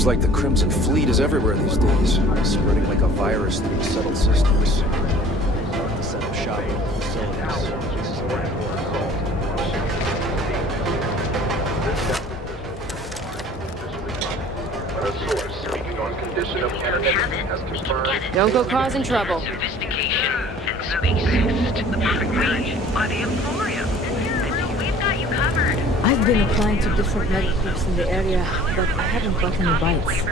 Seems like the Crimson Fleet is everywhere these days, spreading like a virus through the settled systems. To set up shop in facilities. This is what we're called. A source speaking on condition of candidate has confirmed. Don't go causing trouble. Sophistication and spacist. The perfect match by the Emporium. We've got you covered. I've been applying to different medical groups in the area, but I haven't got any bites.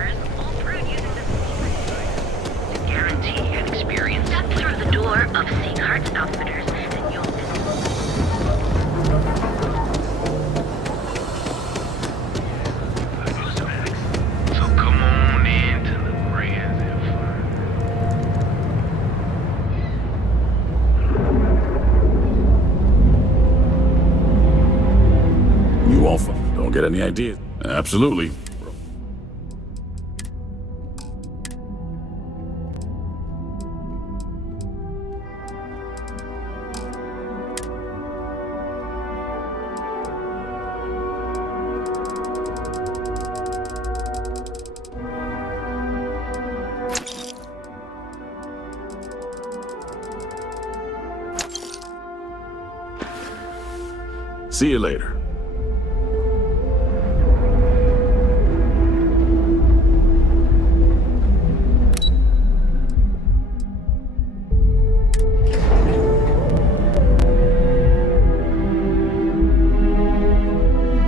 Guarantee an experience. Step through the door of Seaghart's Outfitters and you'll So come on in to the grand You offer. Don't get any ideas. Absolutely. See you later.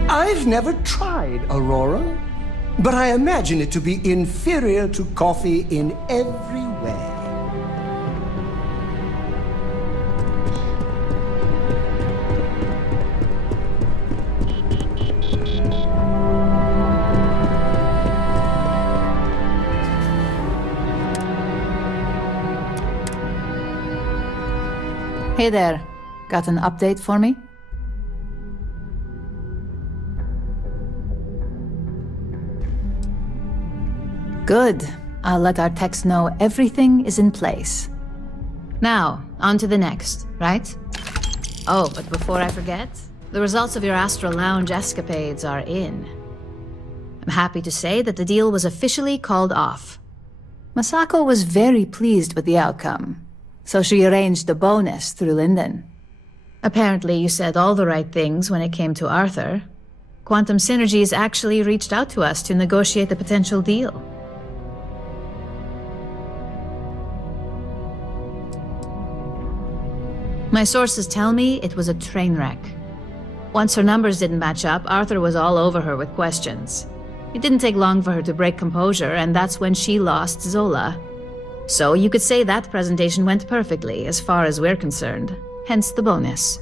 I've never tried Aurora, but I imagine it to be inferior to coffee in every way. Hey there. Got an update for me? Good. I'll let our techs know everything is in place. Now, on to the next, right? Oh, but before I forget, the results of your Astral Lounge escapades are in. I'm happy to say that the deal was officially called off. Masako was very pleased with the outcome, so she arranged a bonus through Linden. Apparently you said all the right things when it came to Arthur. Quantum Synergies actually reached out to us to negotiate the potential deal. My sources tell me it was a train wreck. Once her numbers didn't match up, Arthur was all over her with questions. It didn't take long for her to break composure, and that's when she lost Zola. So you could say that presentation went perfectly, as far as we're concerned. Hence the bonus.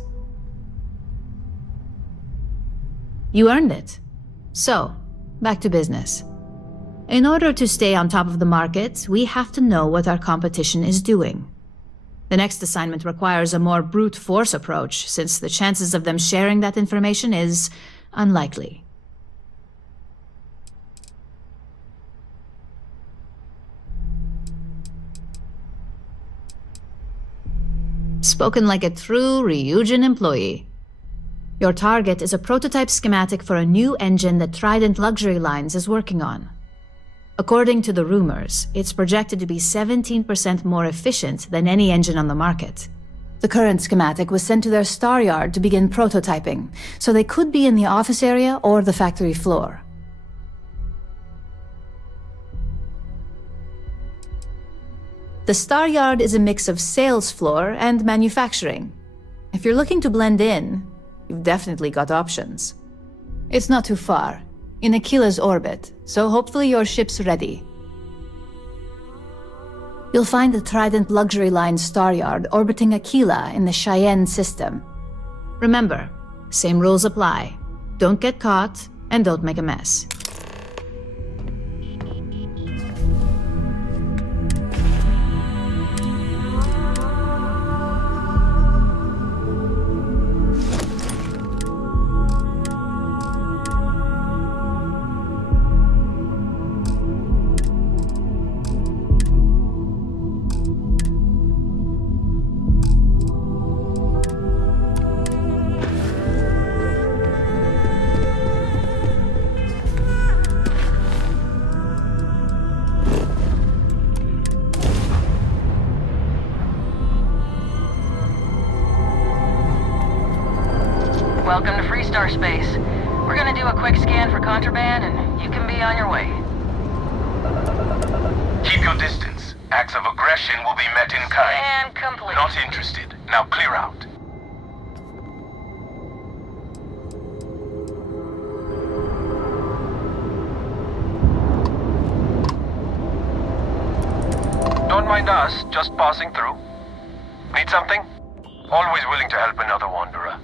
You earned it. So, back to business. In order to stay on top of the market, we have to know what our competition is doing. The next assignment requires a more brute force approach, since the chances of them sharing that information is unlikely. Spoken like a true Ryujin employee. Your target is a prototype schematic for a new engine that Trident Luxury Lines is working on. According to the rumors, it's projected to be 17% more efficient than any engine on the market. The current schematic was sent to their Star Yard to begin prototyping, so they could be in the office area or the factory floor. The Star Yard is a mix of sales floor and manufacturing. If you're looking to blend in, you've definitely got options. It's not too far, in Aquila's orbit, so hopefully your ship's ready. You'll find the Trident Luxury Line Star Yard orbiting Aquila in the Cheyenne system. Remember, same rules apply. Don't get caught, and don't make a mess. Welcome to Freestar Space. We're gonna do a quick scan for contraband, and you can be on your way. Keep your distance. Acts of aggression will be met in kind. And complete. Not interested. Now clear out. Don't mind us, just passing through. Need something? Always willing to help another wanderer.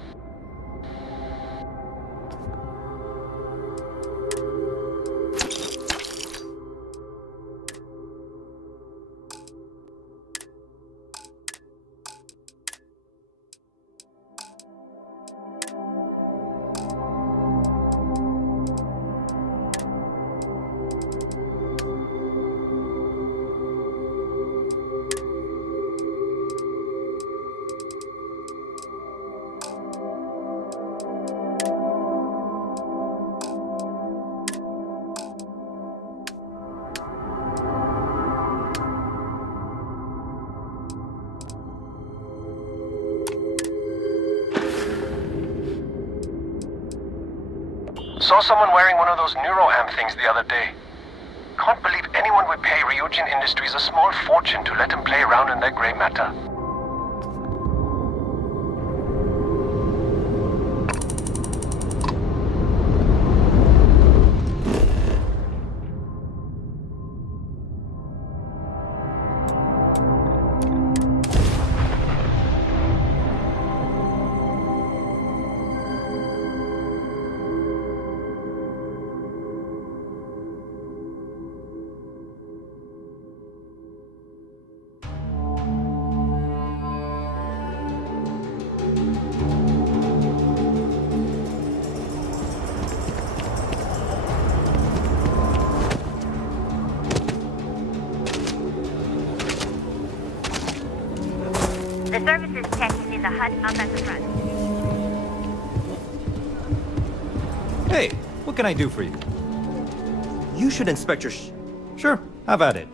Saw someone wearing one of those neuroamp things the other day. Can't believe anyone would pay Ryujin Industries a small fortune to let him play around in their gray matter. The services tech is in the hut up at the front. Hey, what can I do for you? You should inspect your Sure, have at it.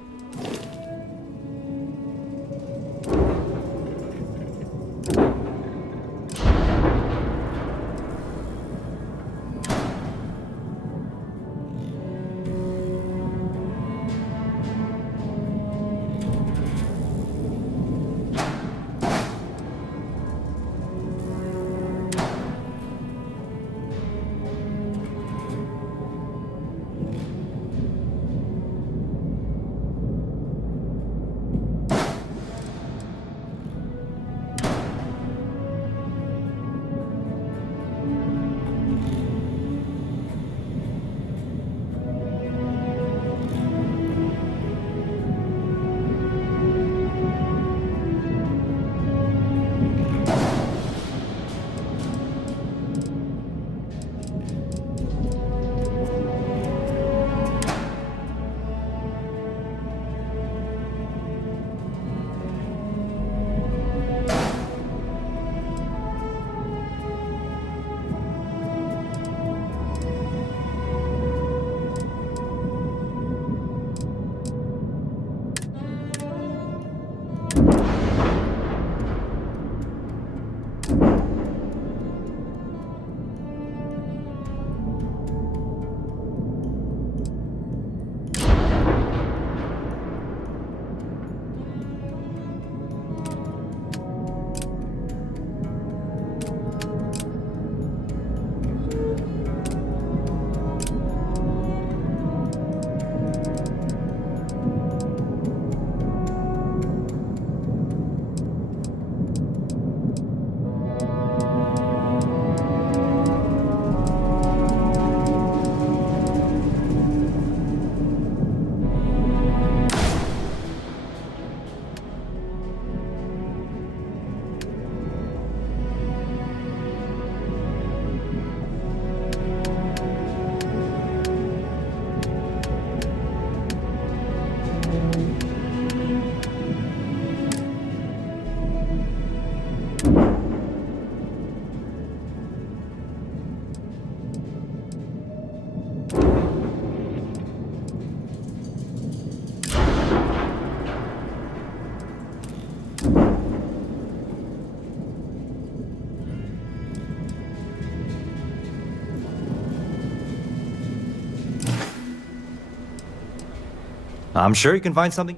I'm sure you can find something.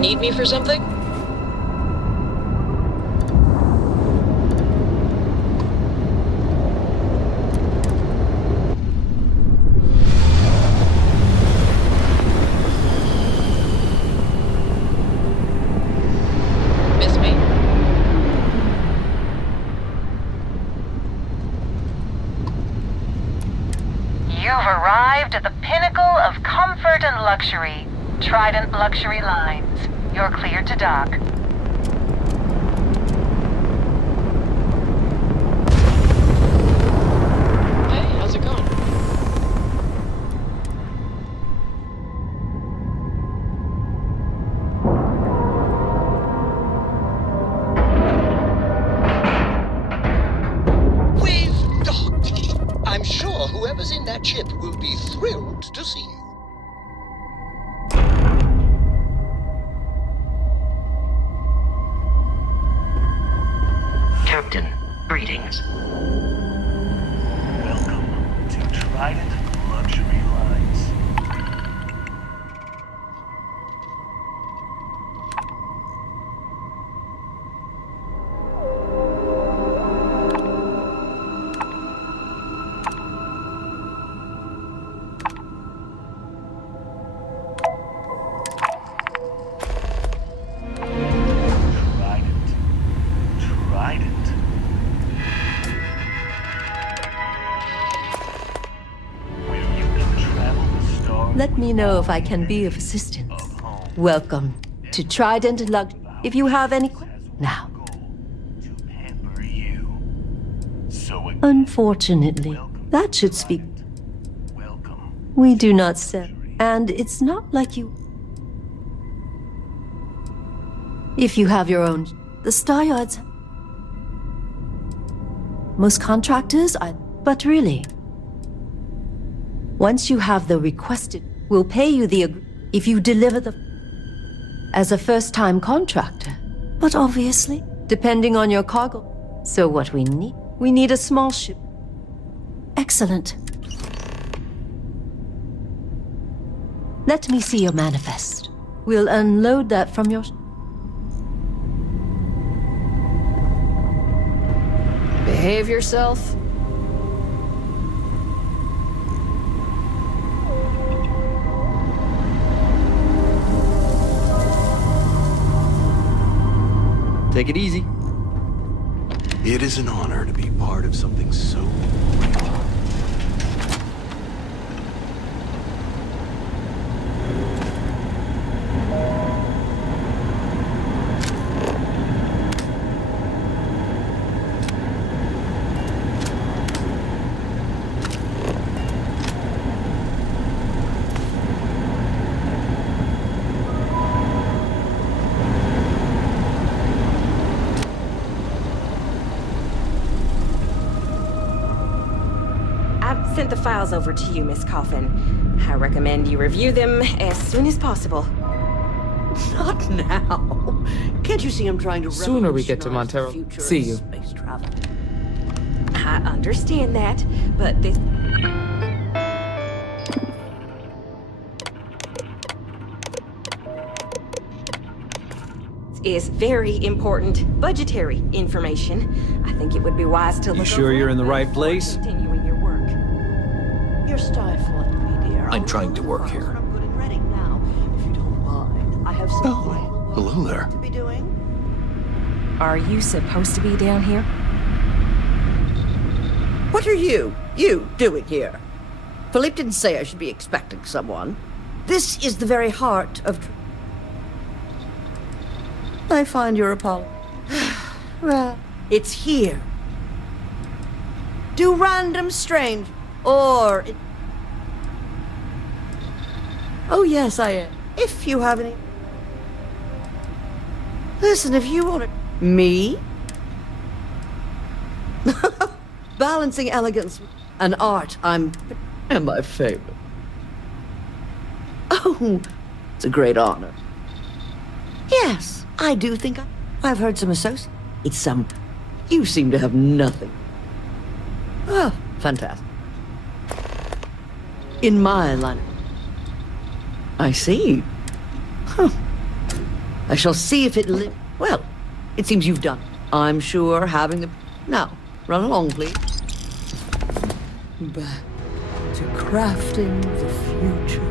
Need me for something? Miss me? You've arrived at the pinnacle of comfort and luxury. Trident Luxury Lines. You're cleared to dock. Hey, how's it going? We've docked. I'm sure whoever's in that ship will be thrilled to see you. Captain, greetings. Welcome to Trident Luxury Lines. Let me know if I can be of assistance. Welcome to Trident Lux. If you have any now. Unfortunately, that should speak. We do not sell, and it's not like you. If you have your own, the Star Yards. Most contractors are, but really. Once you have the requested, we'll pay you if you deliver the as a first-time contractor. But obviously, depending on your cargo. So what we need a small ship. Excellent. Let me see your manifest. We'll unload that from your... Behave yourself. Take it easy. It is an honor to be part of something so Sent the files over to you, Miss Coffin. I recommend you review them as soon as possible. Not now. Can't you see I'm trying to Sooner we get to revolutionize the Montero. future See of you. Space travel. I understand that, but this is very important budgetary information. I think it would be wise to look You sure over you're it in the right before place? continuing your work. You're stifling me, dear. I'm trying to work here. I'm good and ready now. If you don't mind, I have something Hello there. to be doing. Are you supposed to be down here? What are you doing here? Philippe didn't say I should be expecting someone. This is the very heart of... I find your apology. Well, it's here. Do random strange, or... Oh, yes, I am. If you have any... Listen, if you want to... Me? Balancing elegance and art, and my favorite. Oh, it's a great honor. Yes, I do think I've heard some associates. It's some... You seem to have nothing. Oh, fantastic. In my line... I see. Huh. I shall see if it Well, it seems you've done. I'm sure having the... Now, run along, please. Back to crafting the future.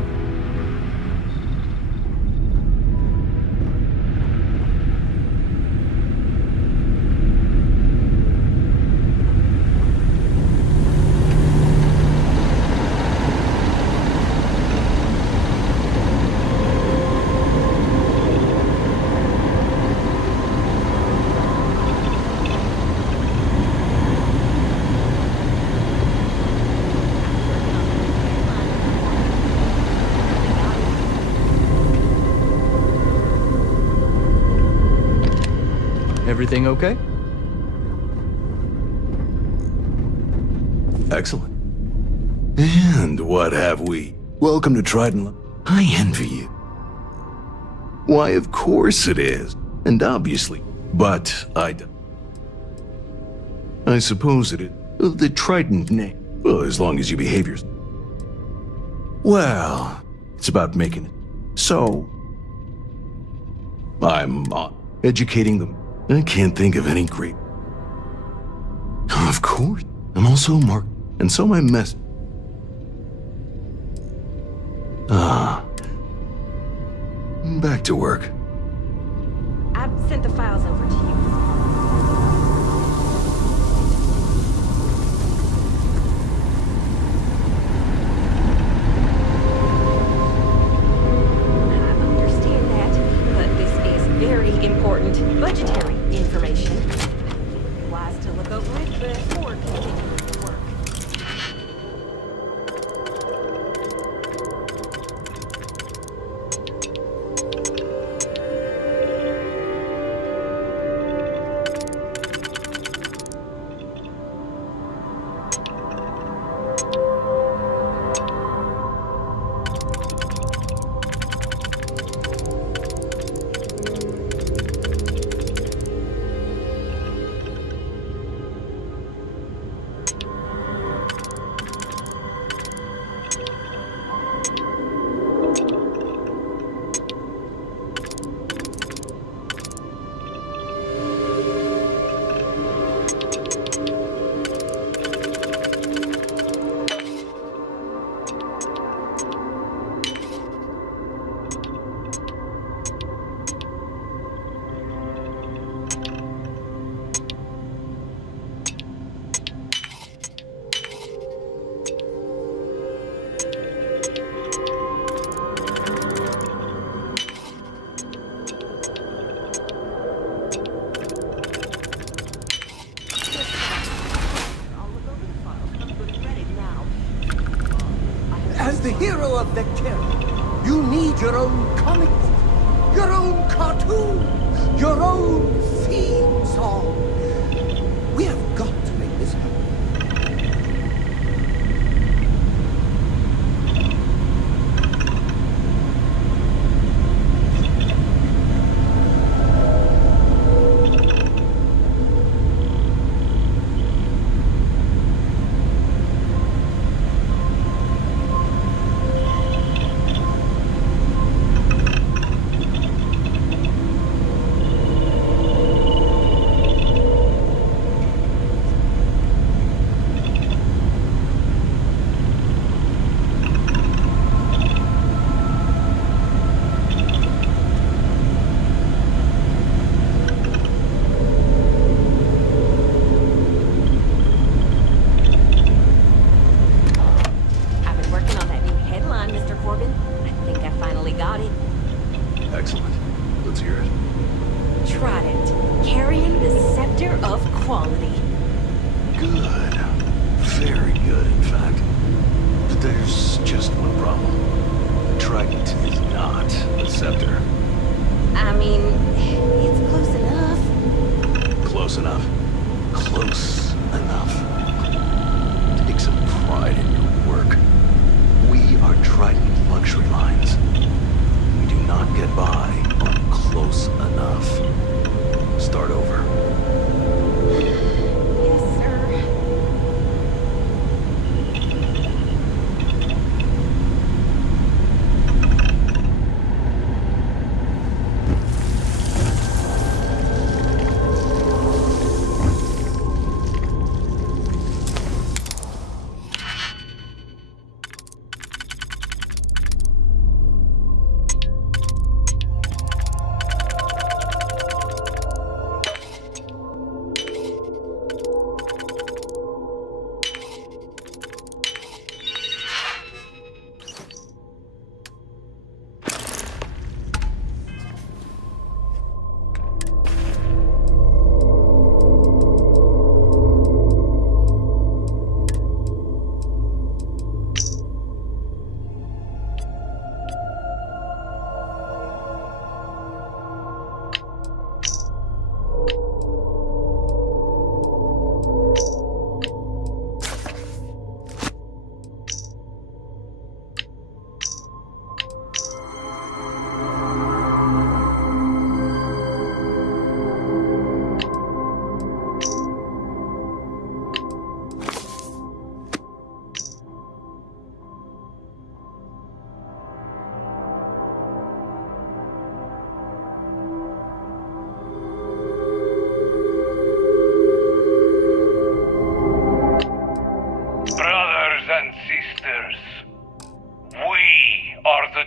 Everything okay? Excellent. And what have we? Welcome to Trident. I envy you. Why, of course it is. And obviously. But I suppose it is. The Trident name. Well, as long as you behave yourself. Well, it's about making it. So, I'm educating them. I can't think of any great... Of course. I'm also Mark, and so my mess... Back to work. I've sent the files over to you. I understand that, but this is very important budgetary information. Wise to look over it before continuing your work. As the hero of Vecteria, you need your own comic book, your own cartoon, your own theme song. We have got to make this happen. quality. Good. Very good, in fact. But there's just one problem. The Trident is not the Scepter. I mean, it's close enough. Close enough. Close enough. Take some pride in your work. We are Trident Luxury Lines. We do not get by on close enough. Start over. Yes, sir.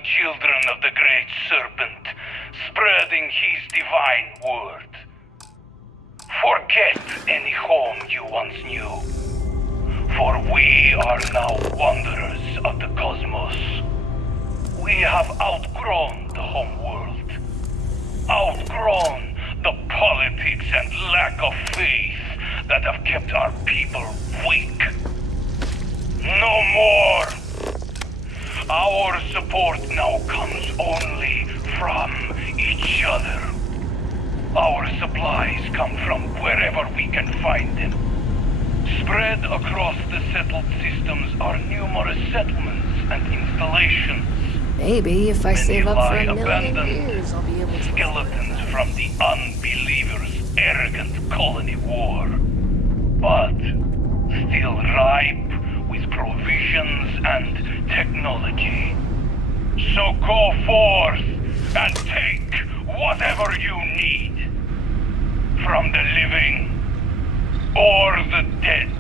children of the Great Serpent, spreading his divine word. Forget any home you once knew, for we are now wanderers of the cosmos. We have outgrown the home world, outgrown the politics and lack of faith that have kept our people weak. No more! Our support now comes only from each other. Our supplies come from wherever we can find them. Spread across the settled systems are numerous settlements and installations. Maybe if I save up for a million abandoned, years, I'll be able to... skeletons from the unbelievers' arrogant colony war. But still ripe with provisions and technology. So go forth and take whatever you need. From the living or the dead.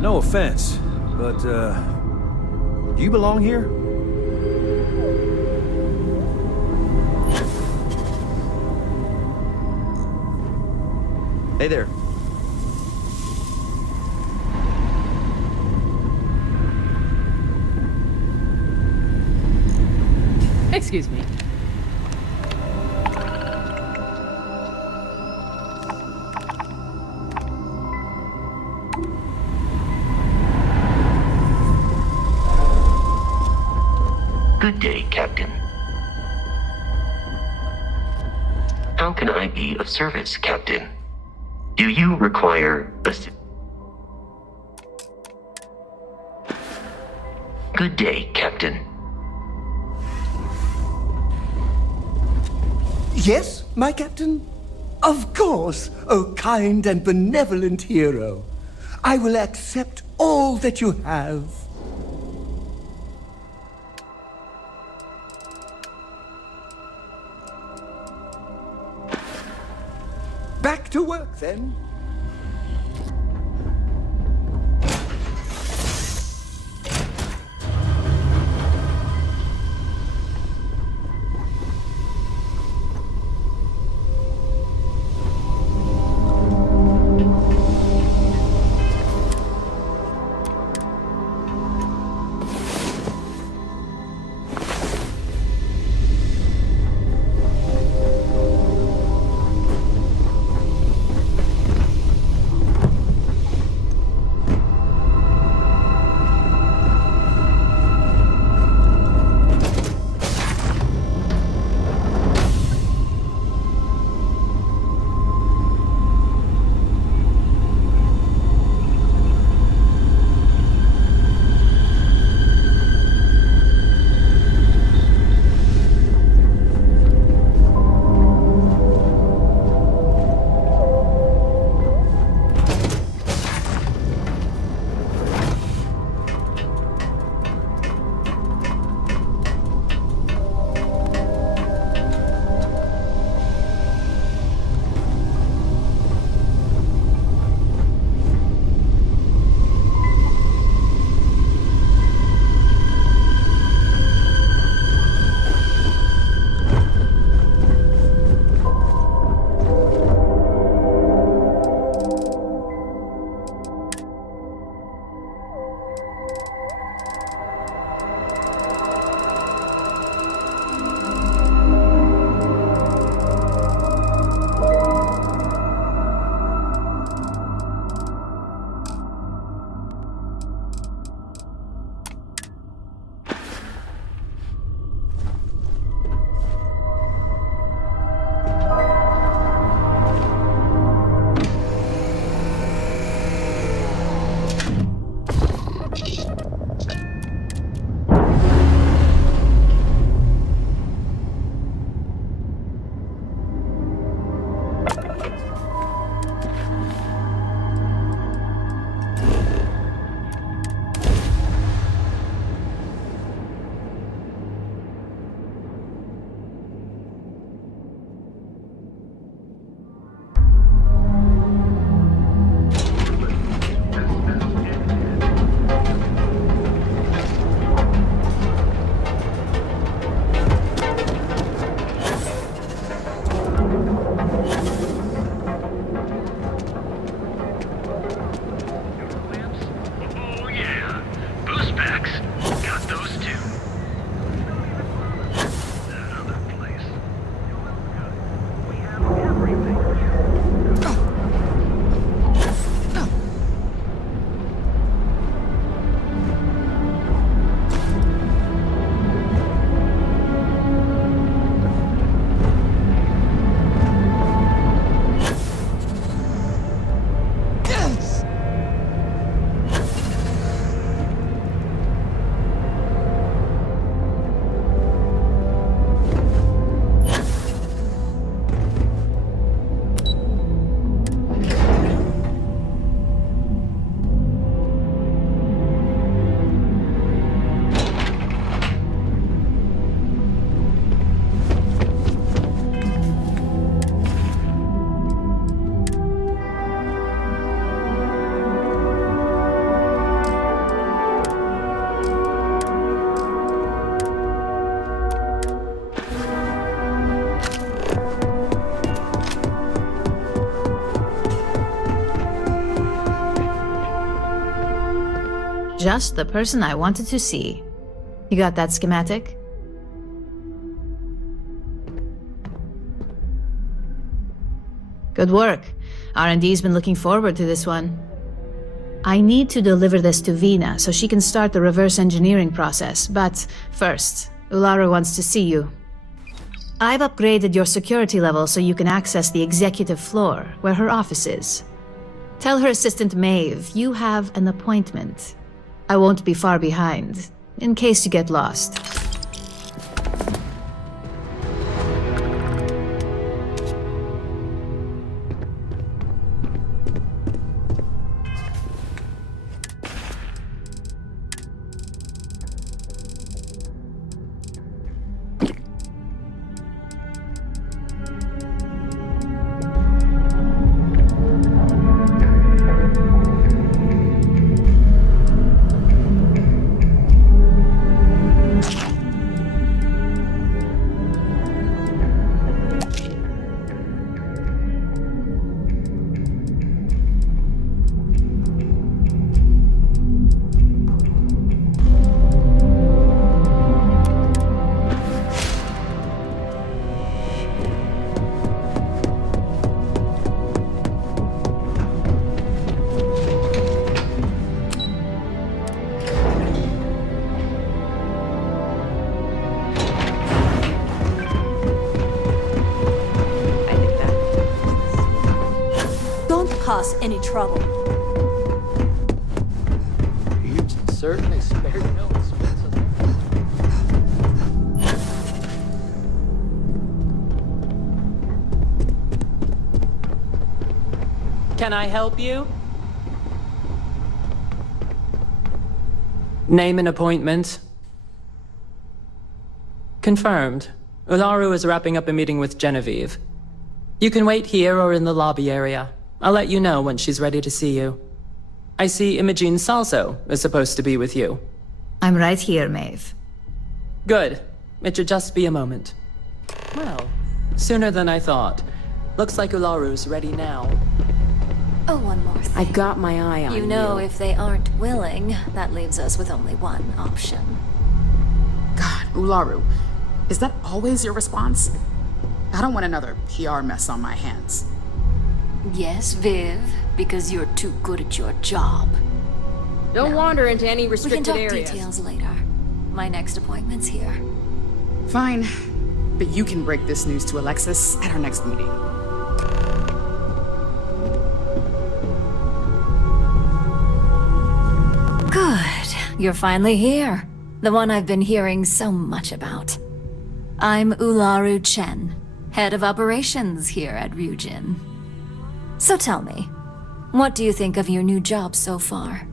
No offense, but, do you belong here? Hey there. Excuse me. Good day, Captain. How can I be of service, Captain? Do you require Good day, Captain. Yes, my captain? Of course, O kind and benevolent hero. I will accept all that you have. Back to work, then. Just the person I wanted to see. You got that schematic? Good work. R&D's been looking forward to this one. I need to deliver this to Vina so she can start the reverse engineering process, but first, Ulara wants to see you. I've upgraded your security level so you can access the executive floor, where her office is. Tell her assistant Maeve you have an appointment. I won't be far behind, in case you get lost. Cause any trouble. You certainly spared no expense. Can I help you? Name and appointment. Confirmed. Ularu is wrapping up a meeting with Genevieve. You can wait here or in the lobby area. I'll let you know when she's ready to see you. I see Imogene Salso is supposed to be with you. I'm right here, Maeve. Good. It should just be a moment. Well, sooner than I thought. Looks like Ularu's ready now. Oh, one more thing. I've got my eye on you. You know, if they aren't willing, that leaves us with only one option. God, Ularu, is that always your response? I don't want another PR mess on my hands. Yes, Viv, because you're too good at your job. Don't wander into any We restricted can talk areas. details later. My next appointment's here. Fine, but you can break this news to Alexis at our next meeting. Good. You're finally here. The one I've been hearing so much about. I'm Ularu Chen, head of operations here at Ryujin. So tell me, what do you think of your new job so far?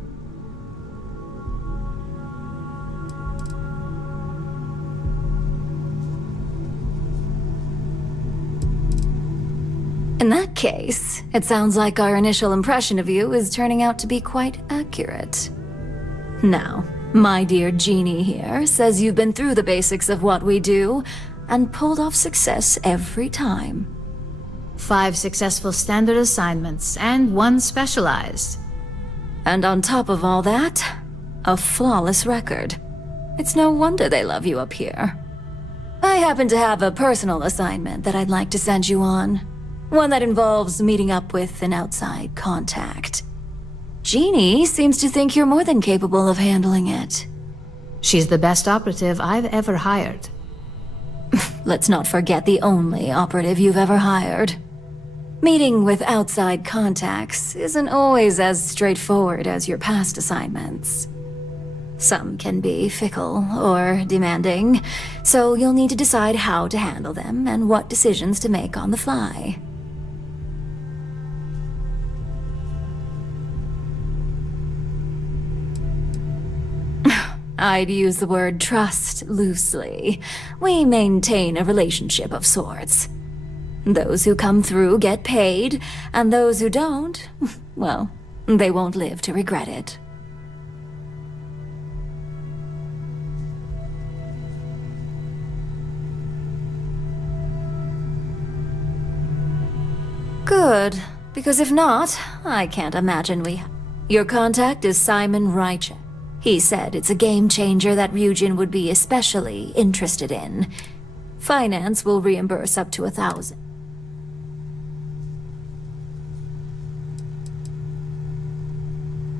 In that case, it sounds like our initial impression of you is turning out to be quite accurate. Now, my dear Jeannie here says you've been through the basics of what we do and pulled off success every time. 5 successful standard assignments, and 1 specialized. And on top of all that, a flawless record. It's no wonder they love you up here. I happen to have a personal assignment that I'd like to send you on. One that involves meeting up with an outside contact. Jeannie seems to think you're more than capable of handling it. She's the best operative I've ever hired. Let's not forget the only operative you've ever hired. Meeting with outside contacts isn't always as straightforward as your past assignments. Some can be fickle or demanding, so you'll need to decide how to handle them and what decisions to make on the fly. I'd use the word trust loosely. We maintain a relationship of sorts. Those who come through get paid, and those who don't, well, they won't live to regret it. Good, because if not, I can't imagine we... Your contact is Simon Rychek. He said it's a game changer that Ryujin would be especially interested in. Finance will reimburse up to 1,000.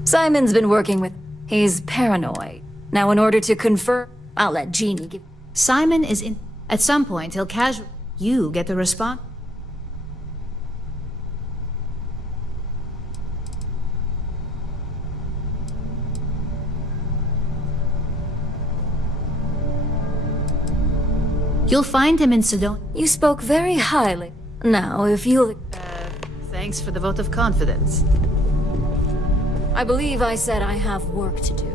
Simon's been working with... He's paranoid. Now, in order to confirm, I'll let Jeannie give... Simon is in... At some point, he'll casually... You get the response? You'll find him in Sidonia. You spoke very highly. Now, if you'll... Thanks for the vote of confidence. I believe I said I have work to do.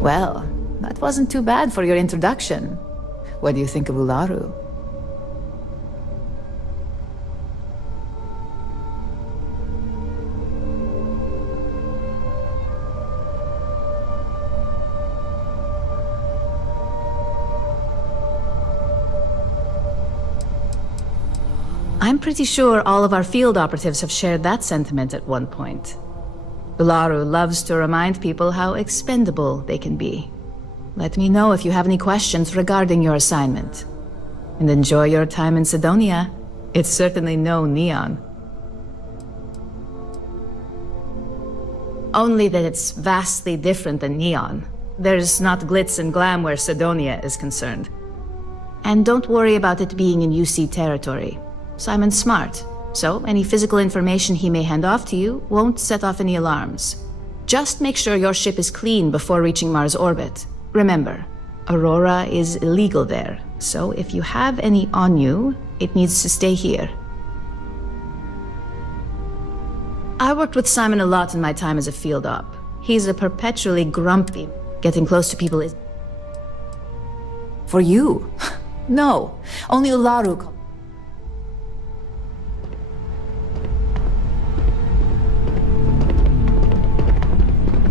Well, that wasn't too bad for your introduction. What do you think of Ularu? I'm pretty sure all of our field operatives have shared that sentiment at one point. Ularu loves to remind people how expendable they can be. Let me know if you have any questions regarding your assignment. And enjoy your time in Sidonia. It's certainly no Neon. Only that it's vastly different than Neon. There's not glitz and glam where Sidonia is concerned. And don't worry about it being in UC territory. Simon's smart, so any physical information he may hand off to you won't set off any alarms. Just make sure your ship is clean before reaching Mars orbit. Remember, Aurora is illegal there, so if you have any on you, it needs to stay here. I worked with Simon a lot in my time as a field op. He's a perpetually grumpy. Getting close to people is... For you? No, only Ularu.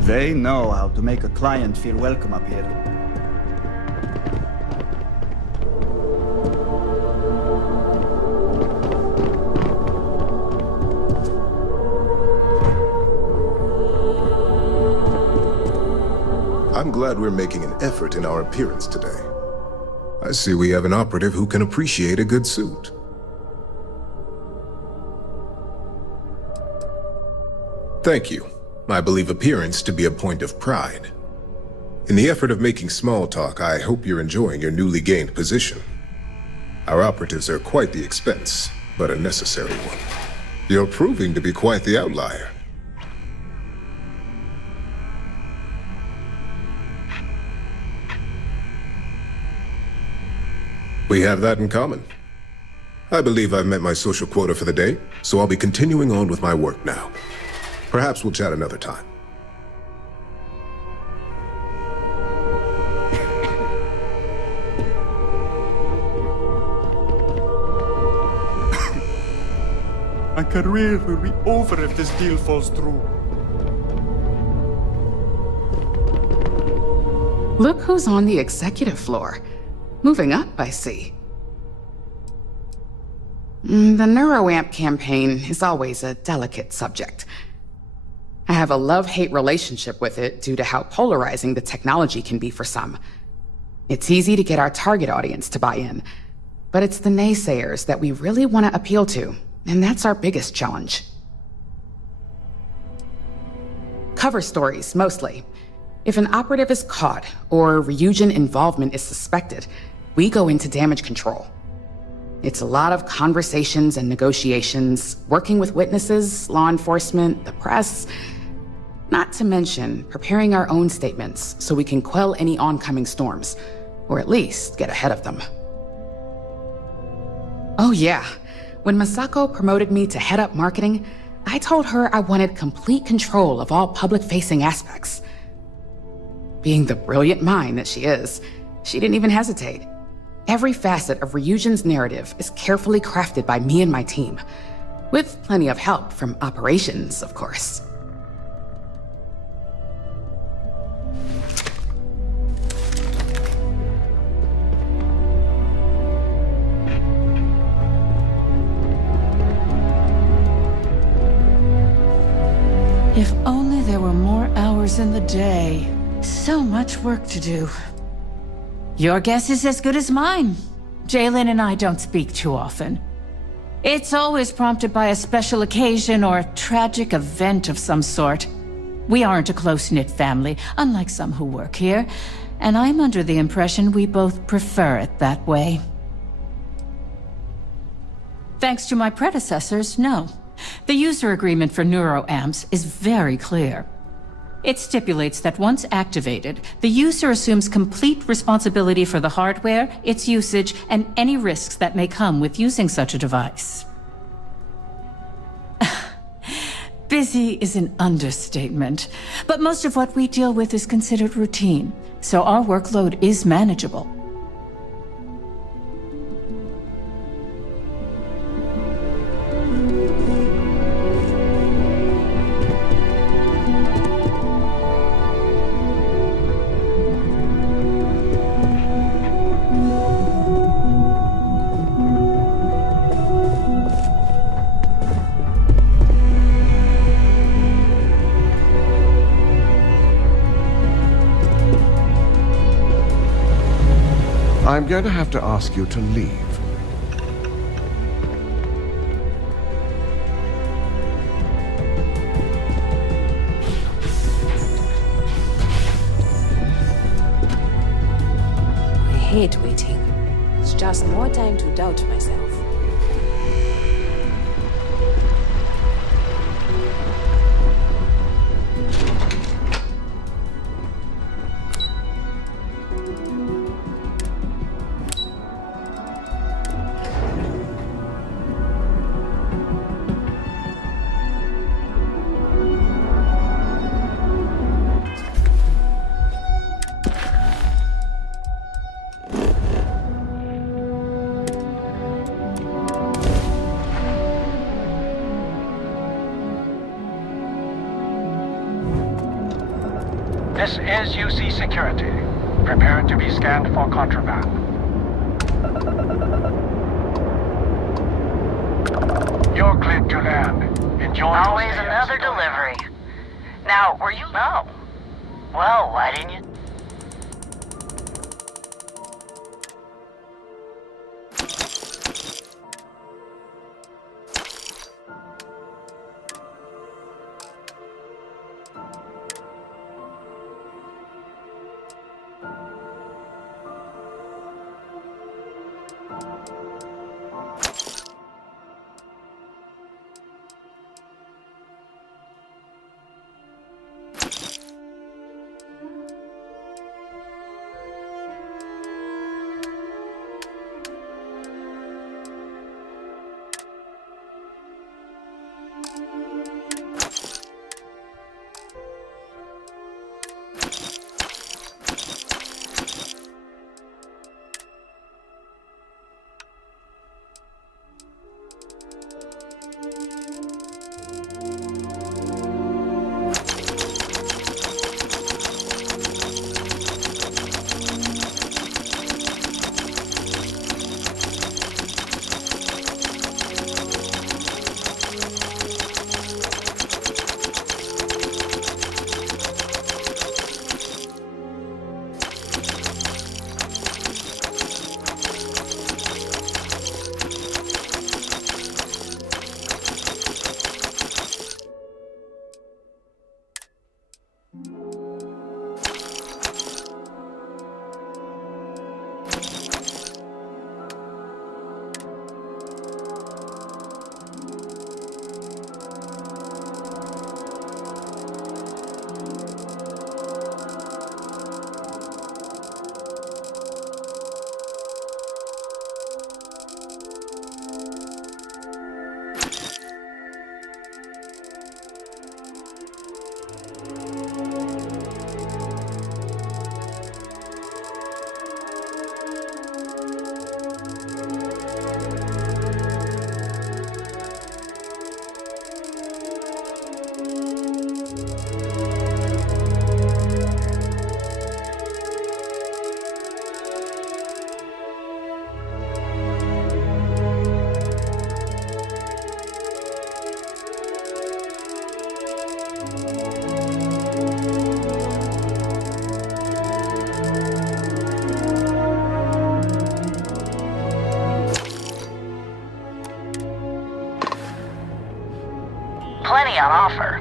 They know how to make a client feel welcome up here. I'm glad we're making an effort in our appearance today. I see we have an operative who can appreciate a good suit. Thank you. I believe appearance to be a point of pride. In the effort of making small talk, I hope you're enjoying your newly gained position. Our operatives are quite the expense, but a necessary one. You're proving to be quite the outlier. We have that in common. I believe I've met my social quota for the day, so I'll be continuing on with my work now. Perhaps we'll chat another time. My career will be over if this deal falls through. Look who's on the executive floor. Moving up, I see. The NeuroAmp campaign is always a delicate subject. I have a love-hate relationship with it due to how polarizing the technology can be for some. It's easy to get our target audience to buy in, but it's the naysayers that we really want to appeal to, and that's our biggest challenge. Cover stories, mostly. If an operative is caught or Ryujin involvement is suspected, we go into damage control. It's a lot of conversations and negotiations, working with witnesses, law enforcement, the press, not to mention preparing our own statements so we can quell any oncoming storms, or at least get ahead of them. Oh yeah, when Masako promoted me to head up marketing, I told her I wanted complete control of all public-facing aspects. Being the brilliant mind that she is, she didn't even hesitate. Every facet of Ryujin's narrative is carefully crafted by me and my team, with plenty of help from operations, of course. If only there were more hours in the day. So much work to do. Your guess is as good as mine. Jalen and I don't speak too often. It's always prompted by a special occasion or a tragic event of some sort. We aren't a close-knit family, unlike some who work here, and I'm under the impression we both prefer it that way. Thanks to my predecessors, no. The user agreement for NeuroAmps is very clear. It stipulates that once activated, the user assumes complete responsibility for the hardware, its usage, and any risks that may come with using such a device. Busy is an understatement, but most of what we deal with is considered routine, so our workload is manageable. I'm going to have to ask you to leave. I hate waiting. It's just more time to doubt myself. This is UC Security. Prepare to be scanned for contraband. You're cleared to land. Enjoy. Always another delivery. Now, were you... No. Well, why didn't you... Plenty on offer.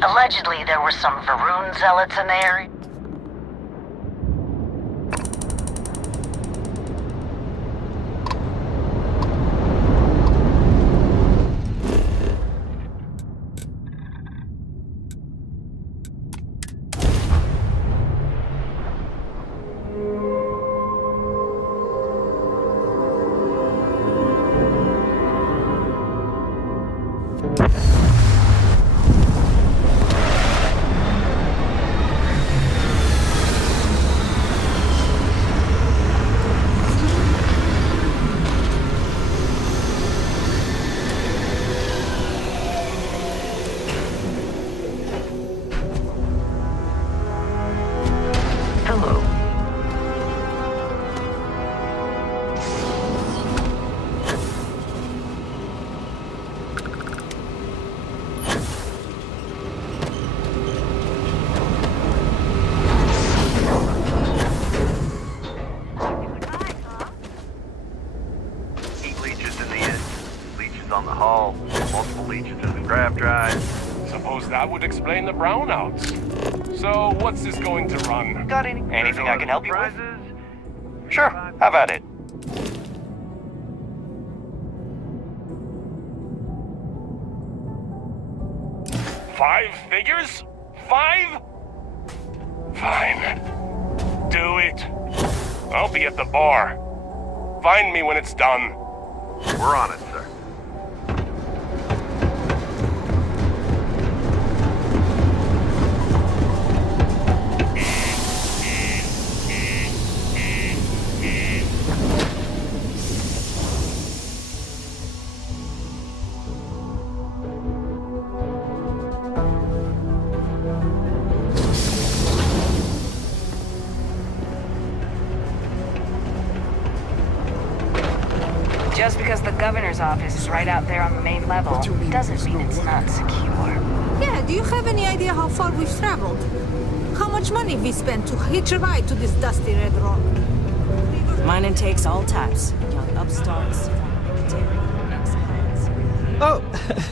Allegedly, there were some Varun zealots in the area. That would explain the brownouts. So, what's this going to run? Got anything I can help you with? Sure, have at it. Five figures? 5? Fine. Do it. I'll be at the bar. Find me when it's done. We're on it, sir. Just because the governor's office is right out there on the main level doesn't mean it's not secure. Yeah, do you have any idea how far we've traveled? How much money we spent to hitch a ride to this dusty red rock? Mining takes all types. Young upstarts, Oh,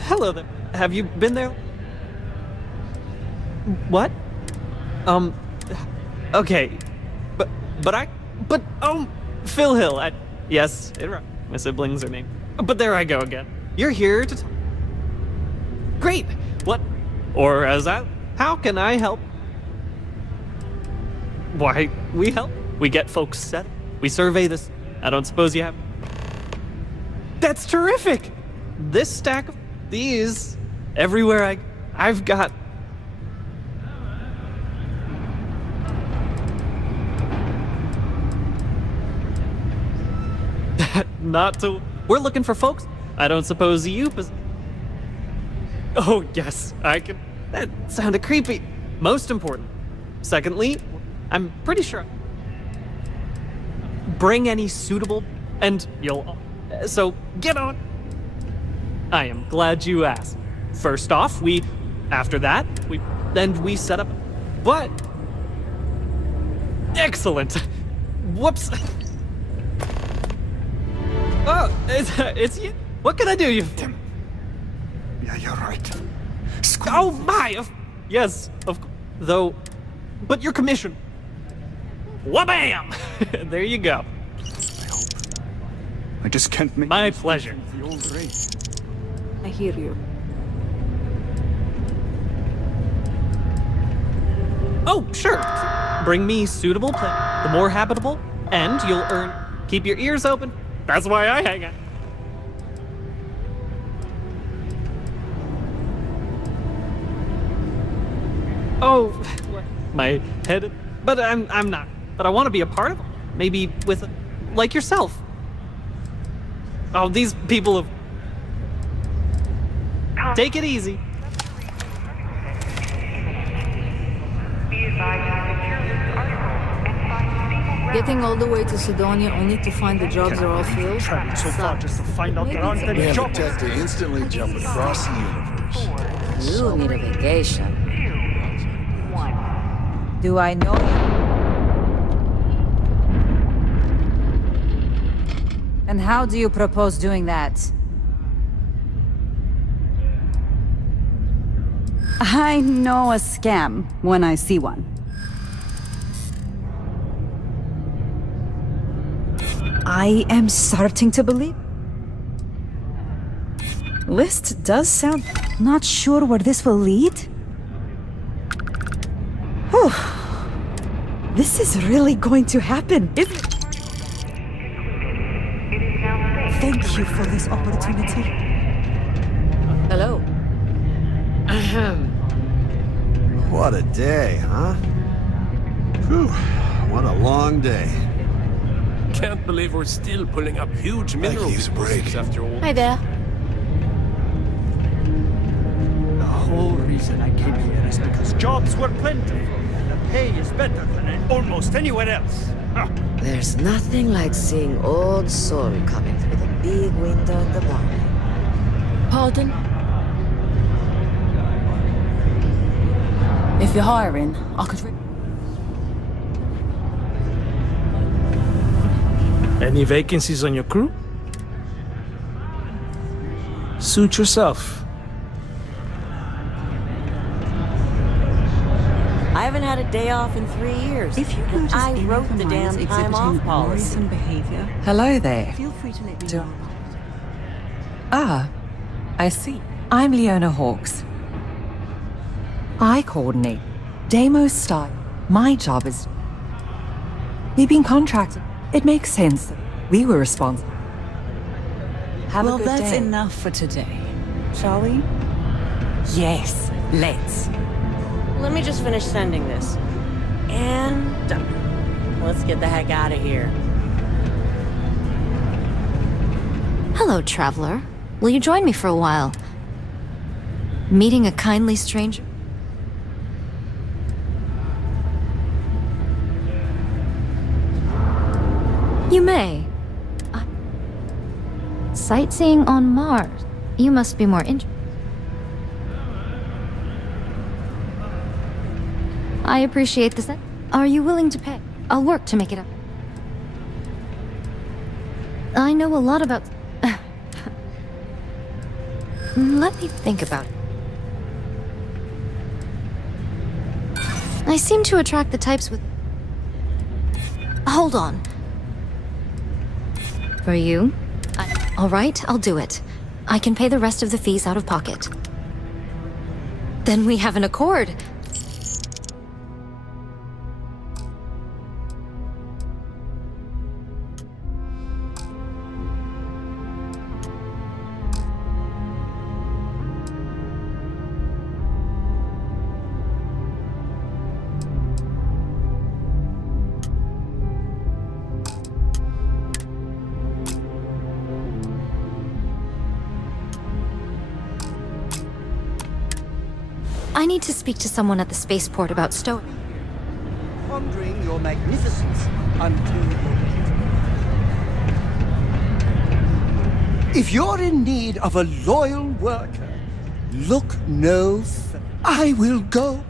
hello there. Have you been there? What? Okay. But Phil Hill, yes, my siblings are named. But there I go again. You're here to Great! What? Or how can I help? Why, we help. We get folks set. We survey this. I don't suppose you have... That's terrific! This stack of these, everywhere I've got... Not to... We're looking for folks. I don't suppose you... Oh, yes, I can... That sounded creepy. Most important. Secondly, I'm pretty sure... Bring any suitable... And you'll... So, get on. I am glad you asked. First off, after that, we set up... But... Excellent. Whoops. Oh, it's you. What can I do? Yeah, you're right. Oh my! Yes, of course. Though, but your commission. Wha-bam! There you go. I just can't make... My pleasure. The old race. I hear you. Oh, sure. Bring me suitable play. The more habitable, and you'll earn... Keep your ears open. That's why I hang out. Oh, my head... But I'm not. But I want to be a part of it. Maybe with... Like yourself. Oh, these people have... Take it easy. Getting all the way to Sidonia only to find the jobs are all filled? Traveled so far just to find out there aren't We any have a jobs. tech to instantly jump across the universe. You need a vacation. Do I know you? And how do you propose doing that? I know a scam when I see one. I am starting to believe. List does sound... Not sure where this will lead? Whew. This is really going to happen, isn't it? Thank you for this opportunity. Hello. What a day, huh? Whew, what a long day. Can't believe we're still pulling up huge mineral deposits after all. Hi there. The whole reason I came here is because jobs were plentiful and the pay is better than almost anywhere else. Huh. There's nothing like seeing old Sol coming through the big window in the morning. Pardon? If you're hiring, I could... Any vacancies on your crew? Suit yourself. I haven't had a day off in 3 years. If you and notice I any wrote of the minds damn time off exhibiting policy. worrisome behavior, Hello there. feel free to let me know. Ah, I see. I'm Leona Hawks. I coordinate Demo style. My job is... We've been contracted. It makes sense that we were responsible. Have a good Well, that's day. enough for today. Shall we? Yes, let's. Let me just finish sending this. And done. Let's get the heck out of here. Hello, traveler. Will you join me for a while? Meeting a kindly stranger? You may. Sightseeing on Mars. You must be more interested. I appreciate the set. Are you willing to pay? I'll work to make it up. I know a lot about... Let me think about it. I seem to attract the types with... Hold on. For you? All right, I'll do it. I can pay the rest of the fees out of pocket. Then we have an accord. I need to speak to someone at the spaceport about Stowe. Pondering your magnificence until you're If you're in need of a loyal worker, look no further. I will go.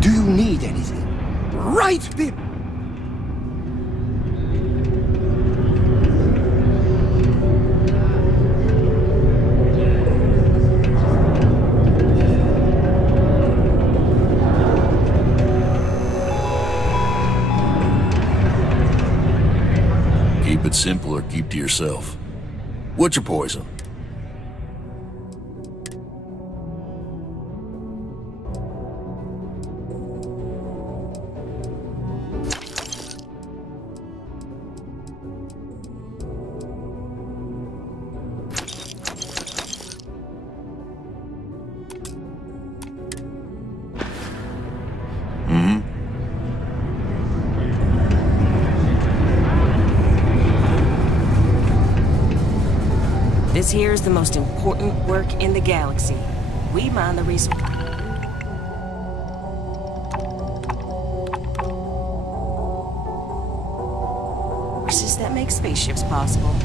Do you need anything? Right, Bib! Keep it simple or keep to yourself. What's your poison? This here is the most important work in the galaxy. We mine the resource. That makes spaceships possible.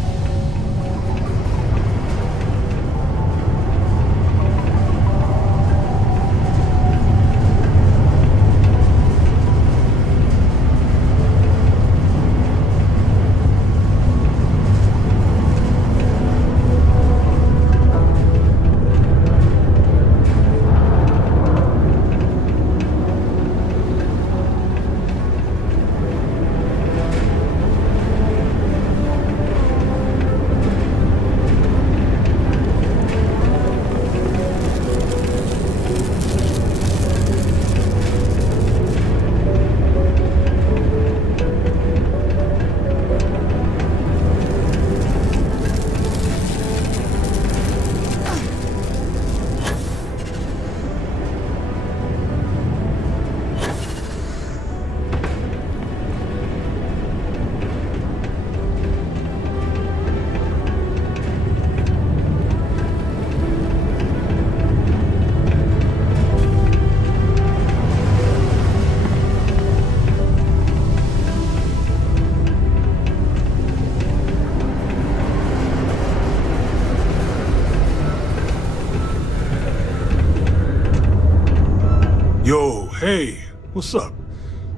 Yo, hey, what's up?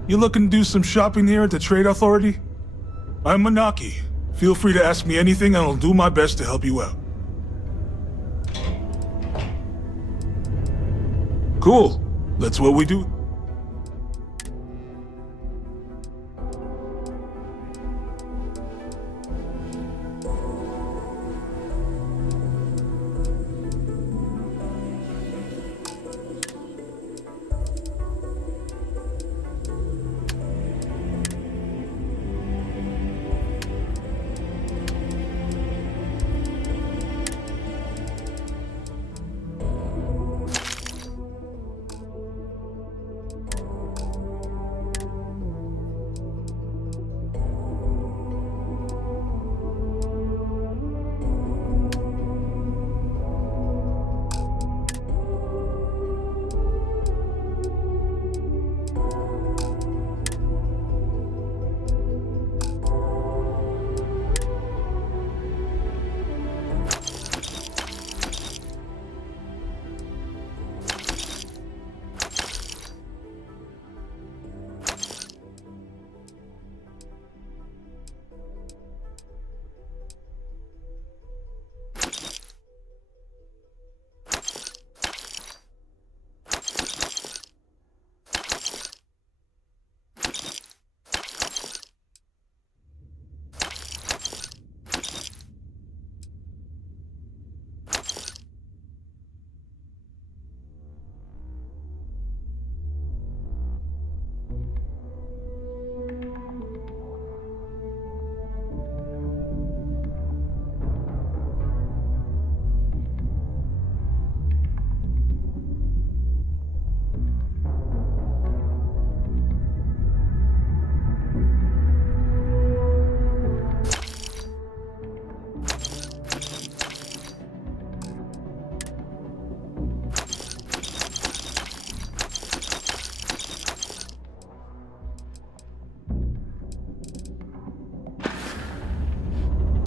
You looking to do some shopping here at the Trade Authority? I'm Manaki. Feel free to ask me anything and I'll do my best to help you out. Cool. That's what we do.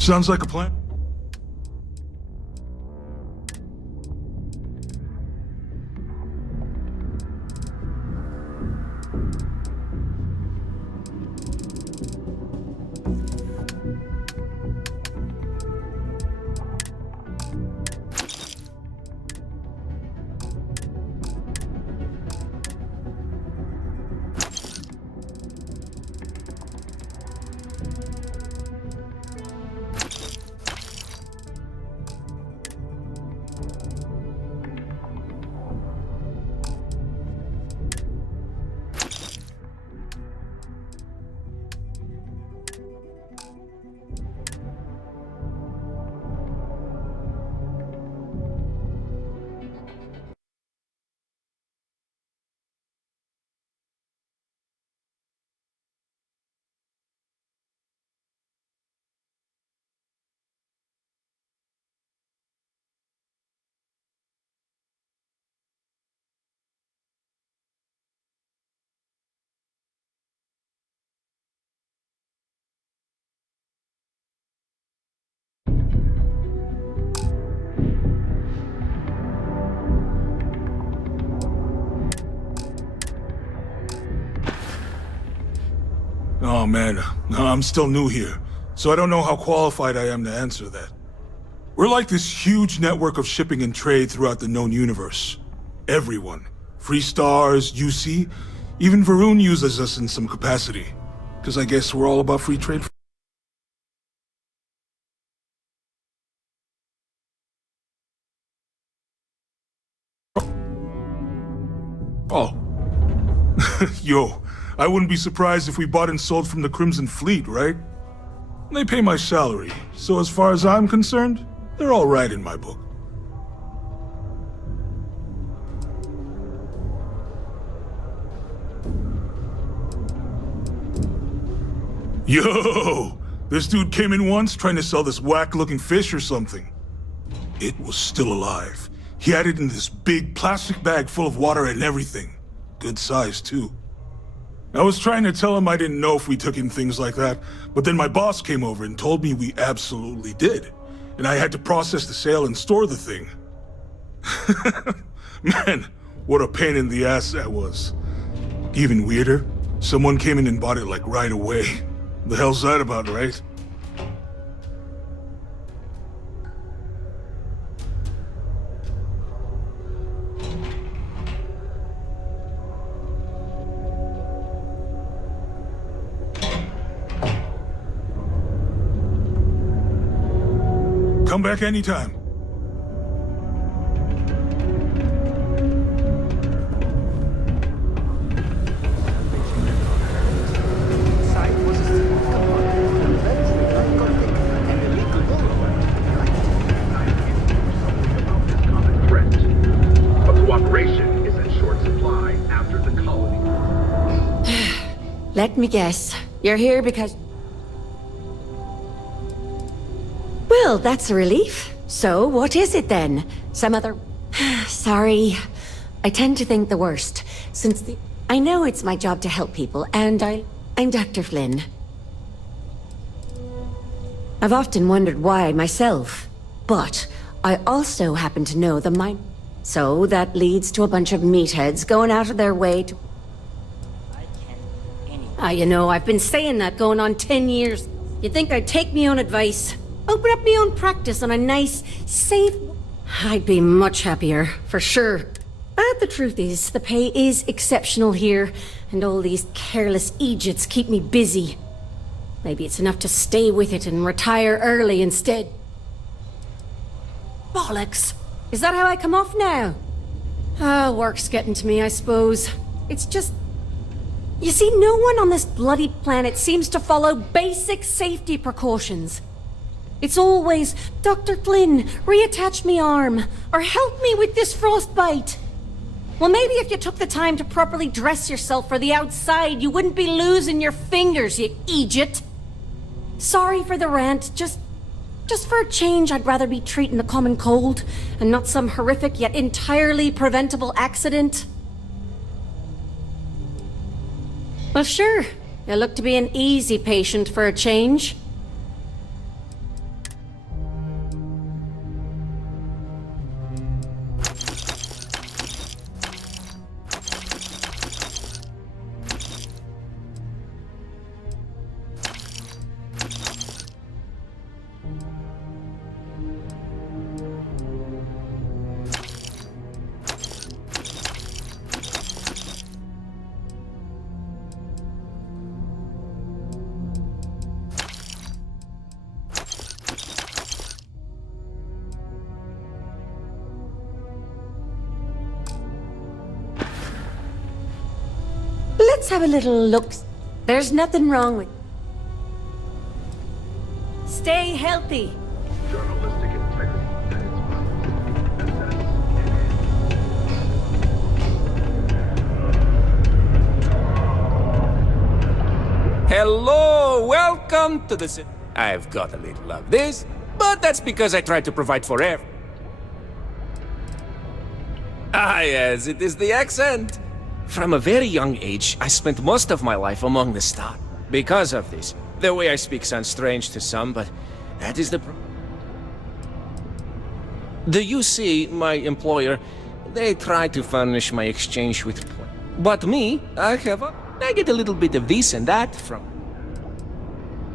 Sounds like a plan. man, I'm still new here, so I don't know how qualified I am to answer that. We're like this huge network of shipping and trade throughout the known universe. Everyone. Free Stars, UC, even Varun uses us in some capacity. Because I guess we're all about free trade. Oh. Yo, I wouldn't be surprised if we bought and sold from the Crimson Fleet, right? They pay my salary, so as far as I'm concerned, they're all right in my book. Yo! This dude came in once trying to sell this whack-looking fish or something. It was still alive. He had it in this big plastic bag full of water and everything. Good size, too. I was trying to tell him I didn't know if we took in things like that, but then my boss came over and told me we absolutely did. And I had to process the sale and store the thing. Man, what a pain in the ass that was. Even weirder, someone came in and bought it like right away. The hell's that about, right? Come back anytime. Let me guess. You're here because... Well, that's a relief. So, what is it then? Some other... Sorry. I tend to think the worst. Since the... I know it's my job to help people, and I'm Dr. Flynn. I've often wondered why myself. But I also happen to know the mind... So, that leads to a bunch of meatheads going out of their way to... you know, I've been saying that going on 10 years. You'd think I'd take me own advice. Open up my own practice on a nice, safe... I'd be much happier, for sure. But the truth is, the pay is exceptional here, and all these careless Egypts keep me busy. Maybe it's enough to stay with it and retire early instead. Bollocks! Is that how I come off now? Work's getting to me, I suppose. It's just... You see, no one on this bloody planet seems to follow basic safety precautions. It's always, Dr. Flynn, reattach me arm, or help me with this frostbite. Well, maybe if you took the time to properly dress yourself for the outside, you wouldn't be losing your fingers, you Egypt. Sorry for the rant, just for a change, I'd rather be treating the common cold, and not some horrific yet entirely preventable accident. Well, sure. You look to be an easy patient for a change. Let's have a little look. There's nothing wrong with... Stay healthy. Journalistic integrity at its Hello, welcome to the city. I've got a little of this, but that's because I try to provide for everyone. Ah, yes, it is the accent. From a very young age, I spent most of my life among the stars. Because of this, the way I speak sounds strange to some, but that is the UC, my employer, they try to furnish my exchange with... But me, I get a little bit of this and that from...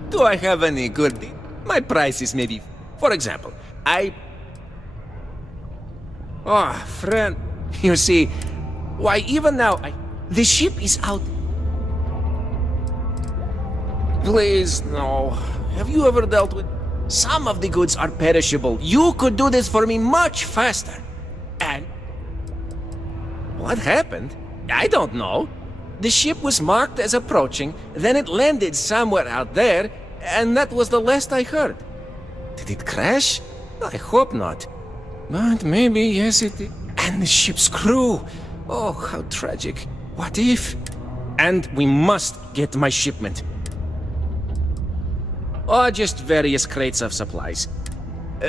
Do I have any good deal? My price is maybe... For example, Oh, friend. You see, why even now, the ship is out. Please, no. Have you ever dealt with... Some of the goods are perishable. You could do this for me much faster. And... What happened? I don't know. The ship was marked as approaching, then it landed somewhere out there, and that was the last I heard. Did it crash? I hope not. But maybe, yes it did. And the ship's crew. Oh, how tragic. What if? And we must get my shipment. Or just various crates of supplies.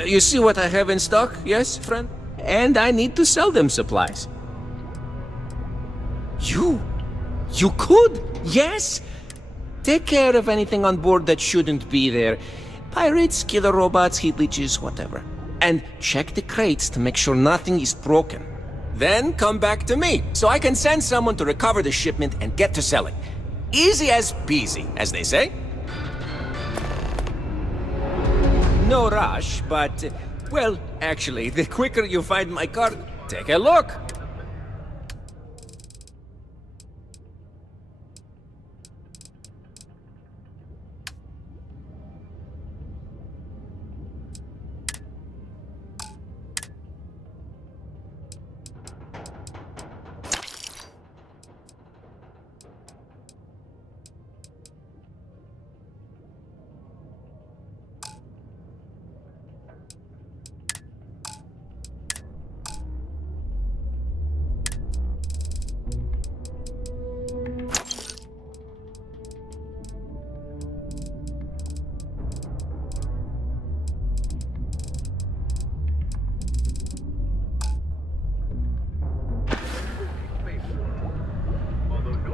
You see what I have in stock, yes, friend? And I need to sell them supplies. You could, yes? Take care of anything on board that shouldn't be there. Pirates, killer robots, heat leeches, whatever. And check the crates to make sure nothing is broken. Then come back to me, so I can send someone to recover the shipment and get to selling. Easy as peasy, as they say. No rush, but... well, actually, the quicker you find my car, take a look.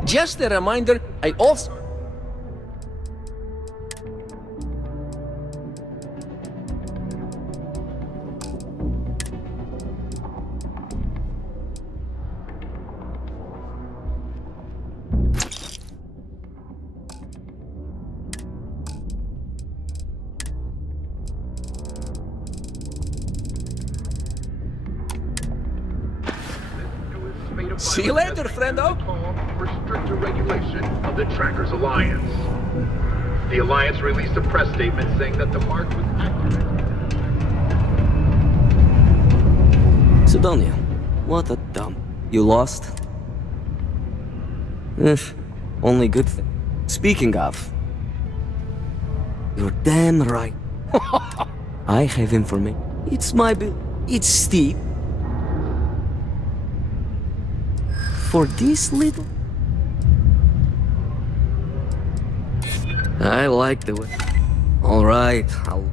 Just a reminder, I also... See you later, friendo. Stricter regulation of the Trackers Alliance. The Alliance released a press statement saying that the mark was accurate. Sidonia, what a dump. You lost? Only good thing. Speaking of, you're damn right. I have information. It's my bill. It's steep. For this little... I like the way... Alright, I'll...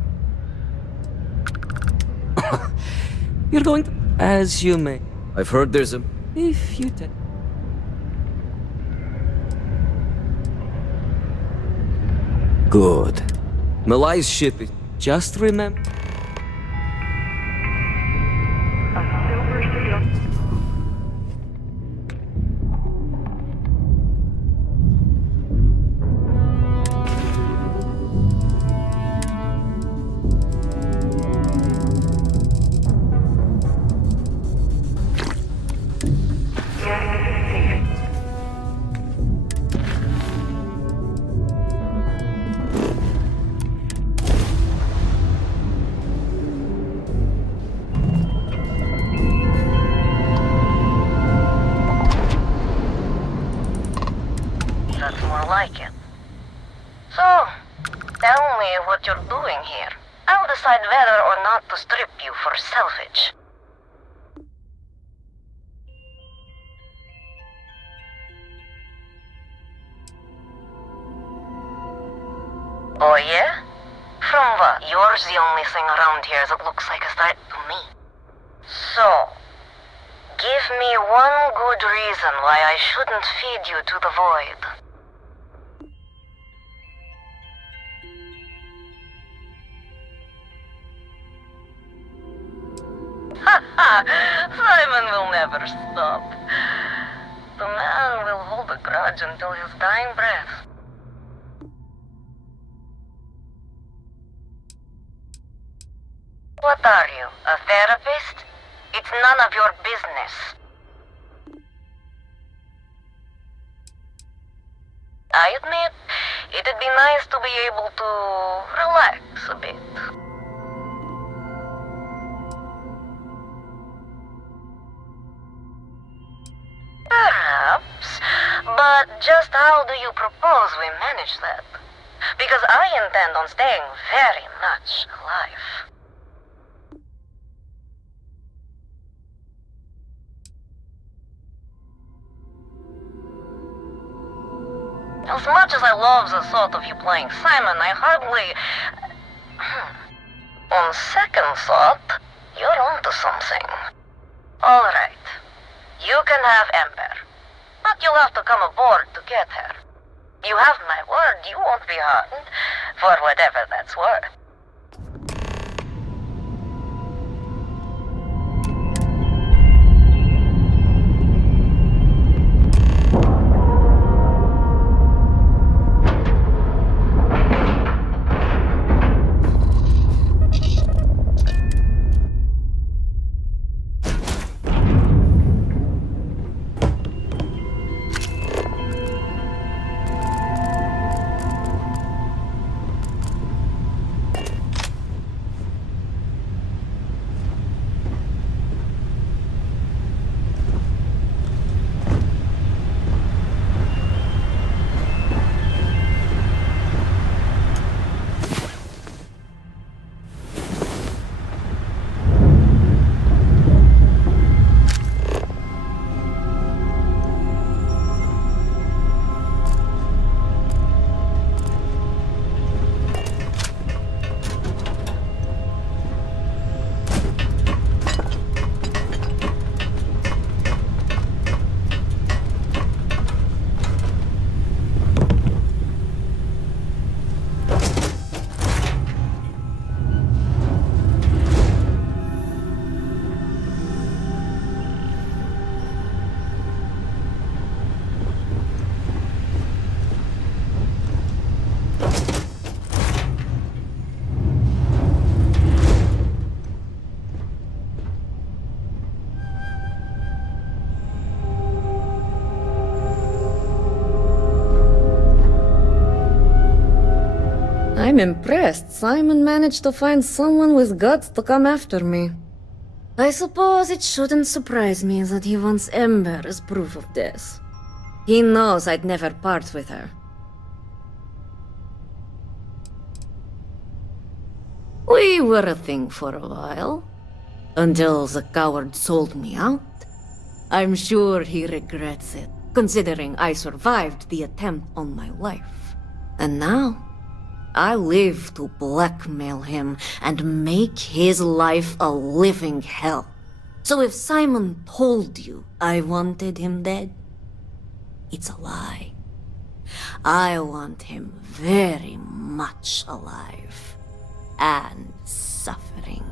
You're going to... As you may. I've heard there's a... If you take... Good. Malai's ship is... Just remember... That's more like it. So, tell me what you're doing here. I'll decide whether or not to strip you for salvage. Oh yeah? From what? You're the only thing around here that looks like a threat to me. So, give me one good reason why I shouldn't feed you to the void. Haha! Simon will never stop. The man will hold a grudge until his dying breath. What are you, a therapist? It's none of your business. I admit, it'd be nice to be able to relax a bit. Perhaps, but just how do you propose we manage that? Because I intend on staying very much alive. As much as I love the thought of you playing Simon, I hardly... On second thought, you're onto something. Alright. You can have Ember. But you'll have to come aboard to get her. You have my word, you won't be harmed, for whatever that's worth. I'm impressed Simon managed to find someone with guts to come after me. I suppose it shouldn't surprise me that he wants Ember as proof of this. He knows I'd never part with her. We were a thing for a while, until the coward sold me out. I'm sure he regrets it, considering I survived the attempt on my life. And now, I live to blackmail him and make his life a living hell. So if Simon told you I wanted him dead, it's a lie. I want him very much alive and suffering.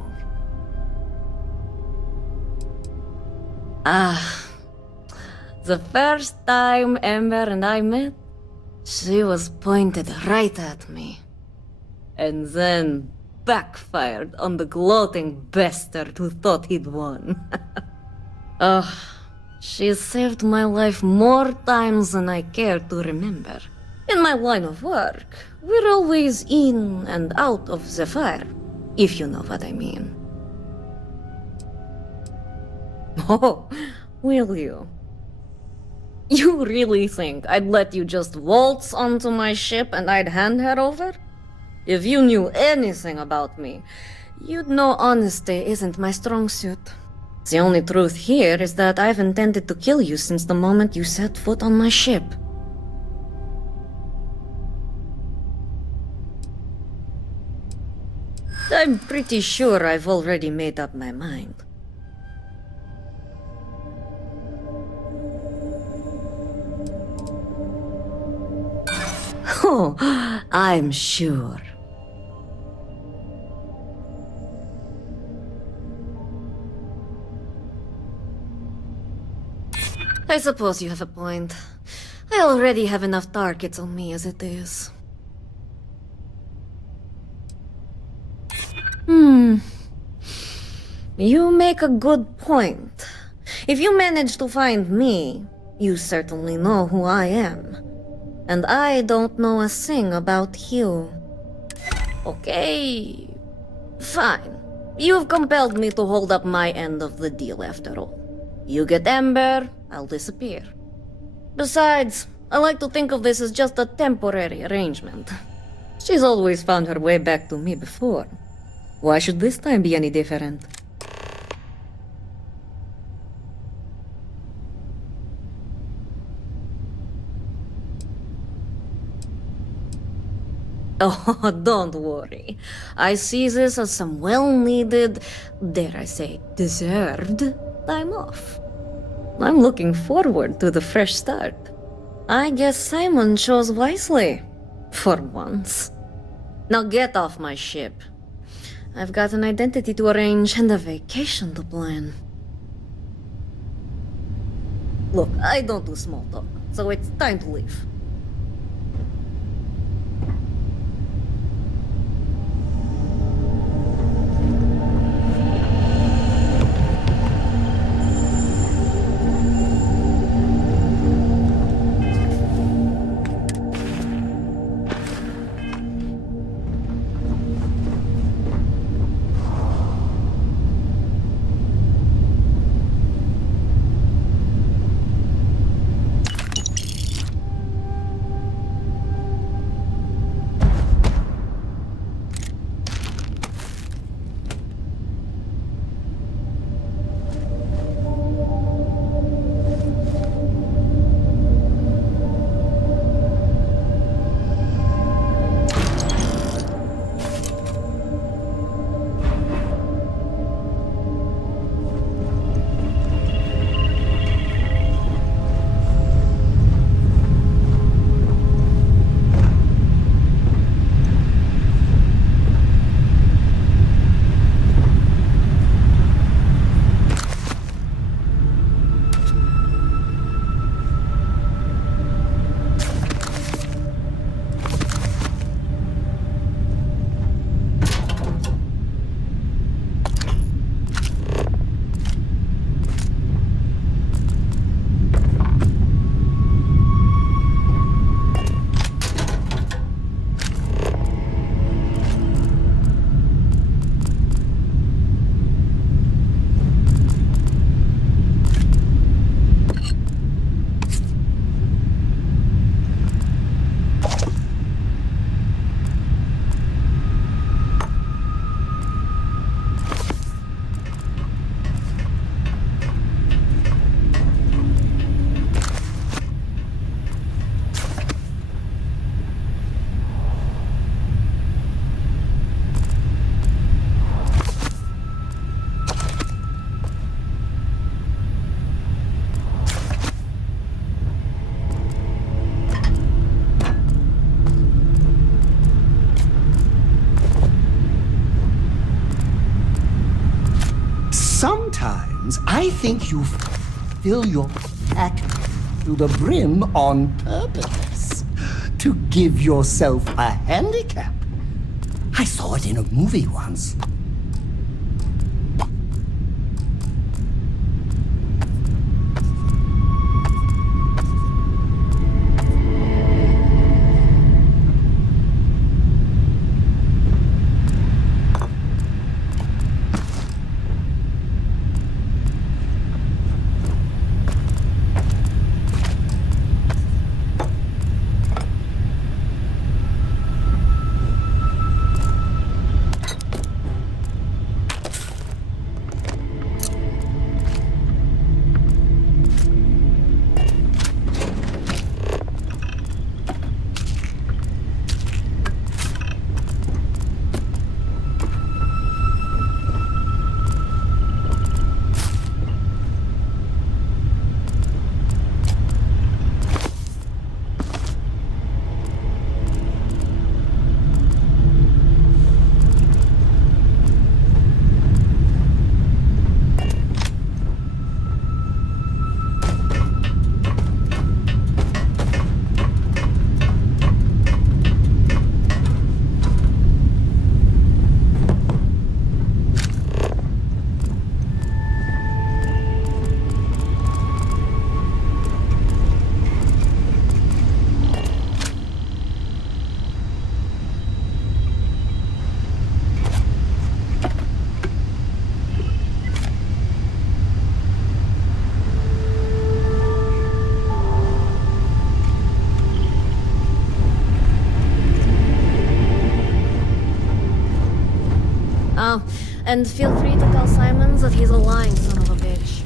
The first time Ember and I met, she was pointed right at me. And then backfired on the gloating bastard who thought he'd won. She saved my life more times than I care to remember. In my line of work, we're always in and out of the fire, if you know what I mean. Oh, will you? You really think I'd let you just waltz onto my ship and I'd hand her over? If you knew anything about me, you'd know honesty isn't my strong suit. The only truth here is that I've intended to kill you since the moment you set foot on my ship. I'm pretty sure I've already made up my mind. Oh, I'm sure. I suppose you have a point. I already have enough targets on me as it is. You make a good point. If you manage to find me, you certainly know who I am. And I don't know a thing about you. Okay. Fine. You've compelled me to hold up my end of the deal after all. You get Amber, I'll disappear. Besides, I like to think of this as just a temporary arrangement. She's always found her way back to me before. Why should this time be any different? Oh, don't worry. I see this as some well-needed, dare I say, deserved time off. I'm looking forward to the fresh start. I guess Simon chose wisely. For once. Now get off my ship. I've got an identity to arrange and a vacation to plan. Look, I don't do small talk, so it's time to leave. Sometimes I think you fill your pack to the brim on purpose to give yourself a handicap. I saw it in a movie once. And feel free to tell Simons that he's a lying son of a bitch.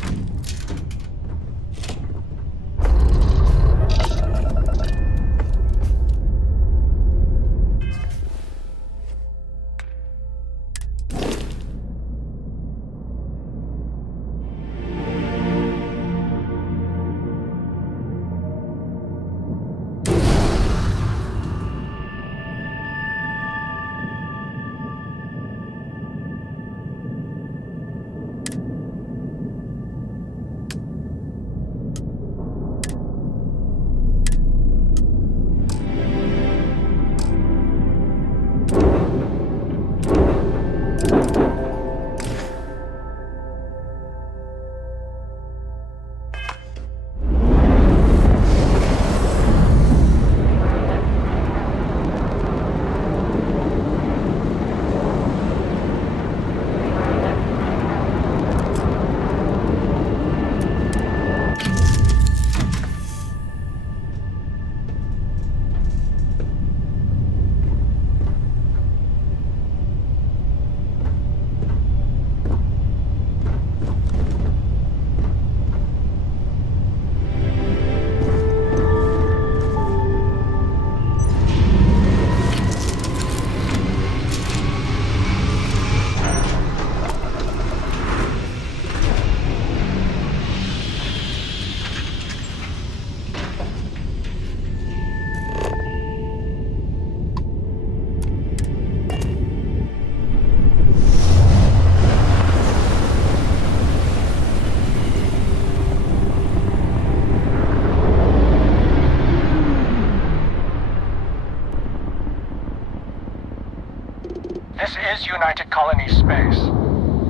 This is United Colony Space.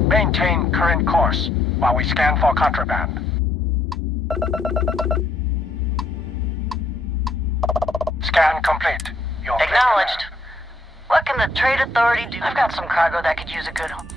Maintain current course while we scan for contraband. Scan complete. You're Acknowledged. What can the Trade Authority do? I've got some cargo that could use a good home.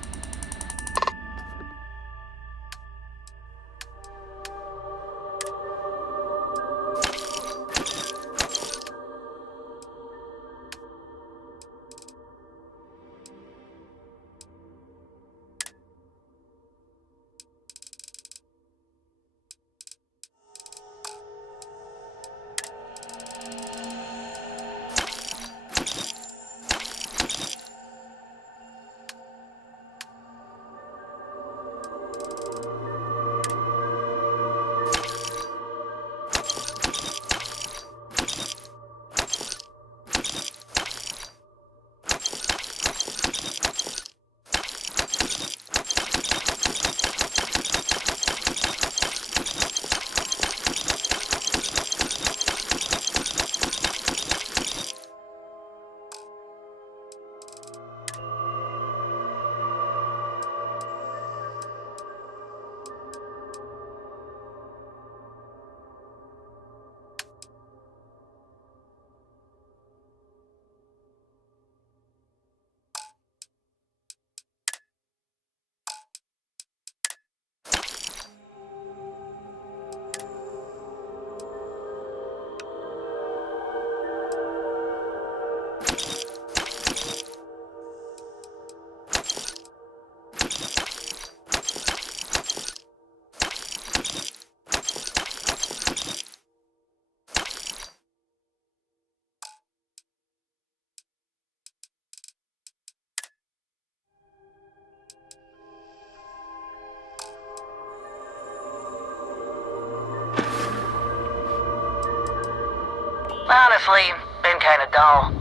Honestly, been kinda dull.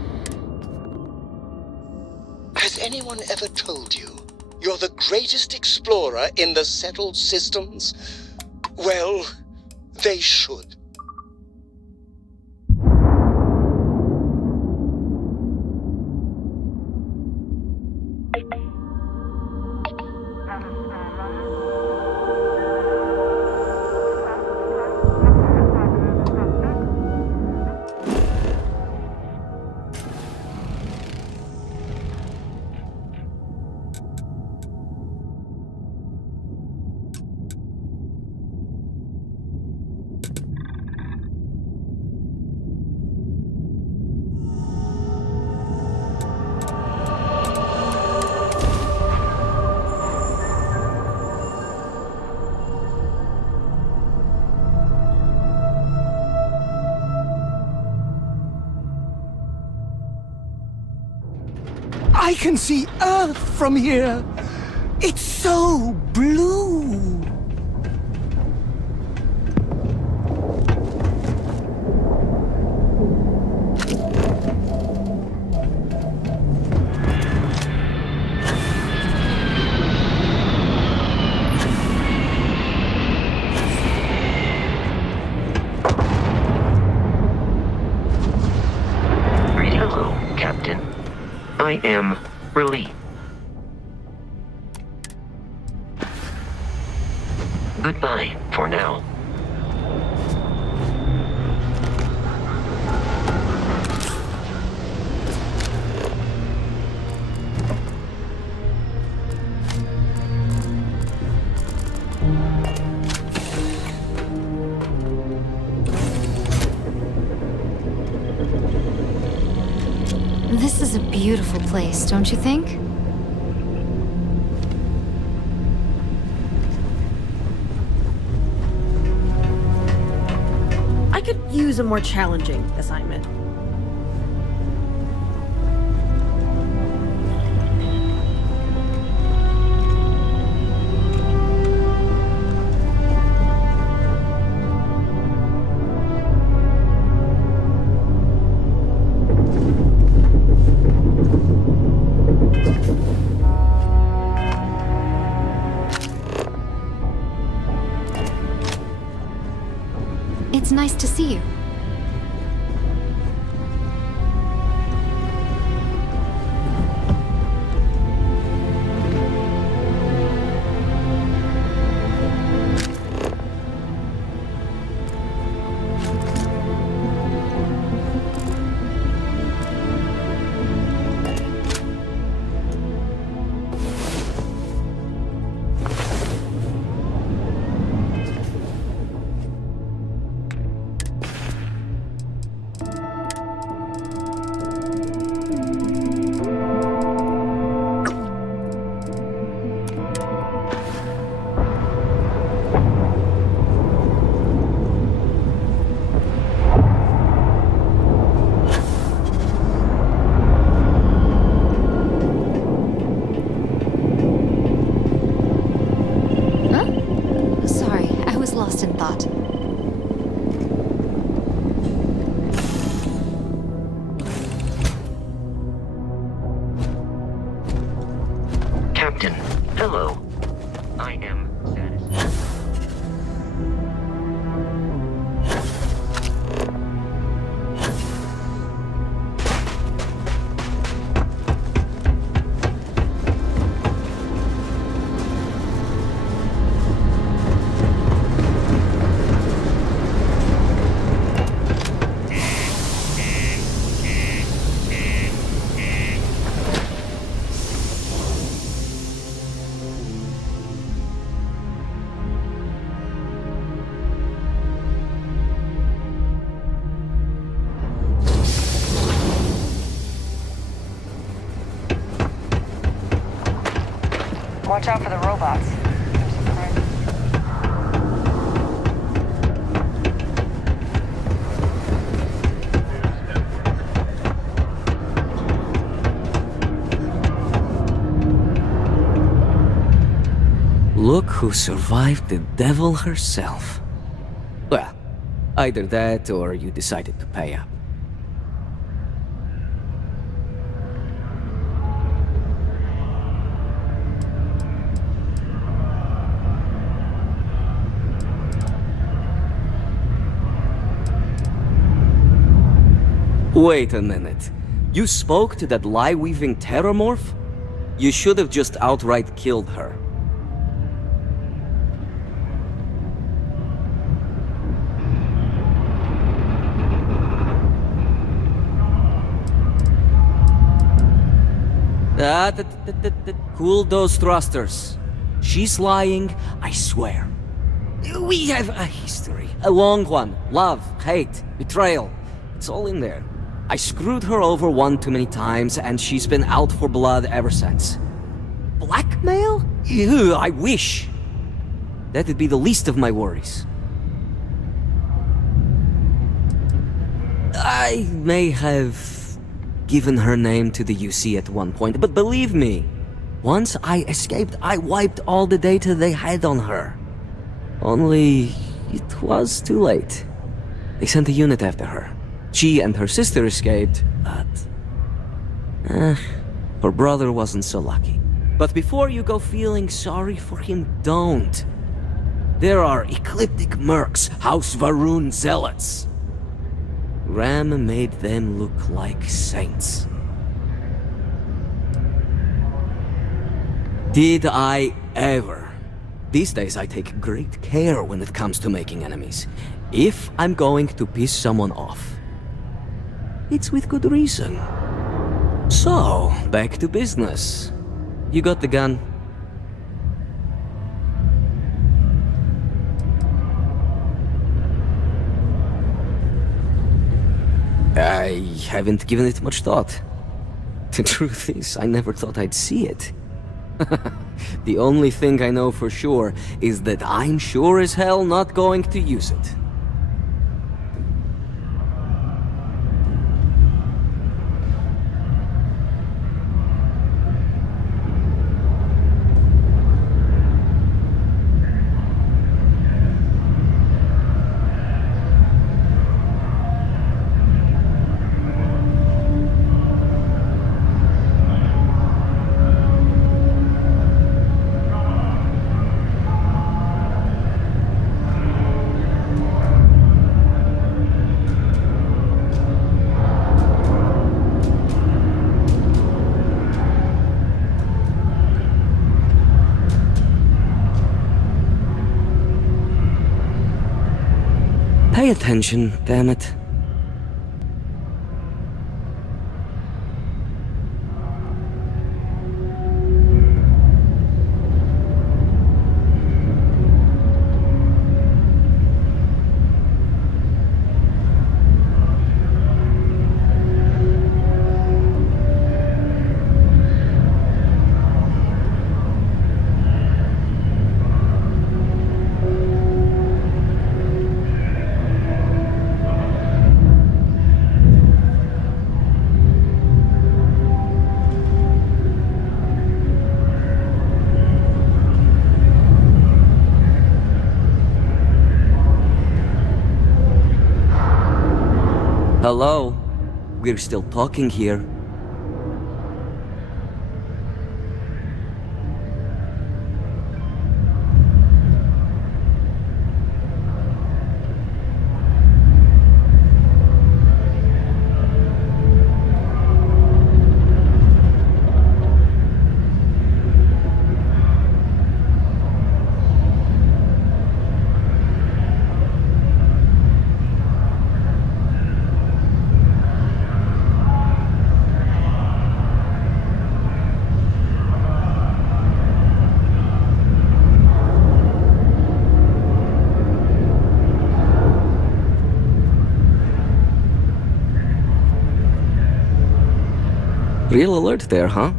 Has anyone ever told you you're the greatest explorer in the settled systems? Well, they should. I can see Earth from here. It's so blue. Hello, Captain. I am relieved. Goodbye for now. This is a beautiful place, don't you think? I could use a more challenging assignment. It's nice to see you. Lost in thought. Captain, hello. I am satisfied. Watch out for the robots. Look who survived the devil herself. Well, either that or you decided to pay up. Wait a minute. You spoke to that lie-weaving terrormorph? You should have just outright killed her. Cool those thrusters. She's lying, I swear. We have a history. A long one. Love, hate, betrayal. It's all in there. I screwed her over one too many times, and she's been out for blood ever since. Blackmail? Ew, I wish. That'd be the least of my worries. I may have given her name to the UC at one point, but believe me, once I escaped, I wiped all the data they had on her. Only it was too late. They sent a unit after her. She and her sister escaped, but... her brother wasn't so lucky. But before you go feeling sorry for him, don't. There are ecliptic mercs, House Varun zealots. Ram made them look like saints. Did I ever? These days I take great care when it comes to making enemies. If I'm going to piss someone off, it's with good reason. So, back to business. You got the gun. I haven't given it much thought. The truth is, I never thought I'd see it. The only thing I know for sure is that I'm sure as hell not going to use it. Pay attention, damn it. Hello? We're still talking here. Real alert there, huh?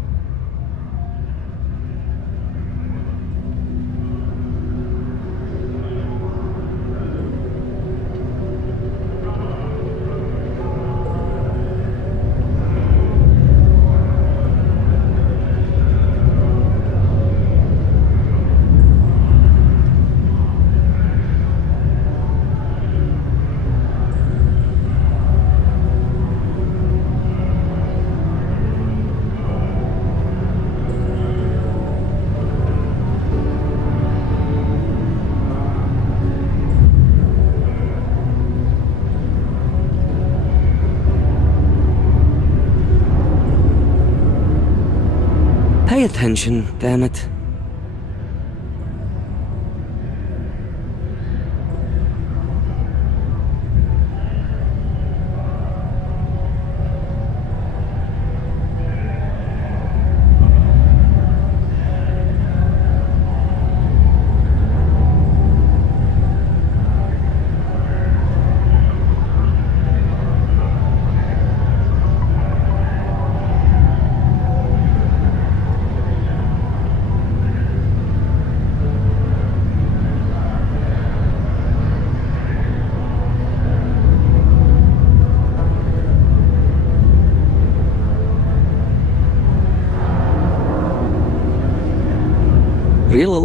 Pay attention, damn it.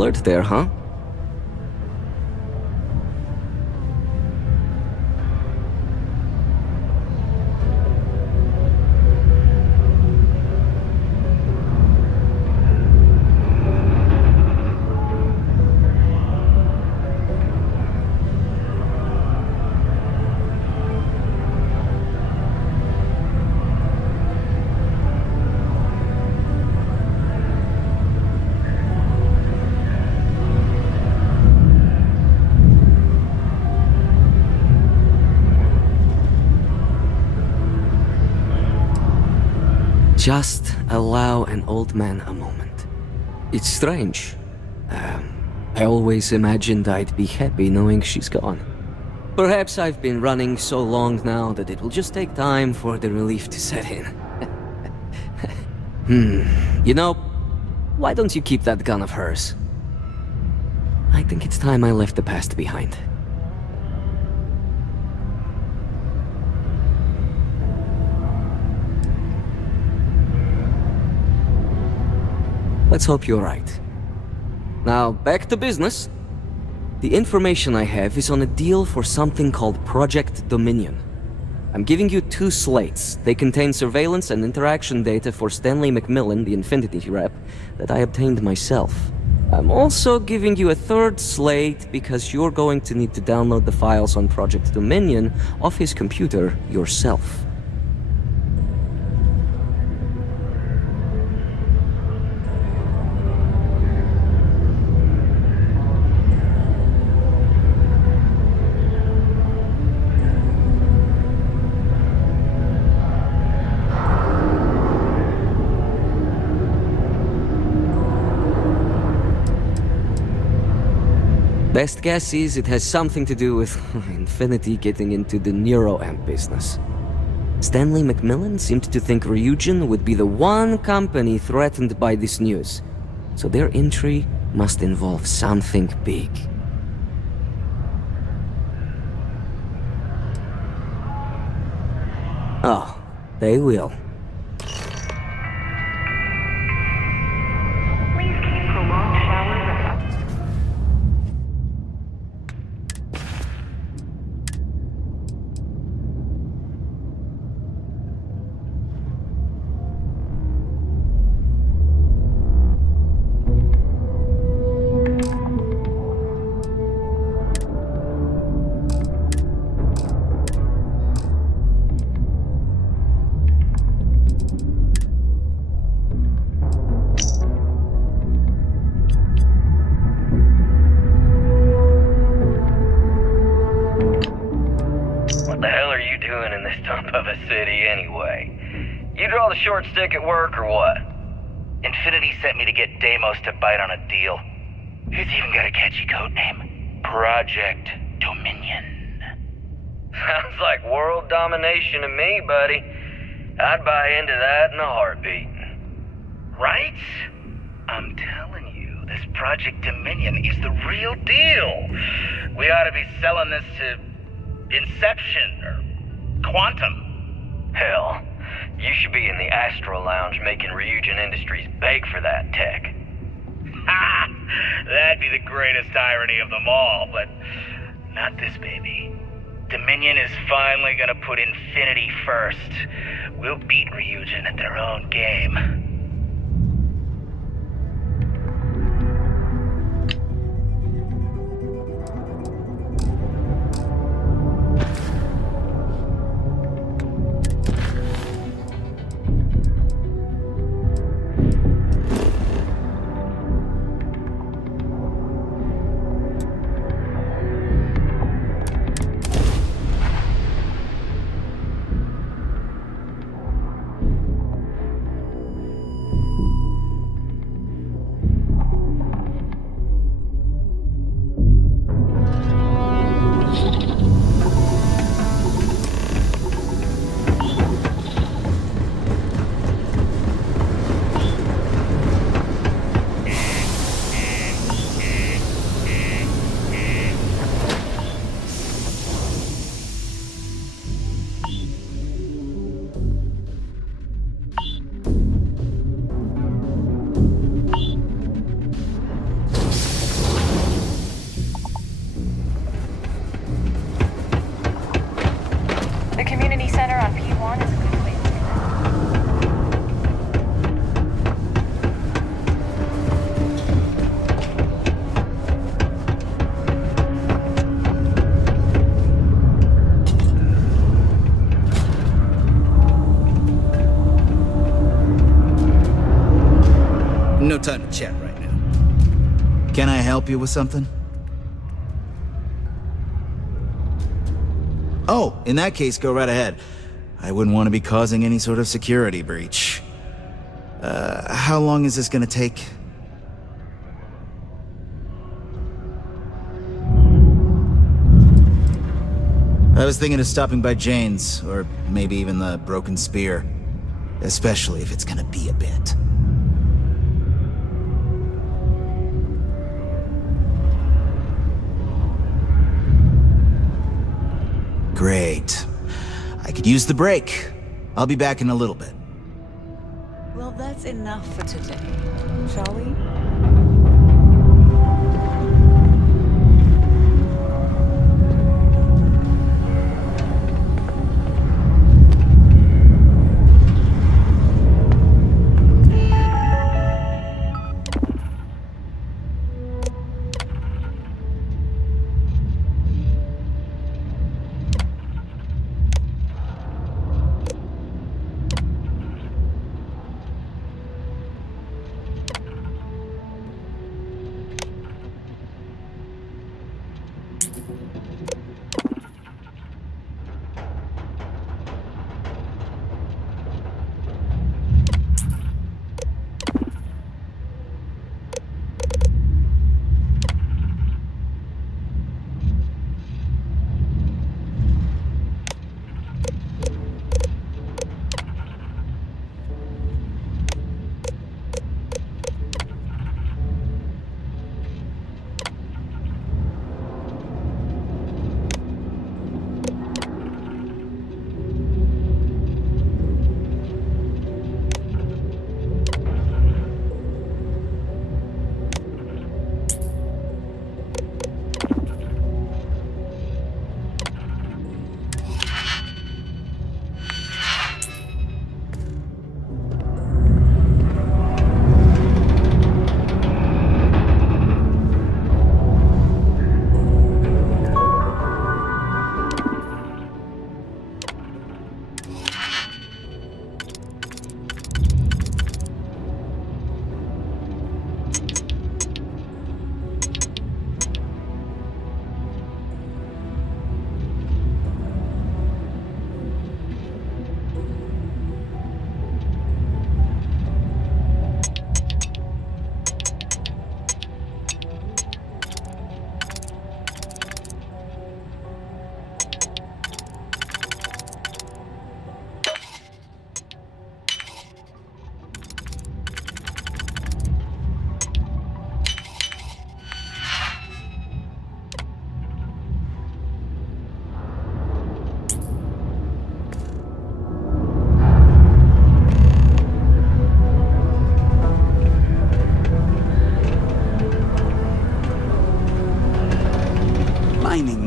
alert there, huh? Just allow an old man a moment. It's strange. I always imagined I'd be happy knowing she's gone. Perhaps I've been running so long now that it will just take time for the relief to set in. You know, why don't you keep that gun of hers? I think it's time I left the past behind. Let's hope you're right. Now, back to business. The information I have is on a deal for something called Project Dominion. I'm giving you 2 slates. They contain surveillance and interaction data for Stanley McMillan, the Infinity rep, that I obtained myself. I'm also giving you a 3rd slate because you're going to need to download the files on Project Dominion off his computer yourself. Best guess is it has something to do with Infinity getting into the neuroamp business. Stanley McMillan seemed to think Ryujin would be the one company threatened by this news, so their entry must involve something big. Oh, they will. Short stick at work or what? Infinity sent me to get Deimos to bite on a deal. He's even got a catchy code name. Project Dominion. Sounds like world domination to me, buddy. I'd buy into that in a heartbeat. Right? I'm telling you, this Project Dominion is the real deal. We ought to be selling this to Inception or Quantum. Hell. You should be in the Astro Lounge making Ryujin Industries beg for that tech. Ha! That'd be the greatest irony of them all, but not this baby. Dominion is finally gonna put Infinity first. We'll beat Ryujin at their own game. time to chat right now. Can I help you with something? Oh, in that case, go right ahead. I wouldn't want to be causing any sort of security breach. How long is this gonna take? I was thinking of stopping by Jane's, or maybe even the Broken Spear. Especially if it's gonna be a bit. Great. I could use the break. I'll be back in a little bit. Well, that's enough for today, shall we?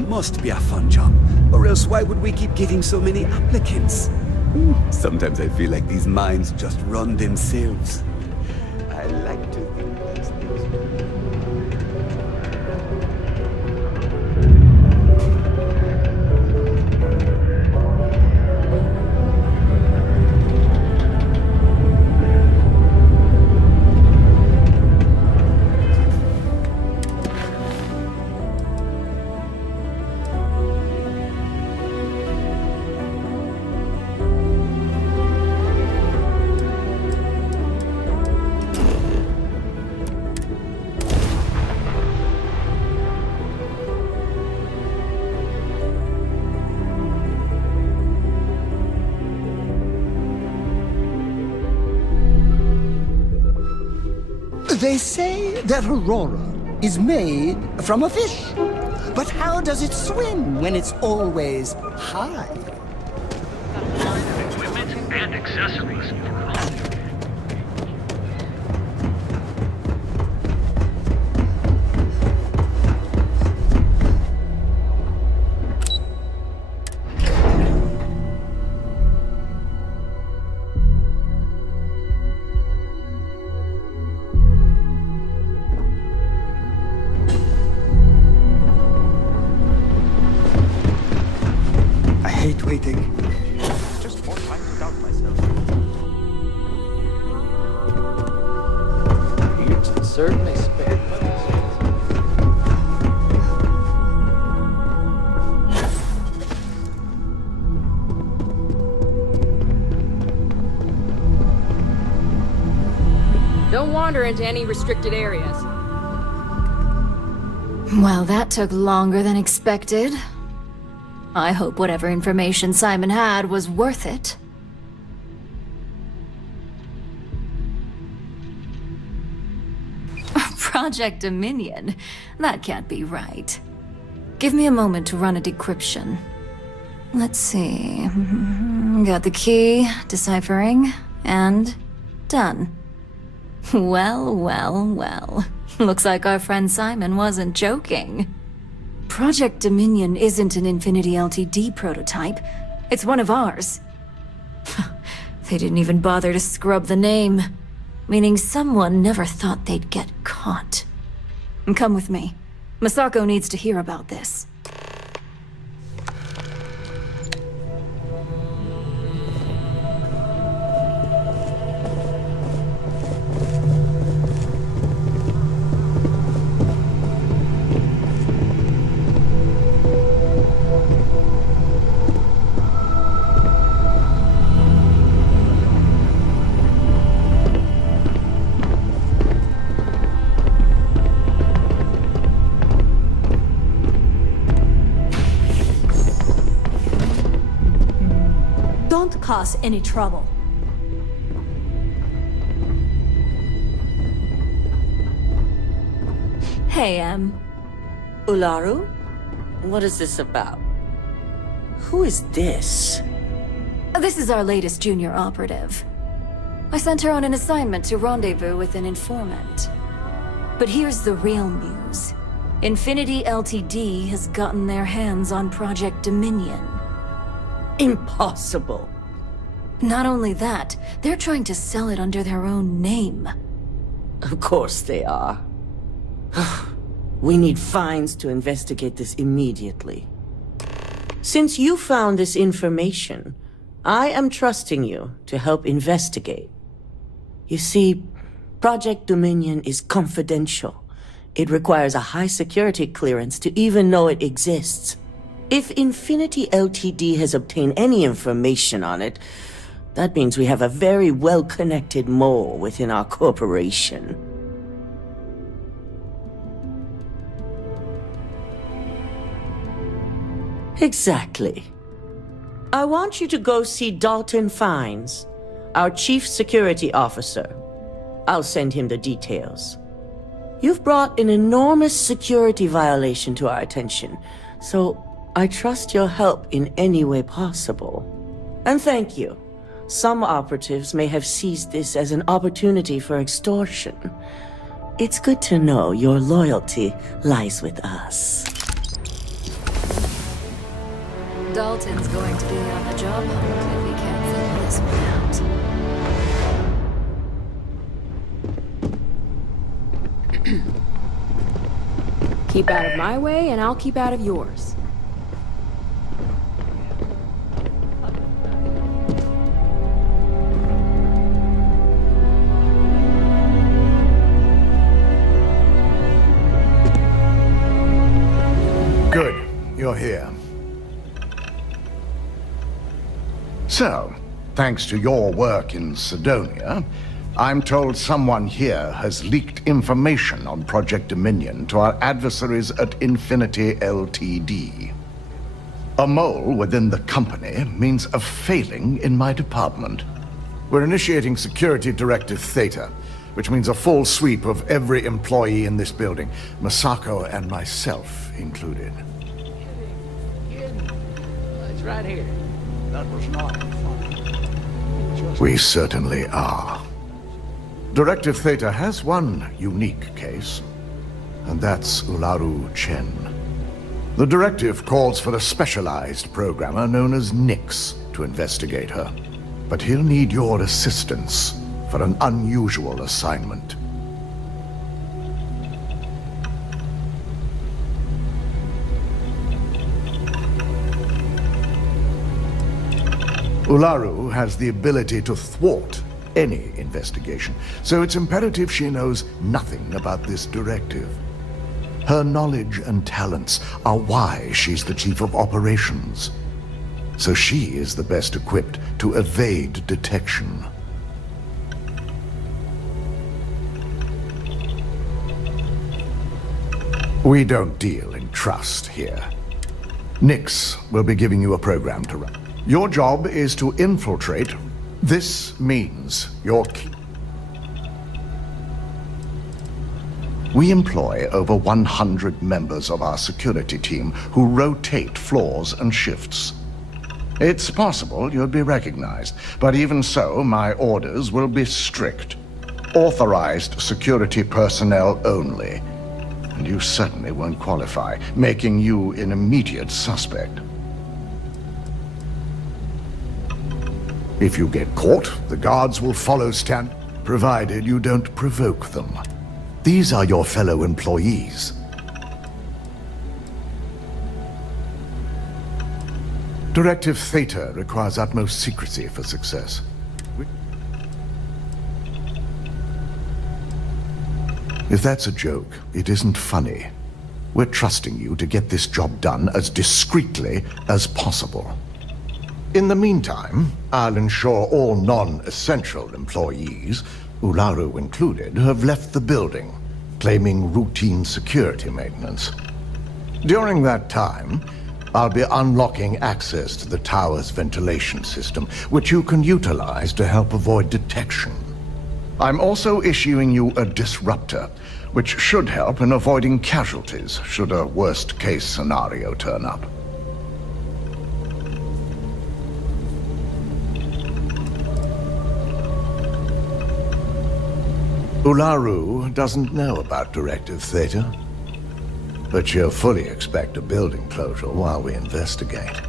Must be a fun job, or else why would we keep getting so many applicants? Sometimes I feel like these mines just run themselves. I like to think these things. They say that Aurora is made from a fish. But how does it swim when it's always high? Equipment and accessories for home. Waiting. Just more time to doubt myself. wander into any restricted areas. Well, that took longer than expected. I hope whatever information Simon had was worth it. Project Dominion? That can't be right. Give me a moment to run a decryption. Let's see. Got the key, deciphering, and done. Well, well, well. Looks like our friend Simon wasn't joking. Project Dominion isn't an Infinity LTD prototype. It's one of ours. They didn't even bother to scrub the name. Meaning someone never thought they'd get caught. Come with me. Masako needs to hear about this. Don't cause any trouble. Hey, Em. Ularu? What is this about? Who is this? This is our latest junior operative. I sent her on an assignment to rendezvous with an informant. But here's the real news. Infinity LTD has gotten their hands on Project Dominion. Impossible. Not only that, they're trying to sell it under their own name. Of course they are. We need Fines to investigate this immediately. Since you found this information, I am trusting you to help investigate. You see, Project Dominion is confidential. It requires a high security clearance to even know it exists. If Infinity LTD has obtained any information on it, that means we have a very well-connected mole within our corporation. Exactly. I want you to go see Dalton Fines, our Chief Security Officer. I'll send him the details. You've brought an enormous security violation to our attention, so I trust your help in any way possible. And thank you. Some operatives may have seized this as an opportunity for extortion. It's good to know your loyalty lies with us. Dalton's going to be on the job hunt if he can't figure this one out. Keep out of my way, and I'll keep out of yours. Good. You're here. So, thanks to your work in Sidonia, I'm told someone here has leaked information on Project Dominion to our adversaries at Infinity LTD. A mole within the company means a failing in my department. We're initiating Security Directive Theta, which means a full sweep of every employee in this building, Masako and myself included. It's right here. That was not funny. We certainly are. Directive Theta has one unique case, and that's Ularu Chen. The directive calls for a specialized programmer known as Nix to investigate her, but he'll need your assistance for an unusual assignment. Ularu has the ability to thwart any investigation, so it's imperative she knows nothing about this directive. Her knowledge and talents are why she's the chief of operations, so she is the best equipped to evade detection. We don't deal in trust here. Nix will be giving you a program to run. Your job is to infiltrate. This means your key. We employ over 100 members of our security team who rotate floors and shifts. It's possible you'd be recognized, but even so, my orders will be strict. Authorized security personnel only. And you certainly won't qualify, making you an immediate suspect. If you get caught, the guards will follow provided you don't provoke them. These are your fellow employees. Directive Theta requires utmost secrecy for success. If that's a joke, it isn't funny. We're trusting you to get this job done as discreetly as possible. In the meantime, I'll ensure all non-essential employees, Ularu included, have left the building, claiming routine security maintenance. During that time, I'll be unlocking access to the tower's ventilation system, which you can utilize to help avoid detection. I'm also issuing you a disruptor, which should help in avoiding casualties should a worst-case scenario turn up. Ularu doesn't know about Directive Theta, but she'll fully expect a building closure while we investigate.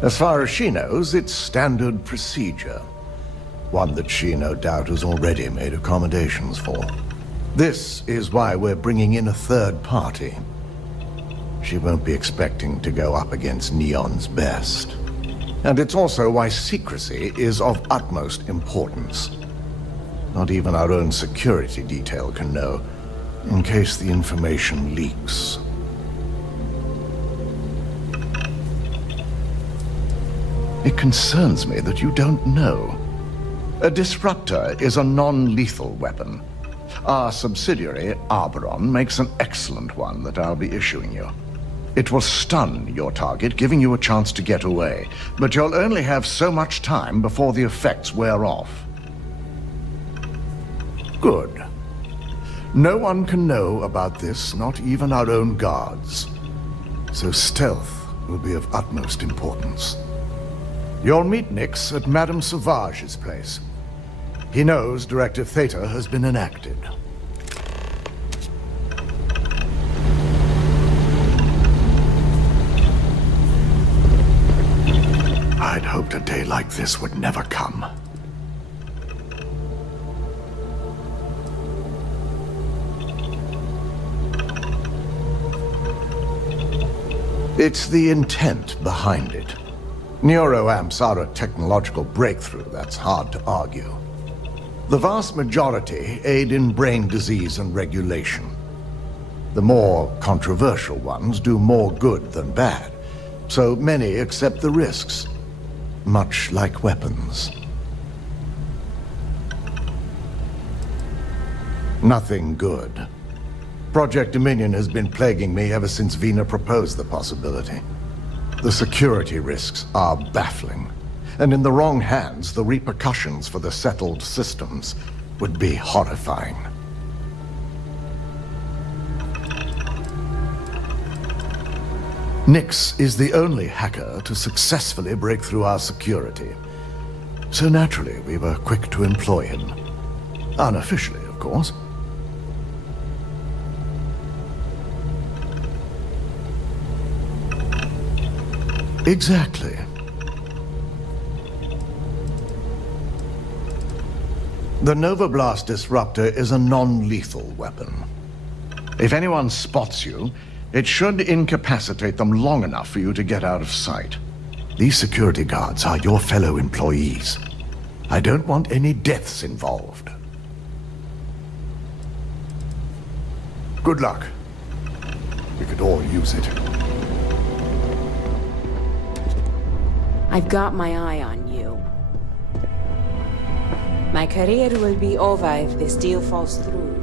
As far as she knows, it's standard procedure, one that she no doubt has already made accommodations for. This is why we're bringing in a third party. She won't be expecting to go up against Neon's best. And it's also why secrecy is of utmost importance. Not even our own security detail can know, in case the information leaks. It concerns me that you don't know. A disruptor is a non-lethal weapon. Our subsidiary, Arboron, makes an excellent one that I'll be issuing you. It will stun your target, giving you a chance to get away, but you'll only have so much time before the effects wear off. Good. No one can know about this, not even our own guards. So stealth will be of utmost importance. You'll meet Nix at Madame Sauvage's place. He knows Directive Theta has been enacted. I'd hoped a day like this would never come. It's the intent behind it. Neuroamps are a technological breakthrough that's hard to argue. The vast majority aid in brain disease and regulation. The more controversial ones do more good than bad, so many accept the risks, much like weapons. Nothing good. Project Dominion has been plaguing me ever since Vina proposed the possibility. The security risks are baffling, and in the wrong hands, the repercussions for the settled systems would be horrifying. Nix is the only hacker to successfully break through our security. So naturally, we were quick to employ him. Unofficially, of course. Exactly. The Nova Blast Disruptor is a non-lethal weapon. If anyone spots you, it should incapacitate them long enough for you to get out of sight. These security guards are your fellow employees. I don't want any deaths involved. Good luck. We could all use it. I've got my eye on you. My career will be over if this deal falls through.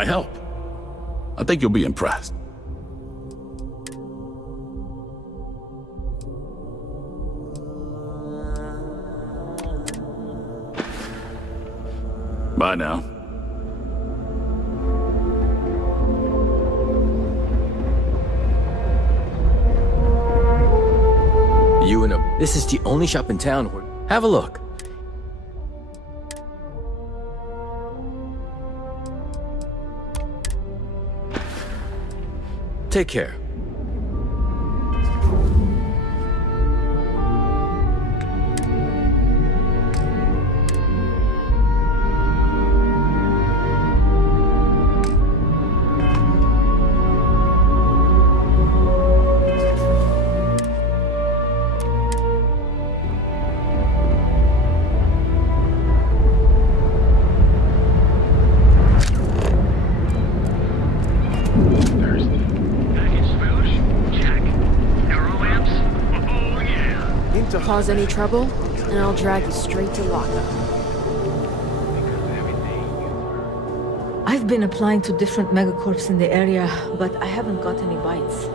I help? I think you'll be impressed. Bye now. This is the only shop in town where... Have a look. Take care. Cause any trouble, and I'll drag you straight to lockup. I've been applying to different megacorps in the area, but I haven't got any bites.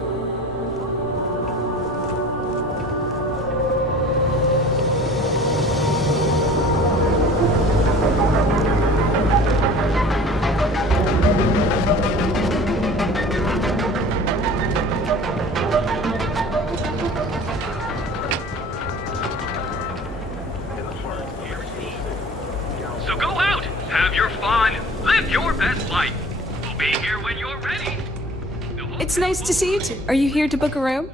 So go out, have your fun, live your best life. We'll be here when you're ready. It's nice to see you two. Are you here to book a room?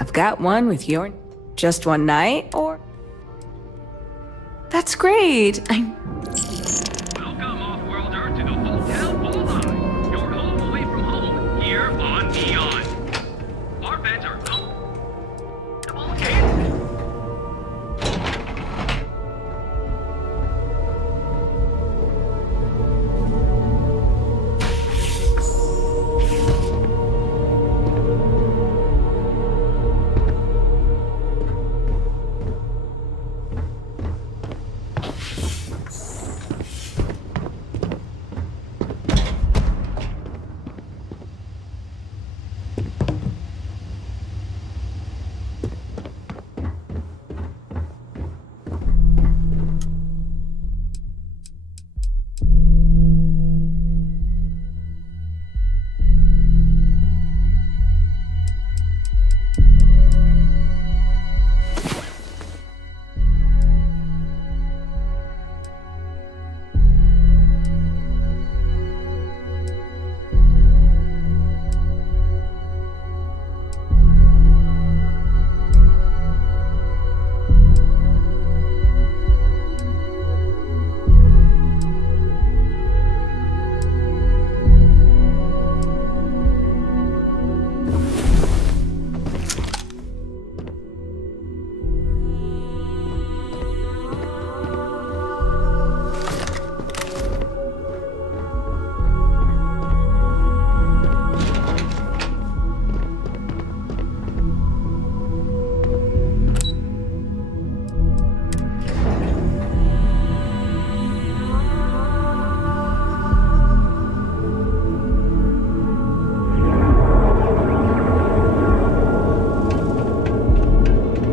I've got one with your... Just one night, or... That's great. Welcome, off-worlder, to the Hotel OMARG. Your home away from home, here on Neon. Our beds are comfortable and...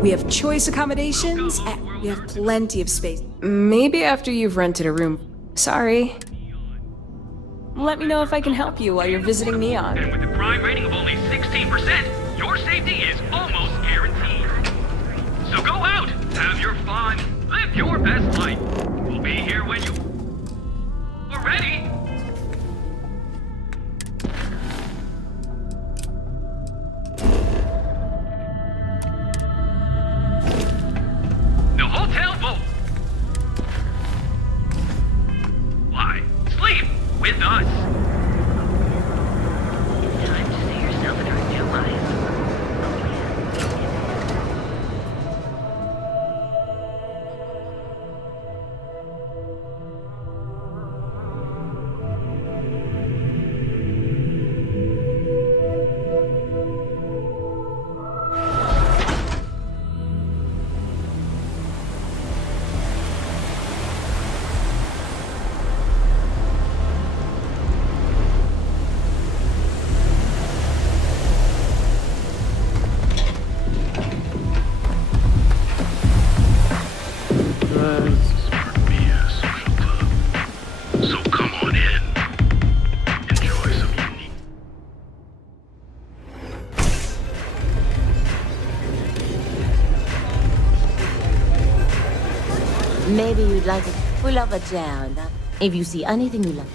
We have choice accommodations, and we have plenty of space. Maybe after you've rented a room. Sorry. Let me know if I can help you while you're visiting Neon. And with a crime rating of only 16%, your safety is almost guaranteed. So go out, have your fun, live your best life. We'll be here when you're ready. The hotel vote. Why, sleep with us. Time to see yourself in our new life. Maybe you'd like to pull up a chair if you see anything you like.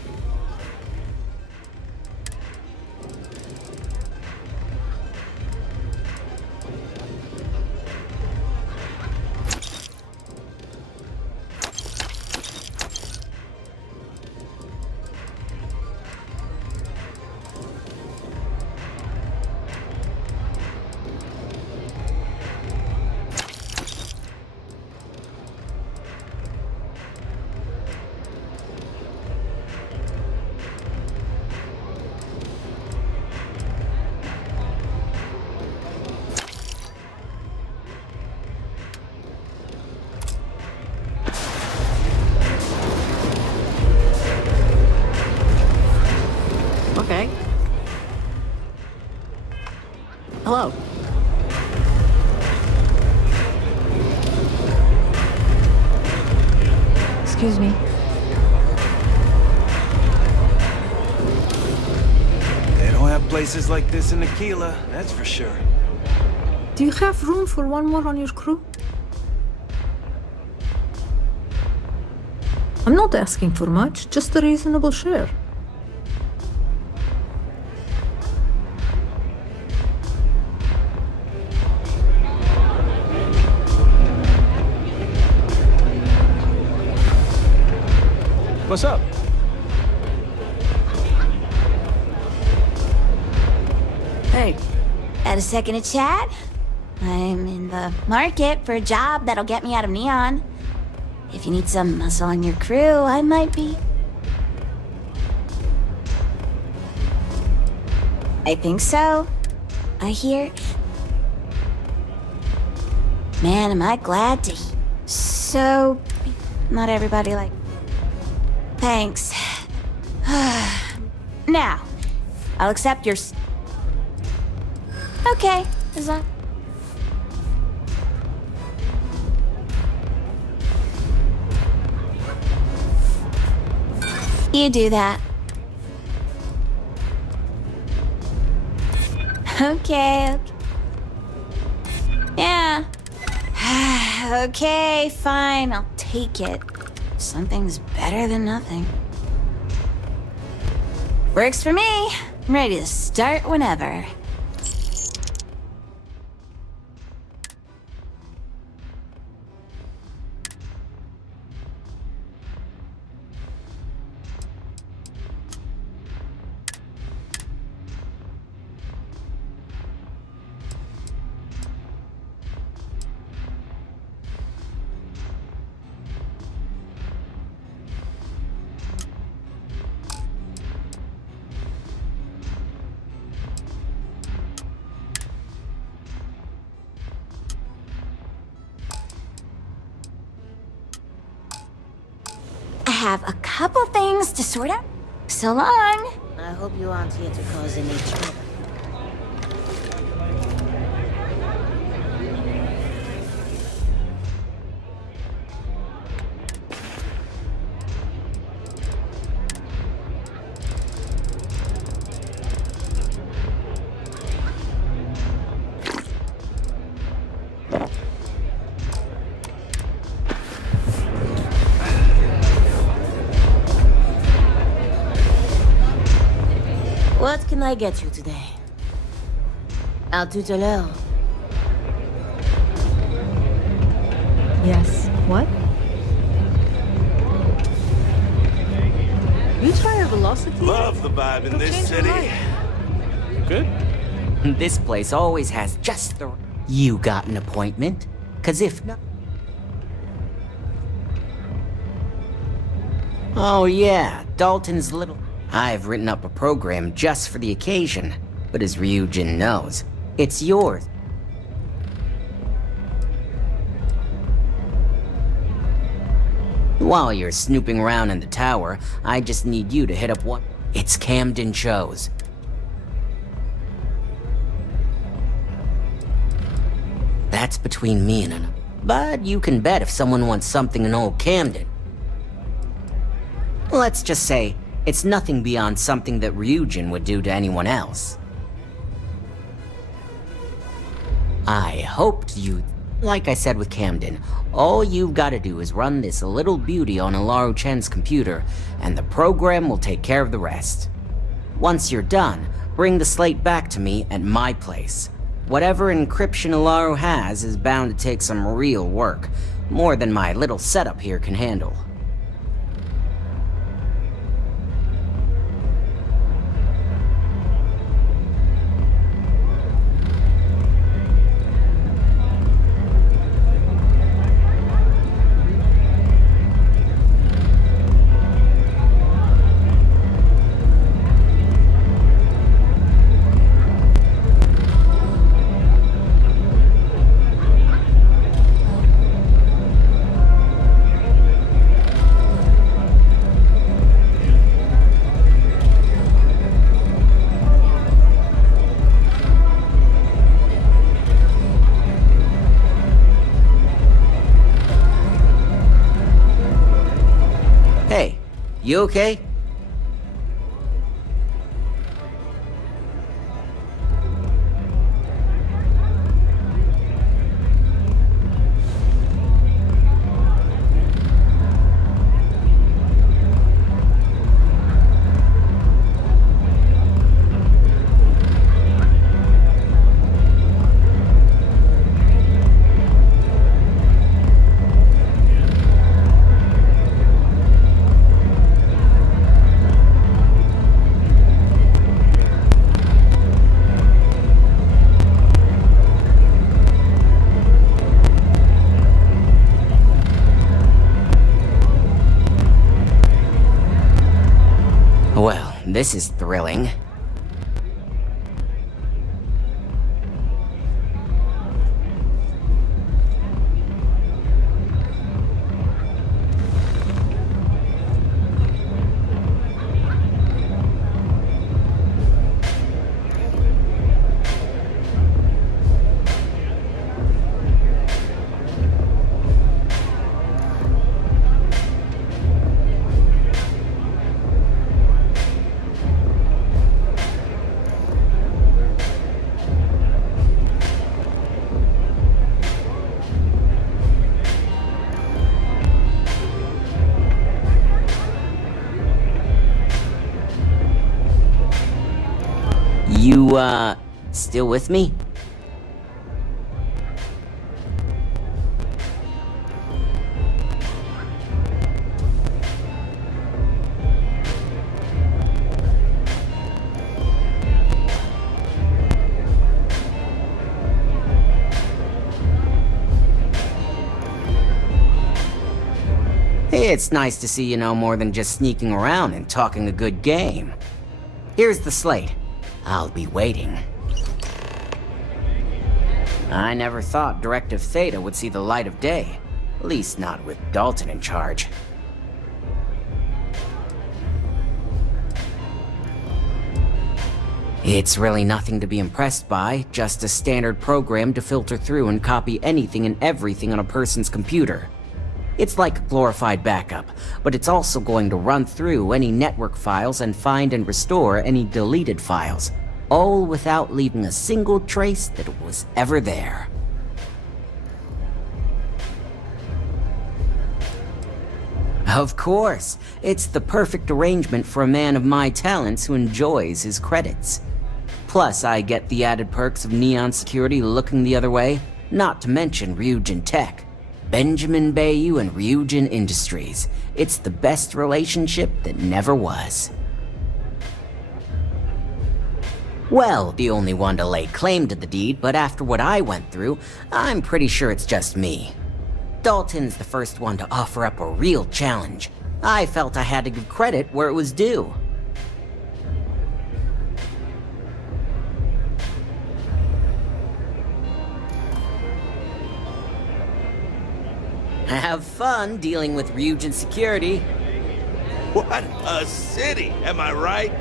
Okay. Hello. Excuse me. They don't have places like this in Aquila, that's for sure. Do you have room for one more on your crew? I'm not asking for much, just a reasonable share. What's up? Hey. Got a second to chat? I'm in the market for a job that'll get me out of Neon. If you need some muscle on your crew, I might be... I think so. I hear... Man, am I glad to... So... Not everybody like... Thanks. Now, I'll accept your... Okay, as long... You do that. Okay. Yeah. Okay, fine, I'll take it. Something's better than nothing. Works for me. I'm ready to start whenever. I have a couple things to sort out. So long. I hope you aren't here to cause any trouble. What can I get you today? À tout à l'heure. Yes. What? You try a velocity? Love the vibe in this city. Good. This place always has just the... You got an appointment? 'Cause if not... Oh yeah, Dalton's little... I've written up a program just for the occasion, but as Ryujin knows, it's yours. While you're snooping around in the tower, I just need you to hit up what... It's Camden shows. That's between me and him. But you can bet if someone wants something in old Camden. Let's just say, it's nothing beyond something that Ryujin would do to anyone else. I hoped you... Like I said with Camden, all you've got to do is run this little beauty on Alaru Chen's computer, and the program will take care of the rest. Once you're done, bring the slate back to me at my place. Whatever encryption Alaru has is bound to take some real work, more than my little setup here can handle. Hey, you okay? Well, this is thrilling. You, still with me? It's nice to see you know more than just sneaking around and talking a good game. Here's the slate. I'll be waiting. I never thought Directive Theta would see the light of day. At least not with Dalton in charge. It's really nothing to be impressed by, just a standard program to filter through and copy anything and everything on a person's computer. It's like a glorified backup, but it's also going to run through any network files and find and restore any deleted files, all without leaving a single trace that was ever there. Of course, it's the perfect arrangement for a man of my talents who enjoys his credits. Plus, I get the added perks of Neon Security looking the other way, not to mention Ryujin Tech. Benjamin Bayou and Ryujin Industries. It's the best relationship that never was. Well, the only one to lay claim to the deed, but after what I went through, I'm pretty sure it's just me. Dalton's the first one to offer up a real challenge. I felt I had to give credit where it was due. Have fun dealing with Ryujin Security. What a city, am I right?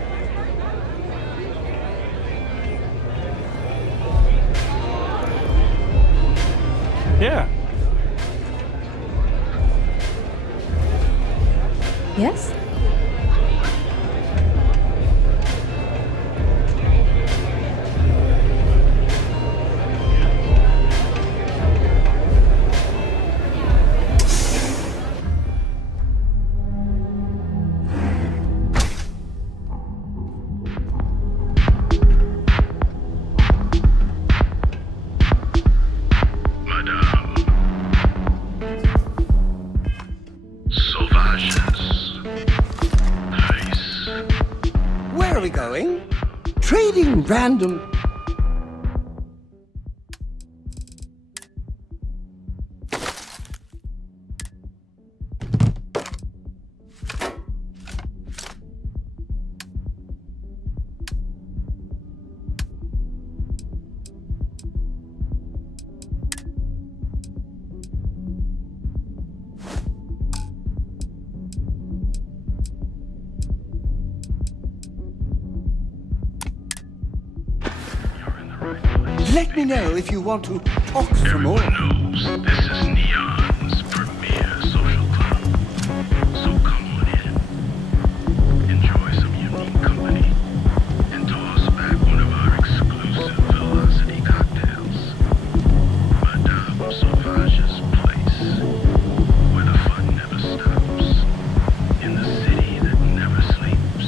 Yeah. Yes? random. Let me know if you want to talk some more. Knows this is Neon's premier social club. So come on in, enjoy some unique company, and toss back one of our exclusive velocity cocktails. Madame Sauvage's place, where the fun never stops, in the city that never sleeps.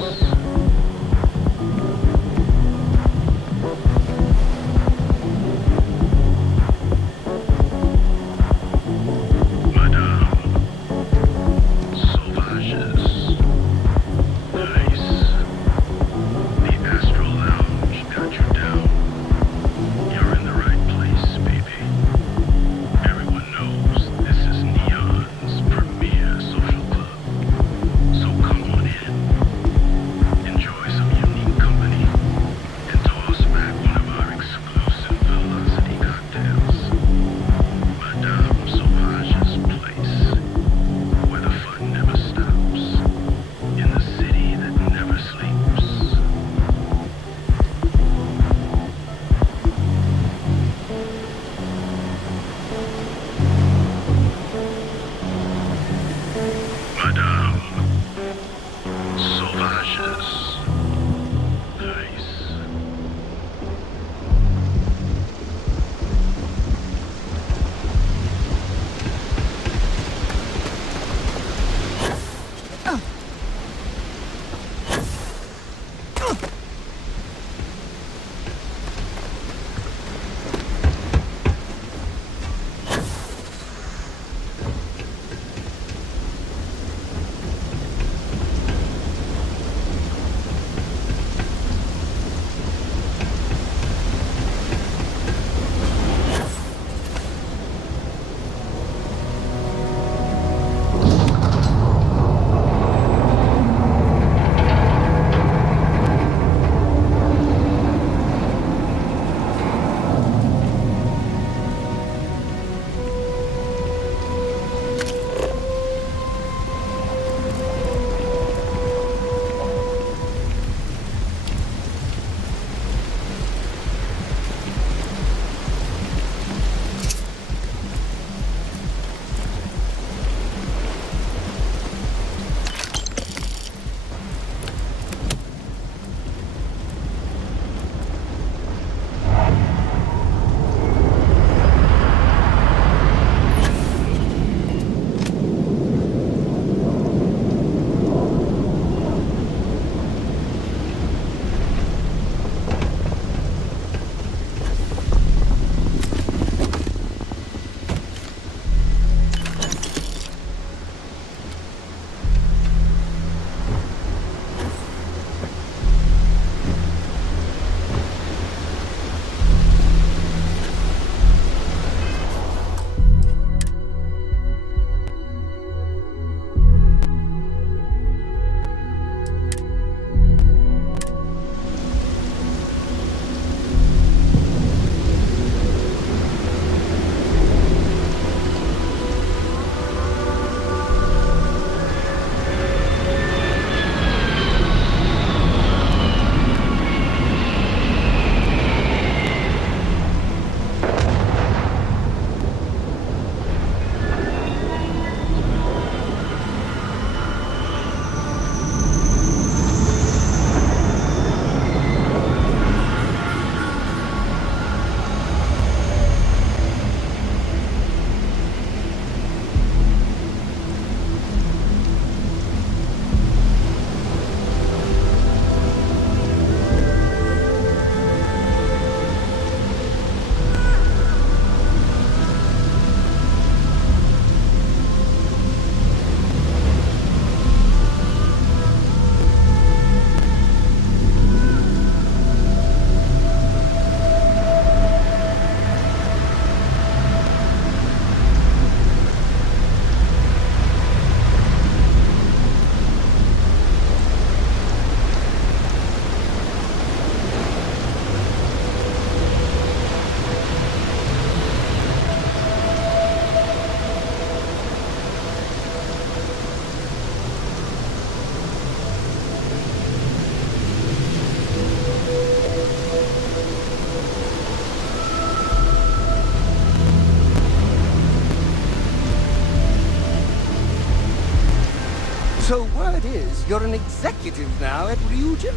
you're an executive now at Ryujin?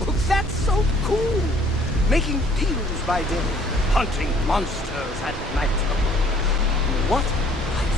Oh, that's so cool! Making deals by day, hunting monsters at night. What life!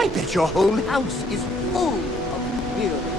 I bet your whole house is full of mirrors.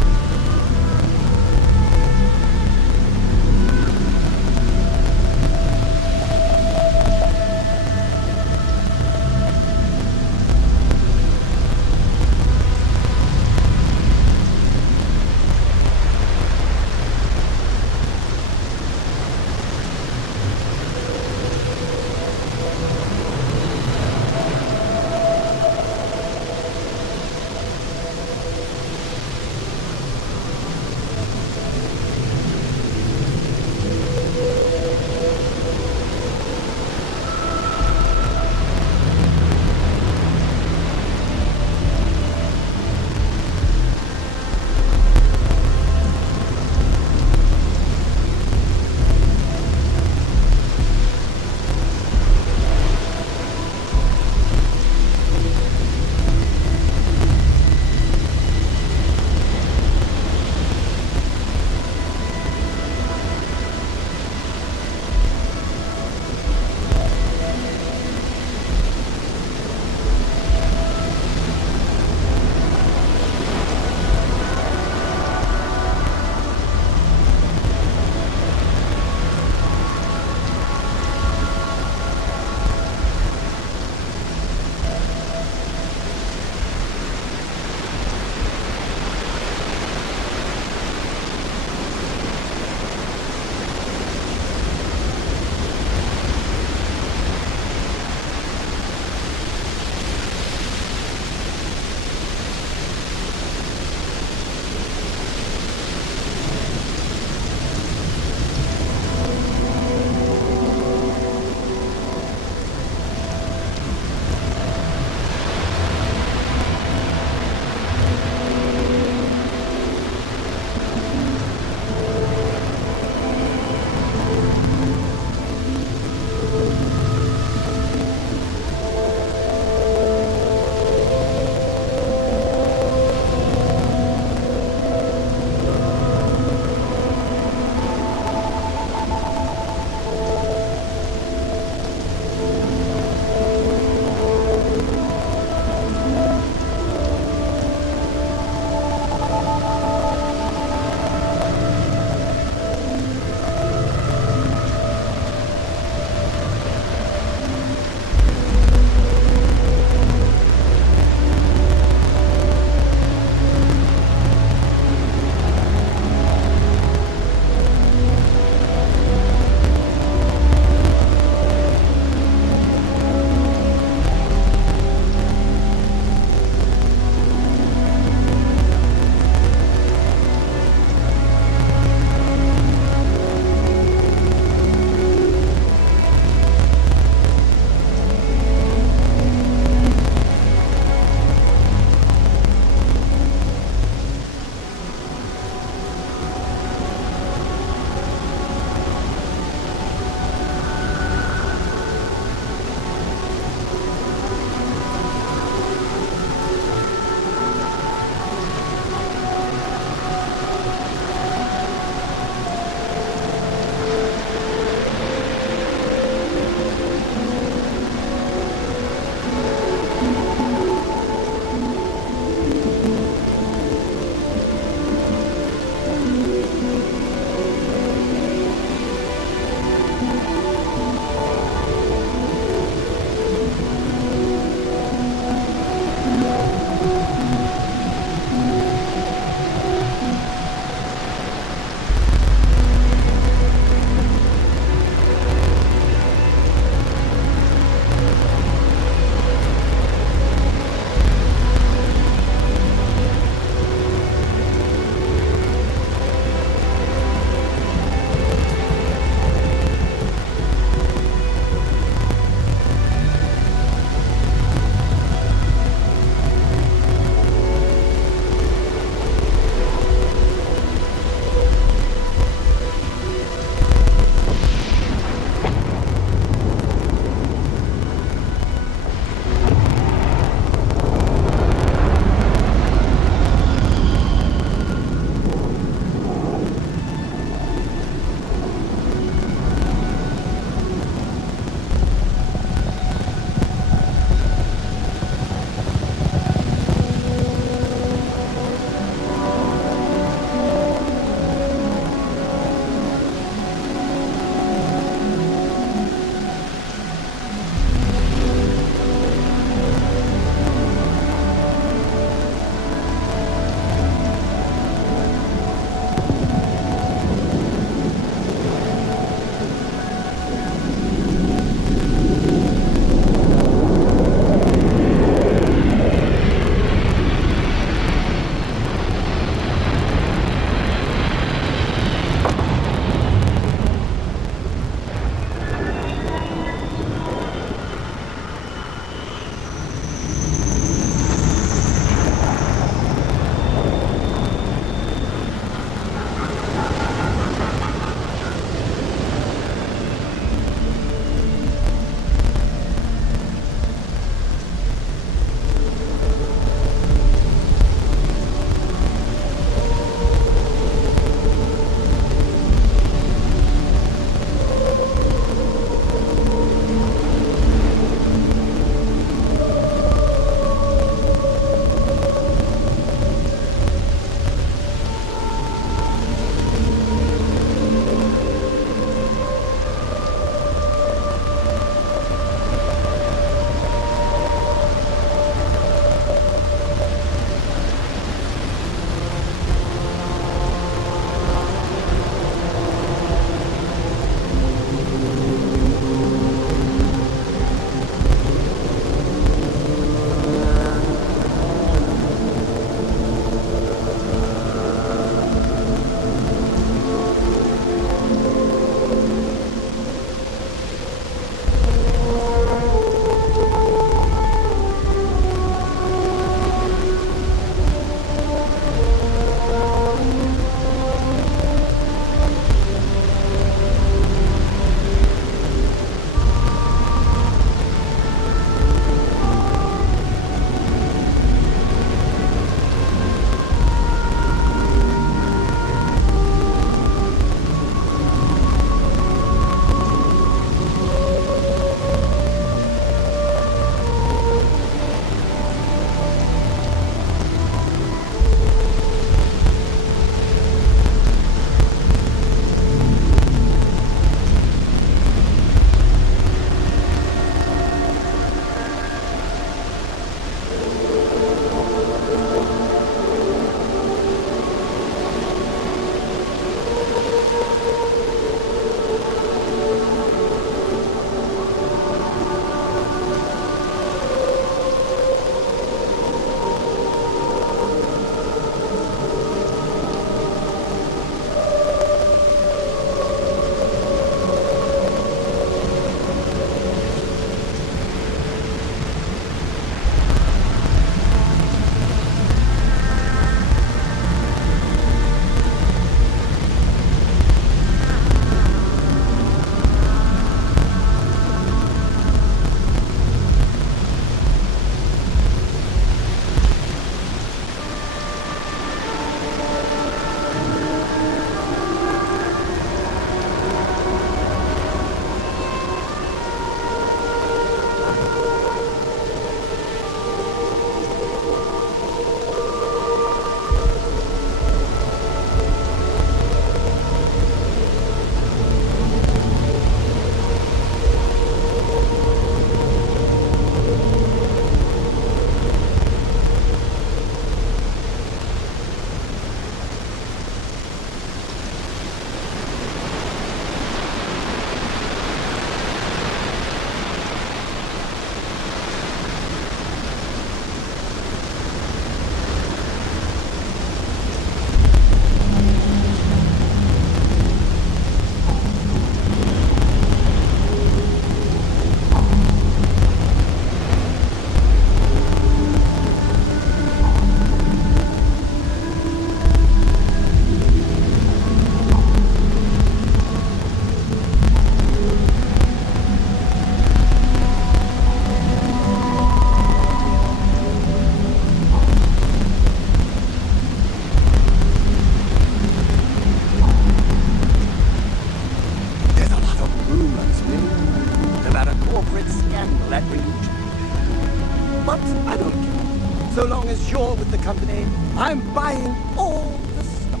that range. But I don't care. So long as you're with the company, I'm buying all the stuff.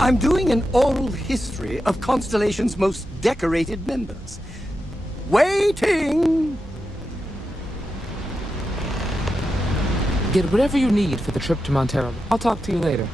I'm doing an oral history of Constellation's most decorated members. Waiting! Get whatever you need for the trip to Montero. I'll talk to you later.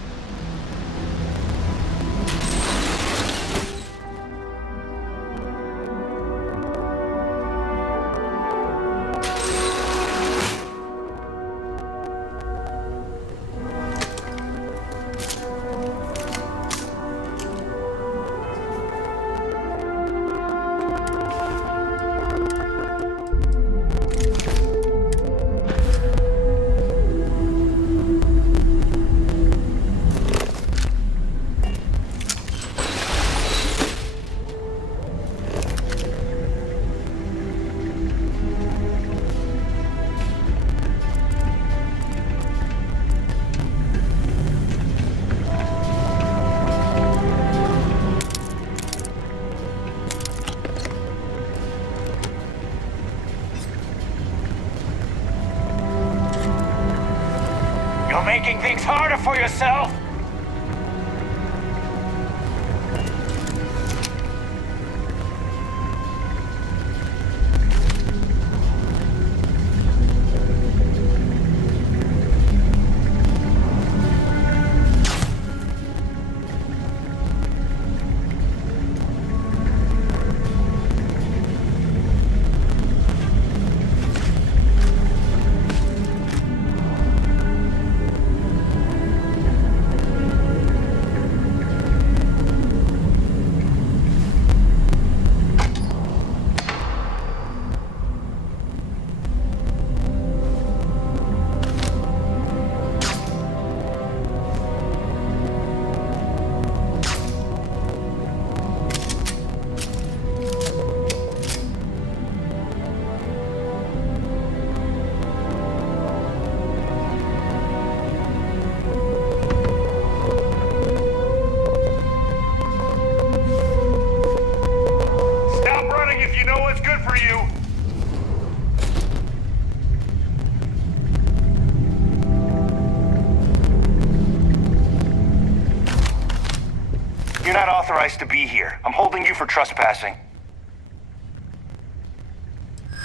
You're making things harder for yourself! You're not authorized to be here. I'm holding you for trespassing.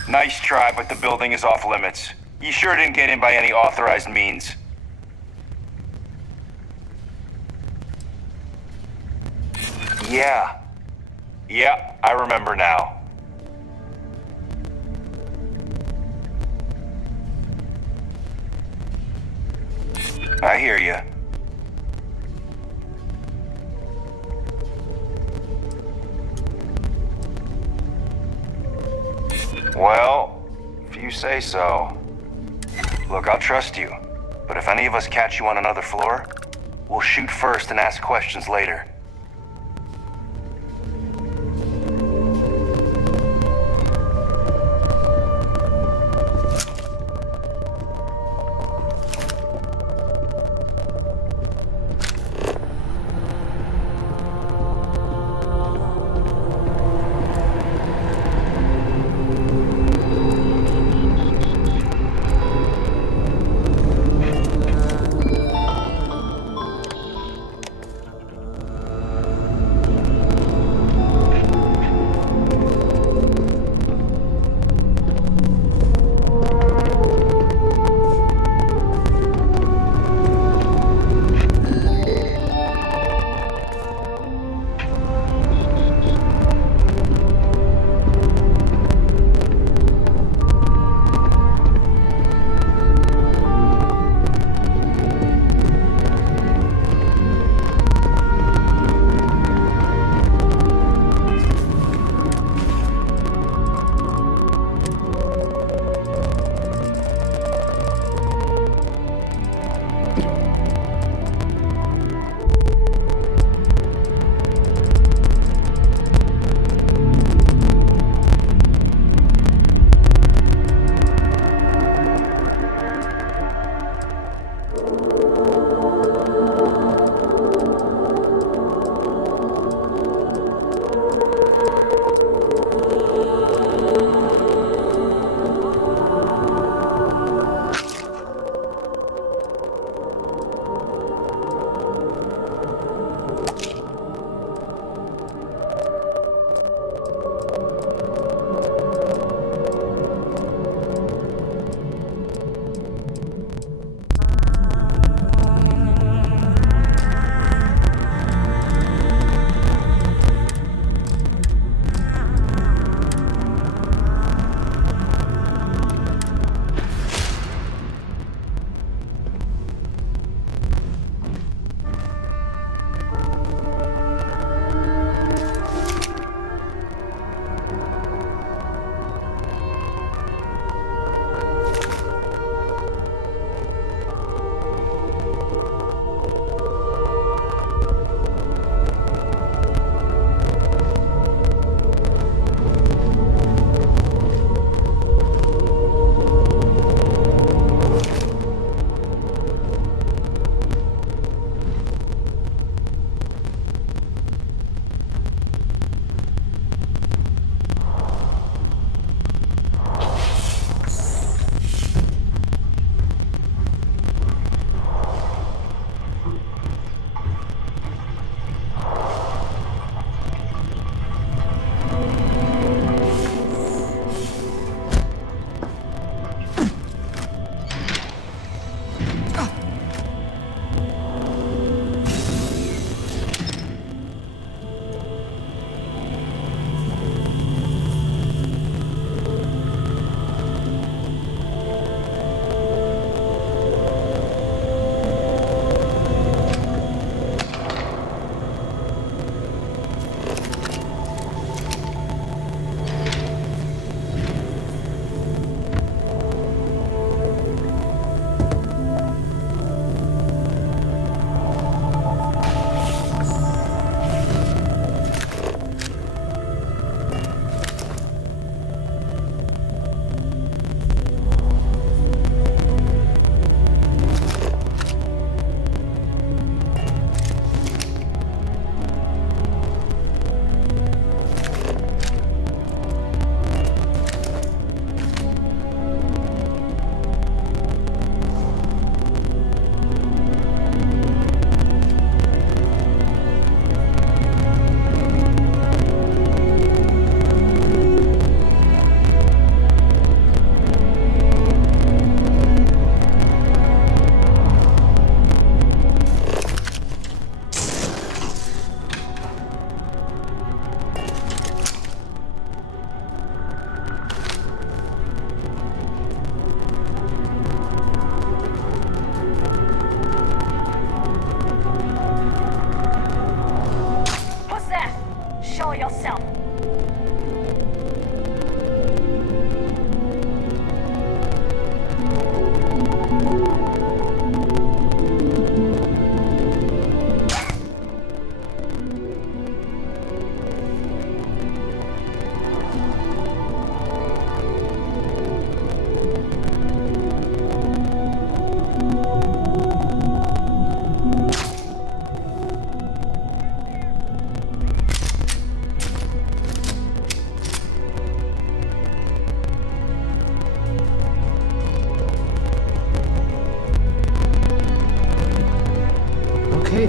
Nice try, but the building is off limits. You sure didn't get in by any authorized means. Yeah. Yeah, I remember now. I hear you. Well, if you say so. Look, I'll trust you. But if any of us catch you on another floor, we'll shoot first and ask questions later.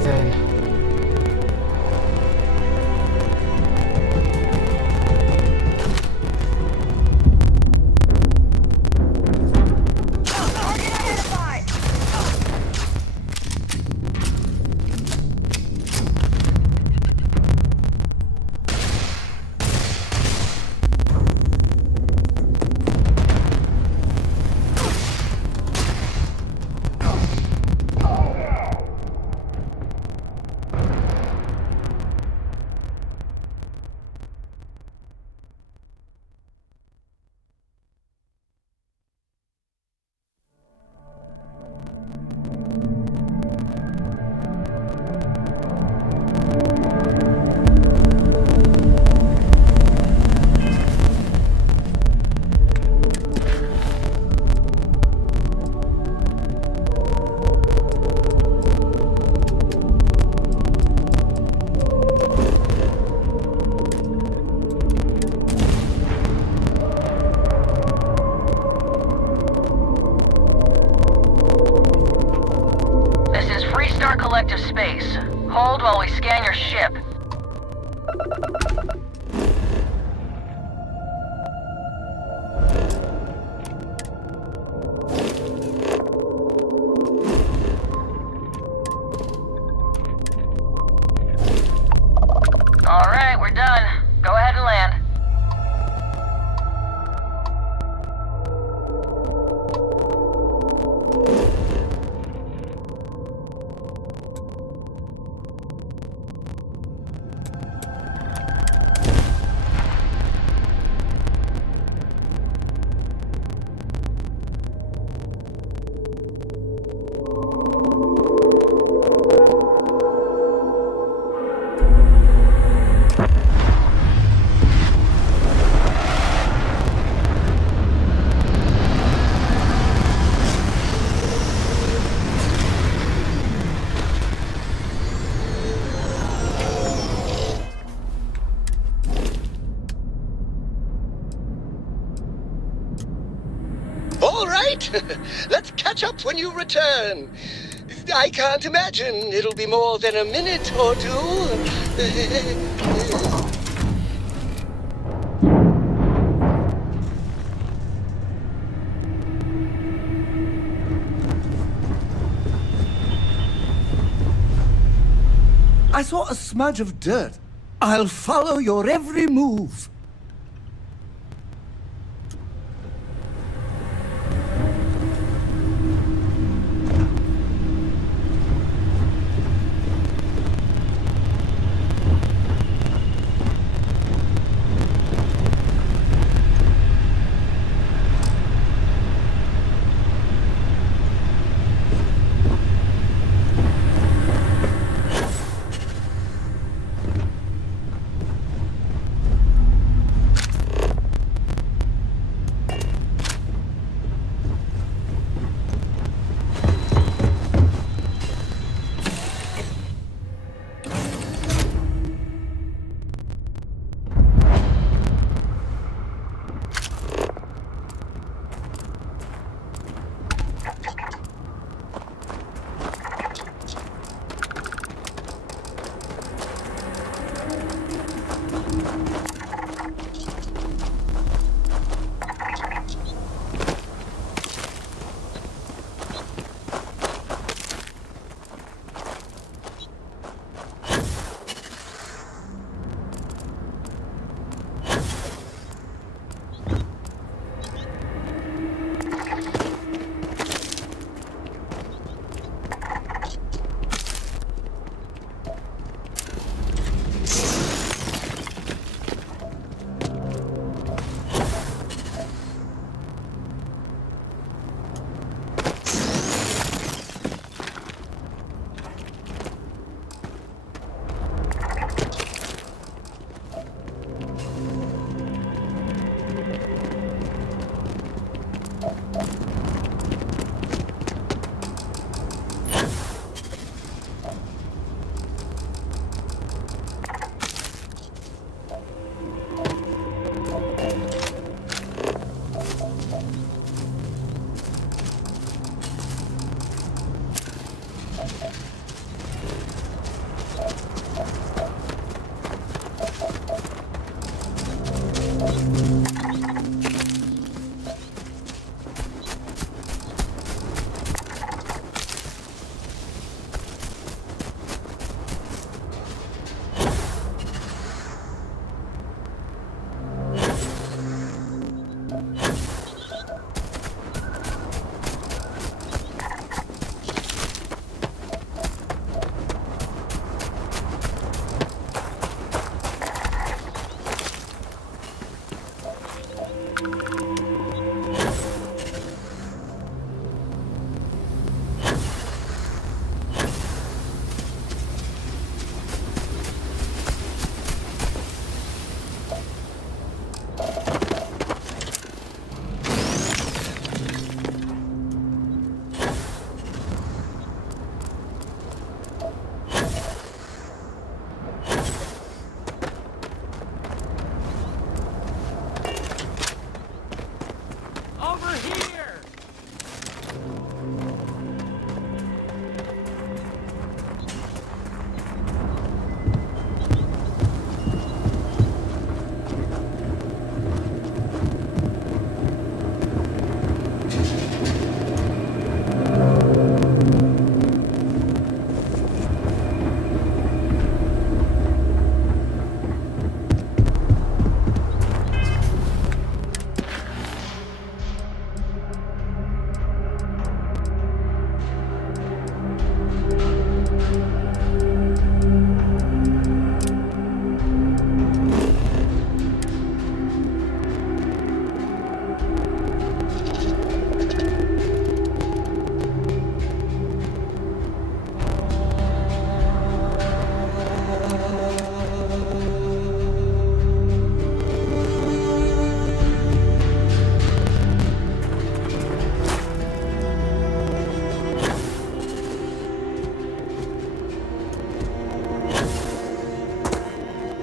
then. Collective space. Hold while we scan your ship. All right, we're done. Go ahead and land. All right, let's catch up when you return. I can't imagine it'll be more than a minute or two. I saw a smudge of dirt. I'll follow your every move.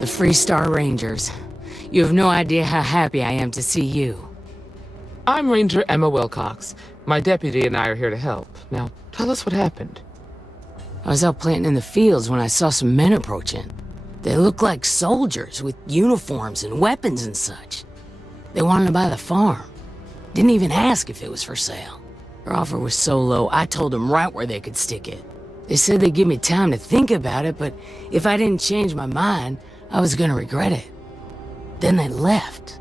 The Freestar Rangers. You have no idea how happy I am to see you. I'm Ranger Emma Wilcox. My deputy and I are here to help. Now, tell us what happened. I was out planting in the fields when I saw some men approaching. They looked like soldiers with uniforms and weapons and such. They wanted to buy the farm. Didn't even ask if it was for sale. Their offer was so low, I told them right where they could stick it. They said they'd give me time to think about it, but if I didn't change my mind, I was gonna regret it. Then they left.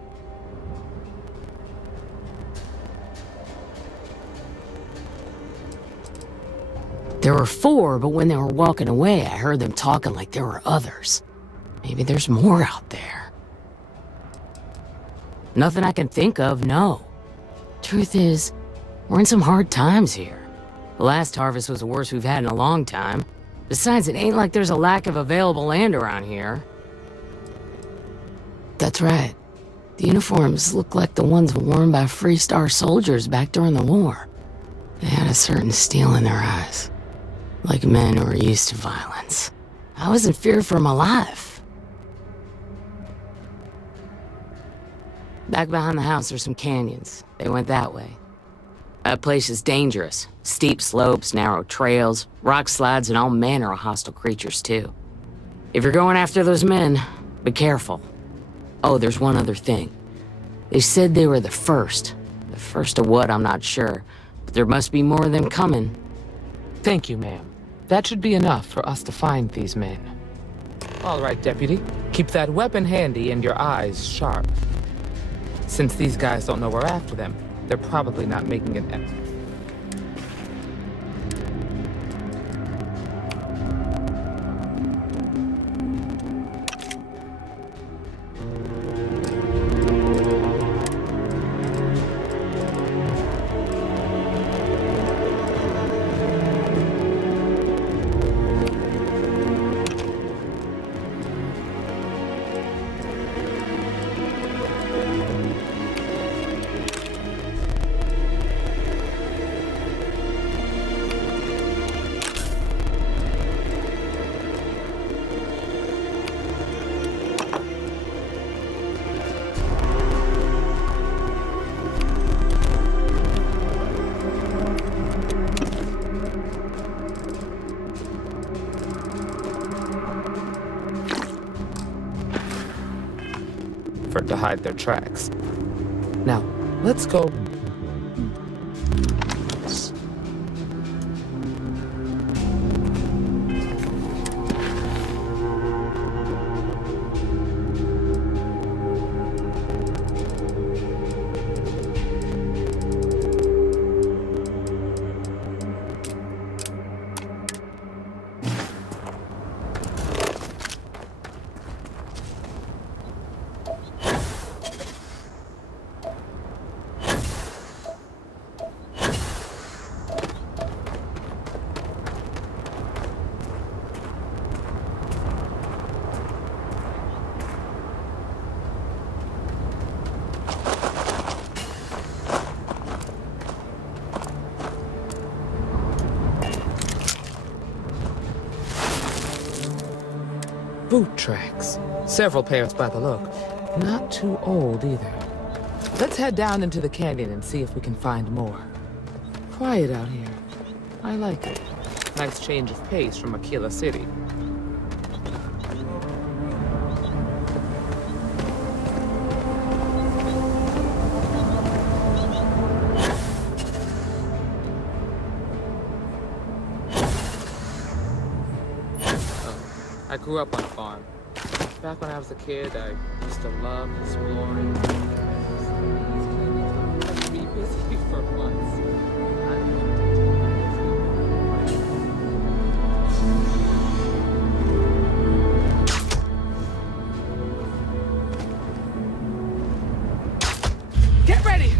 There were 4, but when they were walking away, I heard them talking like there were others. Maybe there's more out there. Nothing I can think of, no. Truth is, we're in some hard times here. The last harvest was the worst we've had in a long time. Besides, it ain't like there's a lack of available land around here. That's right. The uniforms look like the ones worn by Freestar soldiers back during the war. They had a certain steel in their eyes. Like men who are used to violence. I was in fear for my life. Back behind the house there's some canyons. They went that way. That place is dangerous. Steep slopes, narrow trails, rock slides, and all manner of hostile creatures too. If you're going after those men, be careful. Oh, there's one other thing. They said they were the first. The first of what, I'm not sure. But there must be more of them coming. Thank you, ma'am. That should be enough for us to find these men. All right, deputy. Keep that weapon handy and your eyes sharp. Since these guys don't know we're after them, they're probably not making an effort. To hide their tracks. Now, let's go. Boot tracks. Several pairs by the look. Not too old either. Let's head down into the canyon and see if we can find more. Quiet out here. I like it. Nice change of pace from Aquila City. I grew up on a farm. Back when I was a kid, I used to love exploring. Be busy for months. Get ready!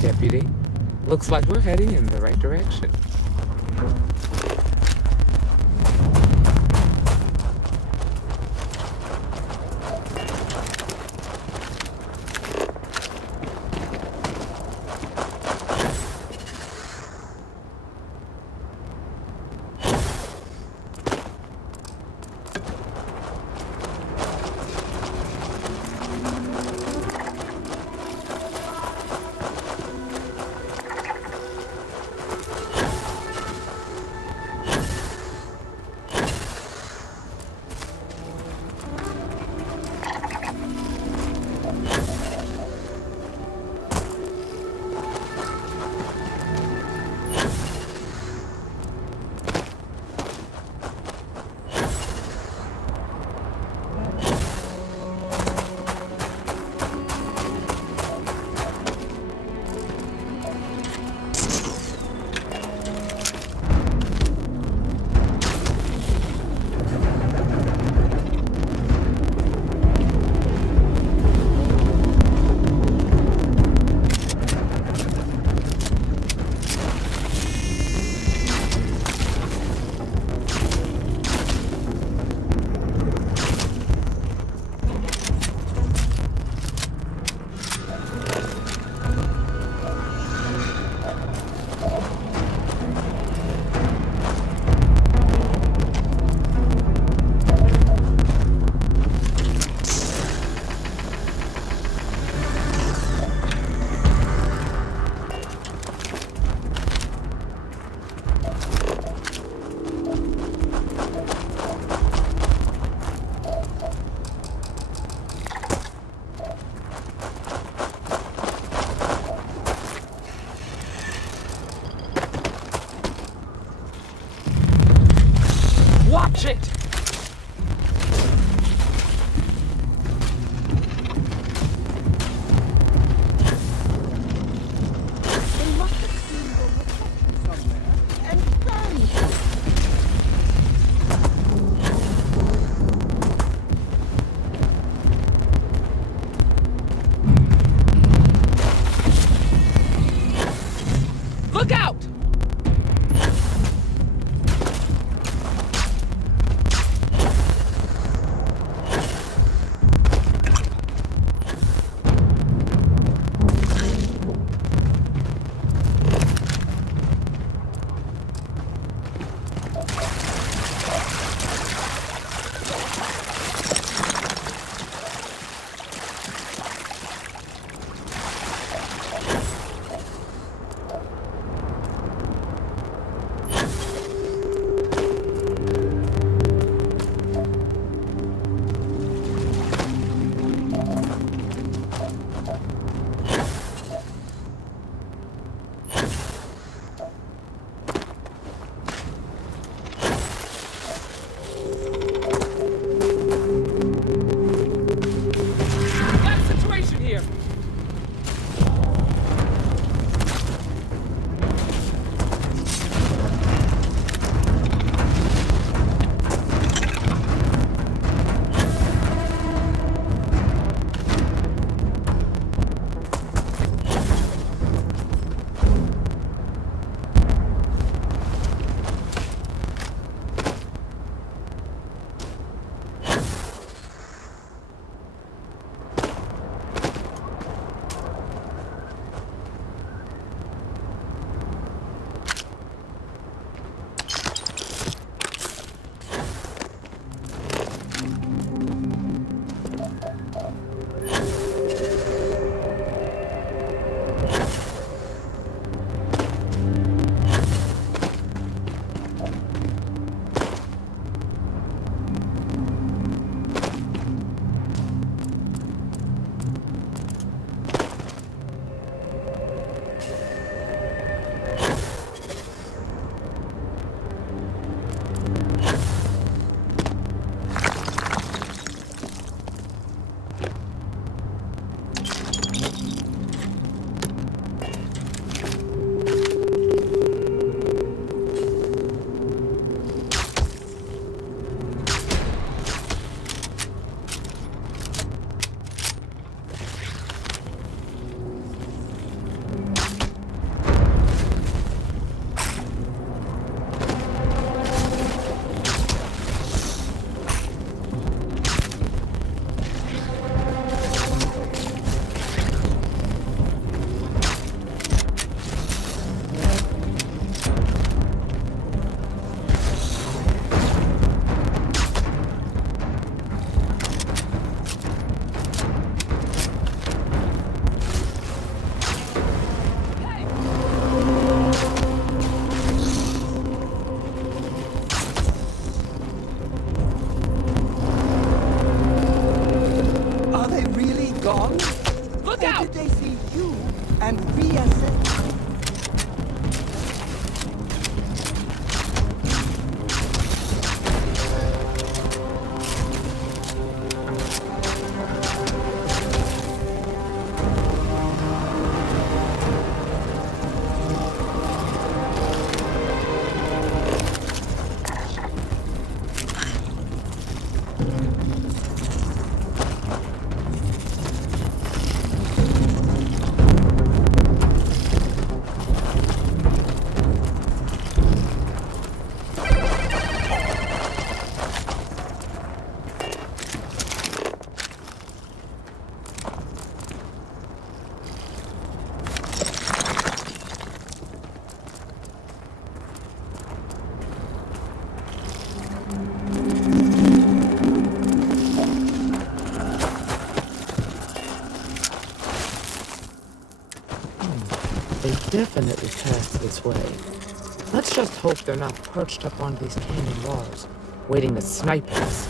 Deputy. Looks like we're heading in the right direction. gone? Look Or out! did they see you and reassess? They definitely passed this way. Let's just hope they're not perched up on these canyon walls, waiting to snipe us.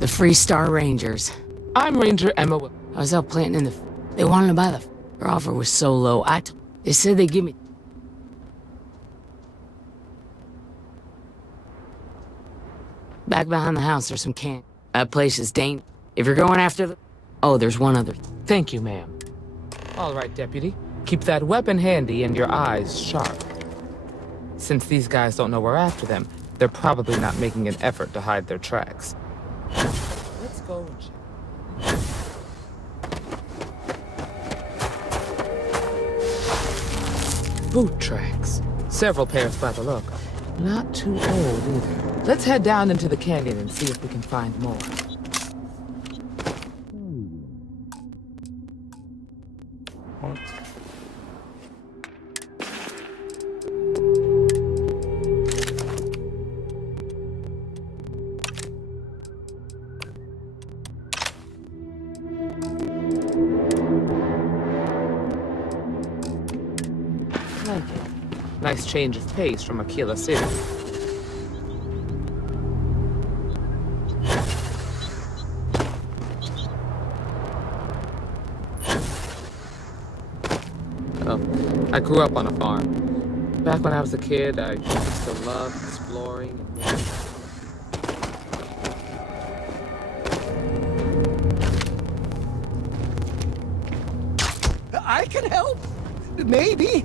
The Free Star Rangers. I'm Ranger Emma. I was out planting in the... They wanted to buy the... Their offer was so low, They said they'd give me... Back behind the house, there's some camp. That place is dangerous. If you're going after the... Oh, there's one other. Thank you, ma'am. All right, Deputy. Keep that weapon handy and your eyes sharp. Since these guys don't know we're after them, they're probably not making an effort to hide their tracks. Let's go and check. Boot tracks. Several pairs by the look. Not too old either. Let's head down into the canyon and see if we can find more. Nice change of pace from Aquila City. Oh, I grew up on a farm. Back when I was a kid, I used to love exploring and... I can help. Maybe.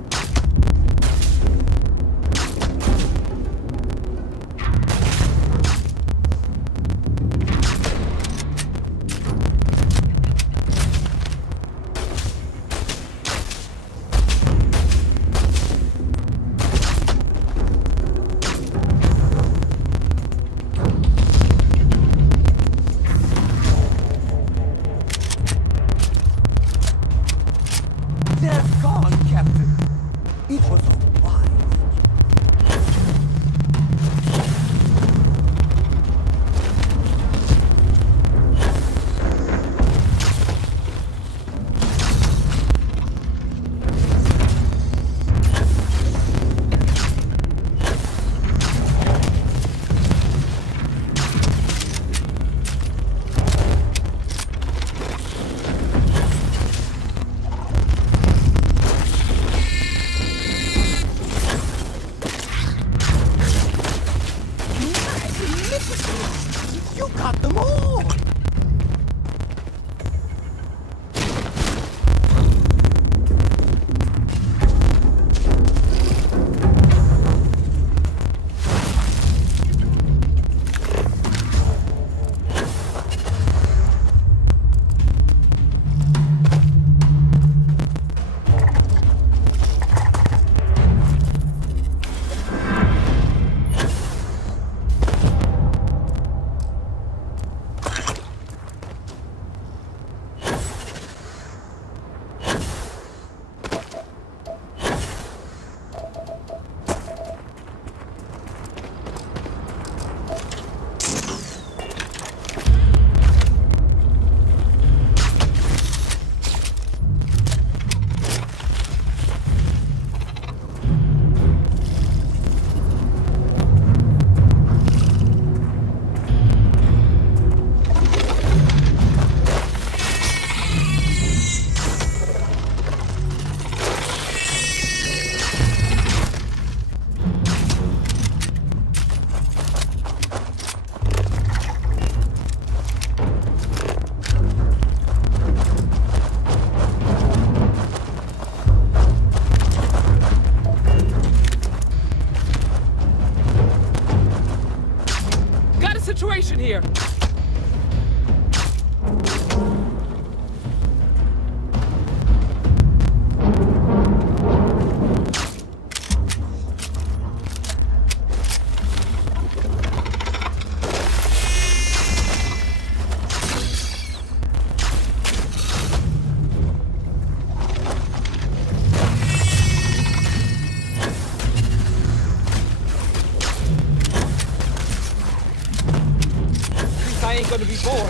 boy.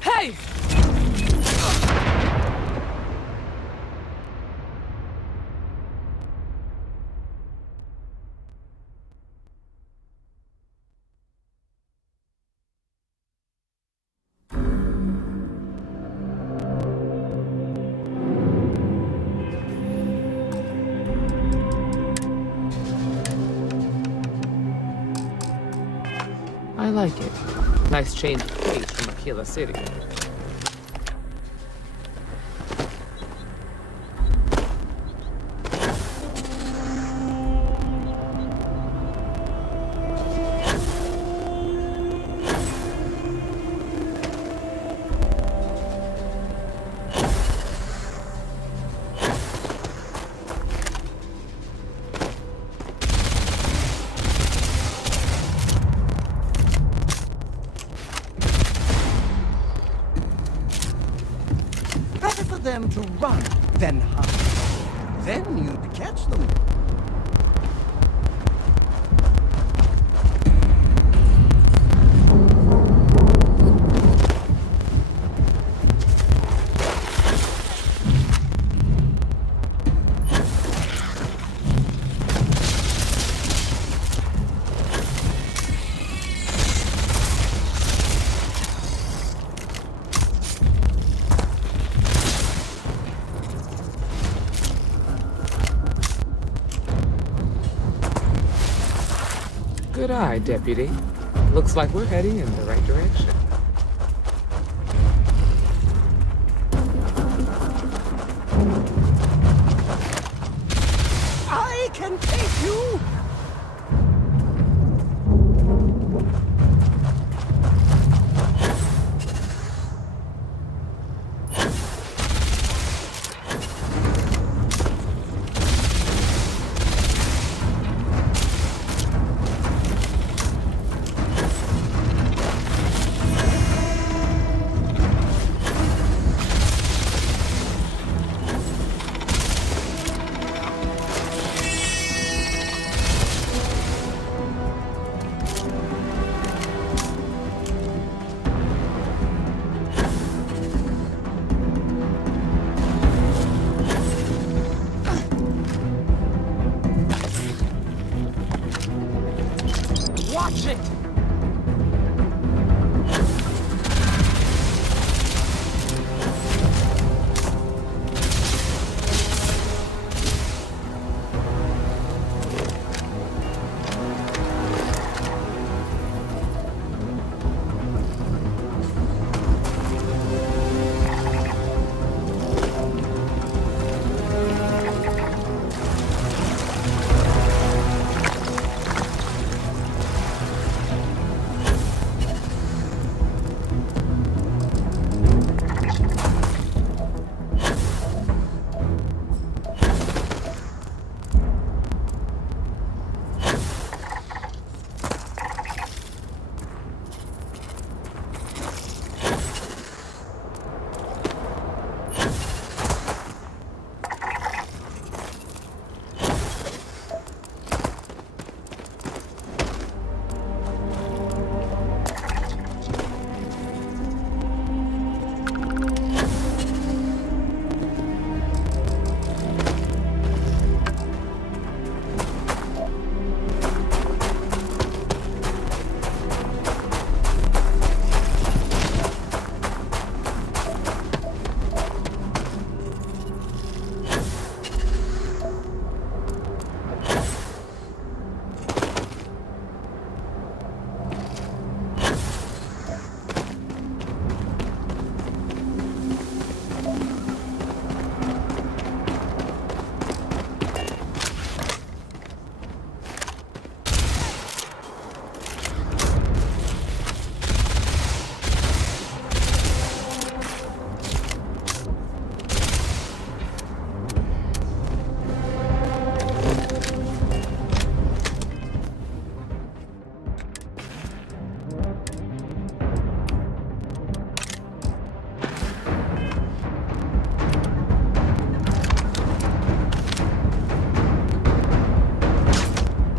Hey! I like it. Nice change of pace from Aquila City. Better for them to run than hide. Then you'd catch them. Good eye, Deputy. Looks like we're heading in the right direction. I can take you!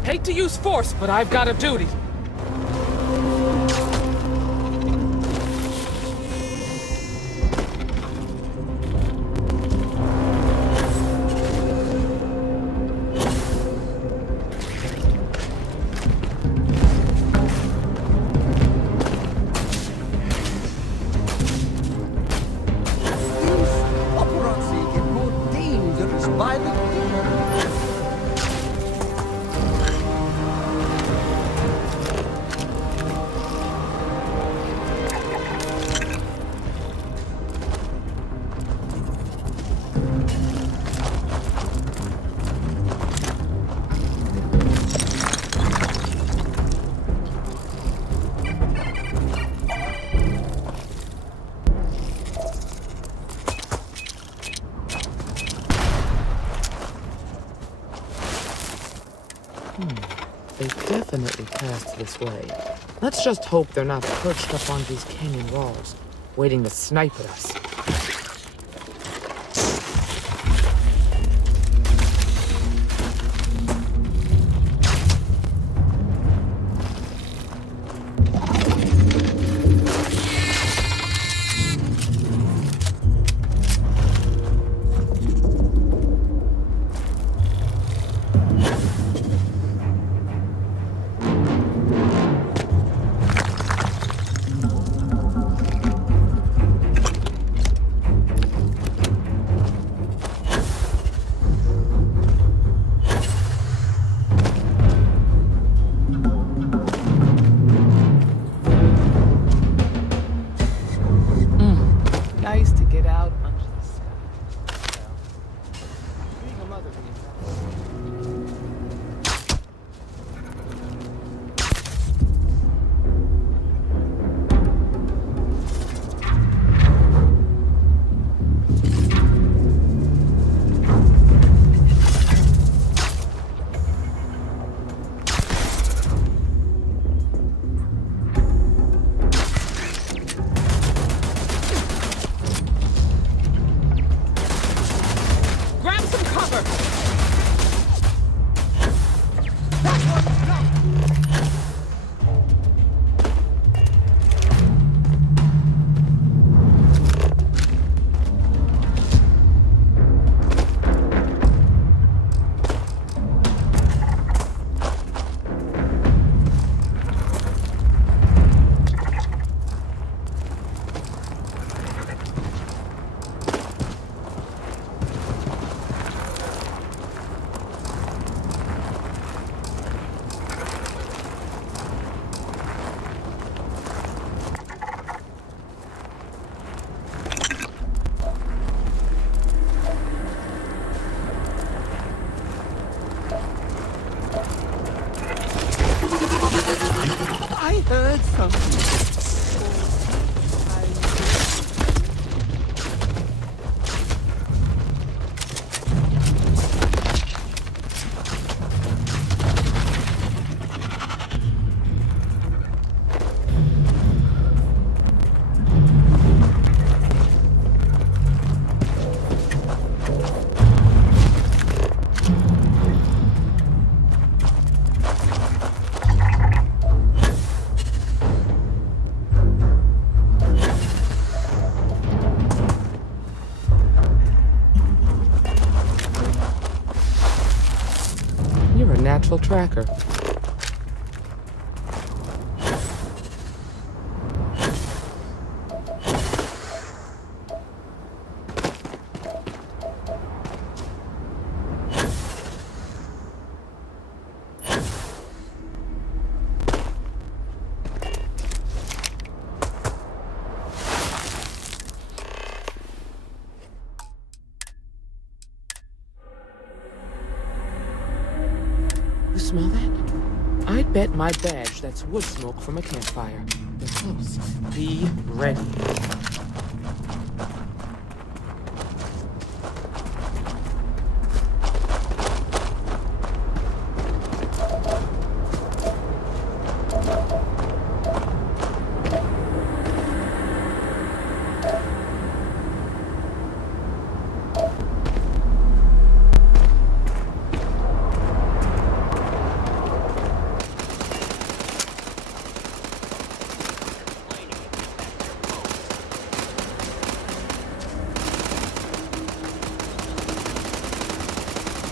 Hate to use force, but I've got a duty. Paparazzi get more dangerous by the day. They definitely passed this way. Let's just hope they're not perched up on these canyon walls, waiting to snipe at us. Nice to get out under the sky. Being a mother means grab some cover! I heard something. You're a natural tracker. You smell that? I'd bet my badge that's wood smoke from a campfire. They're close. Be ready.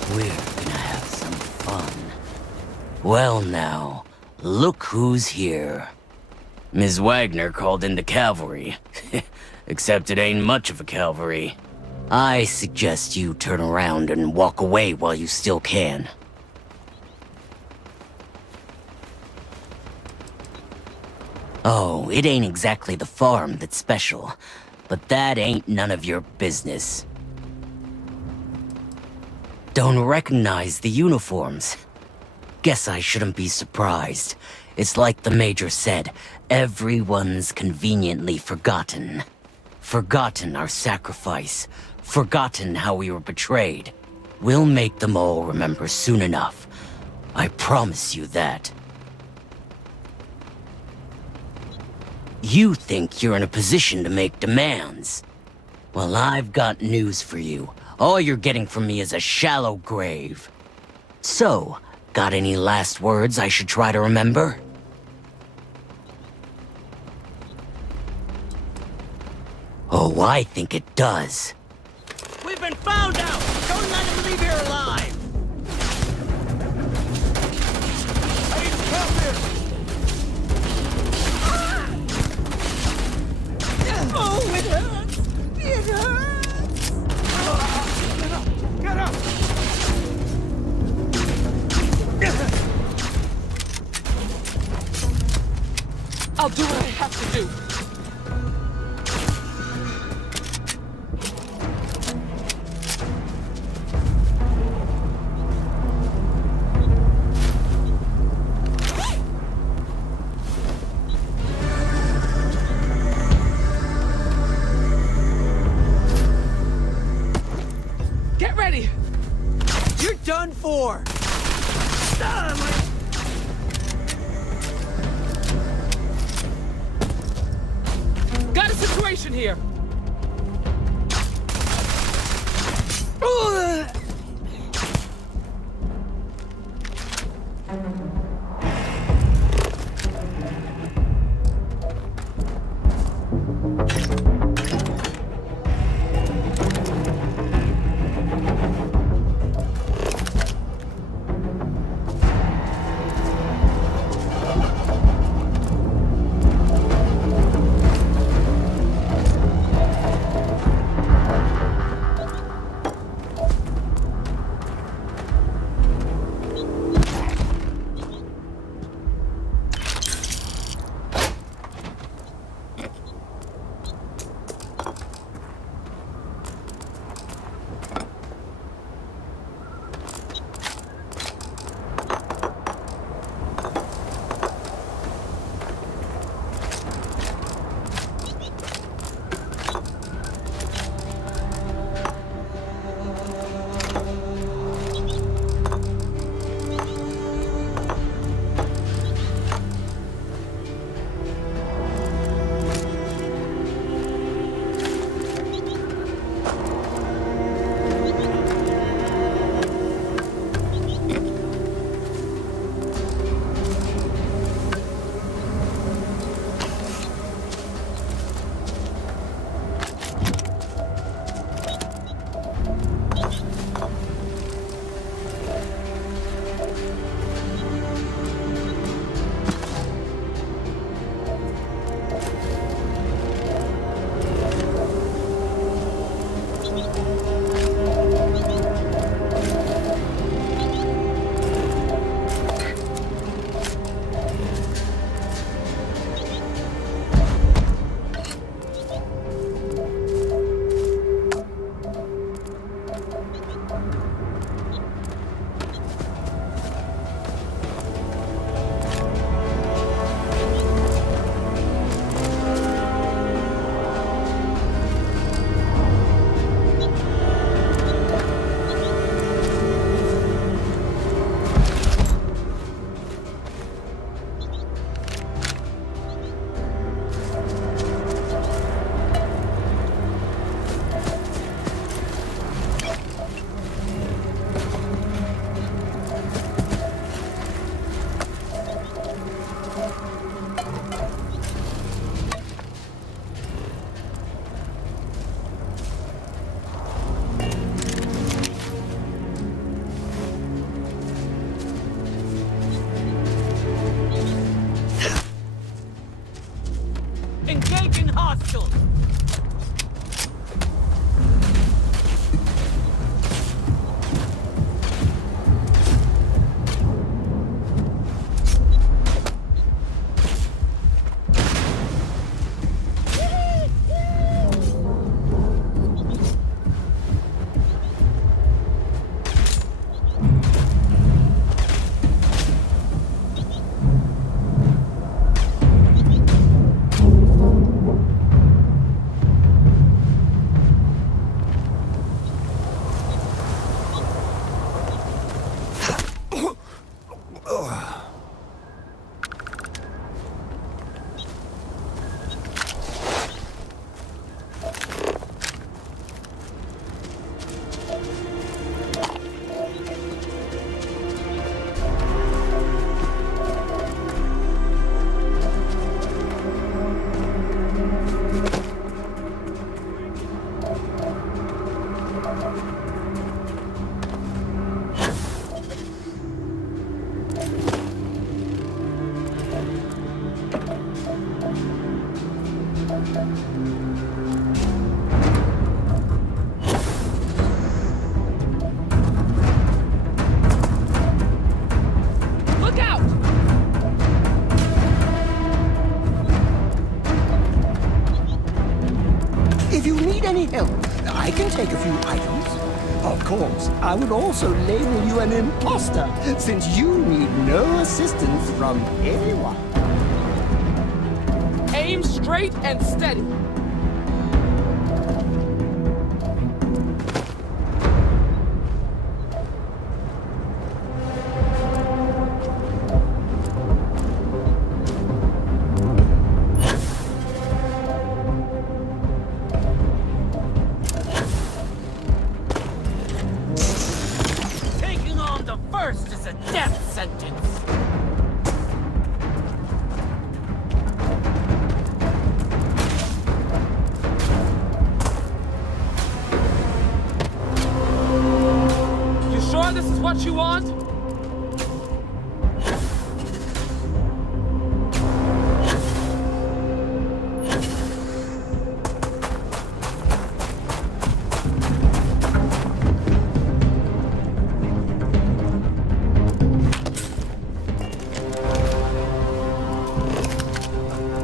We're gonna have some fun. Well now, look who's here. Ms. Wagner called in the cavalry. Except it ain't much of a cavalry. I suggest you turn around and walk away while you still can. Oh, it ain't exactly the farm that's special, but that ain't none of your business. Don't recognize the uniforms. Guess I shouldn't be surprised. It's like the Major said, everyone's conveniently forgotten. Forgotten our sacrifice. Forgotten how we were betrayed. We'll make them all remember soon enough. I promise you that. You think you're in a position to make demands. Well, I've got news for you. All you're getting from me is a shallow grave. So, got any last words I should try to remember? Oh, I think it does. We've been found out! Don't let him leave here alive! I need help here! Oh, it hurts! It hurts! Get up! I'll do what I have to do. Get ready! You're done for! Got a situation here! help. I can take a few items. Of course, I would also label you an imposter, since you need no assistance from anyone. Aim straight and steady. Taking on the first is a death sentence. You sure this is what you want?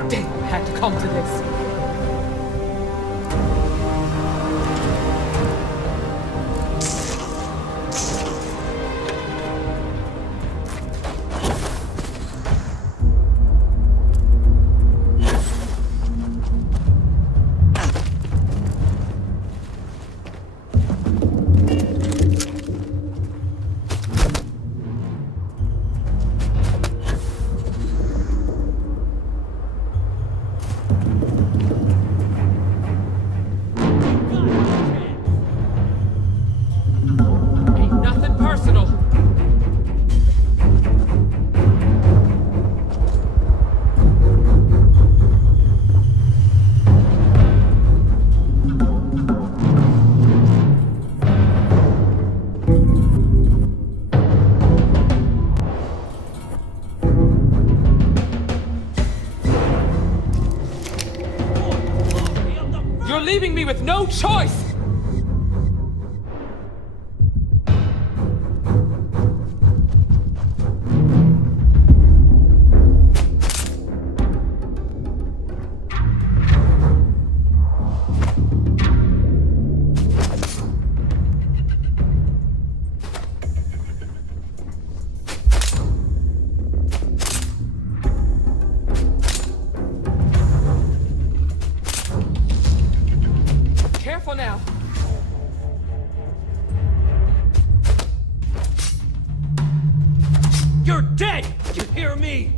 Damn, had to come to this. Ain't nothing personal. You're leaving me with no choice! Careful now. You're dead! You hear me?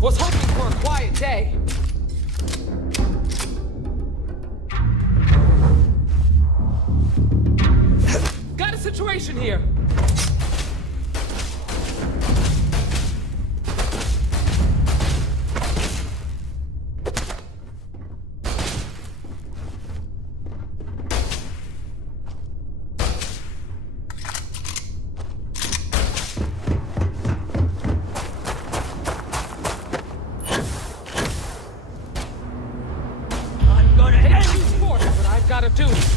Was hoping for a quiet day. Got a situation here. I'm gonna hit Can't you! use force, but I've got to do it.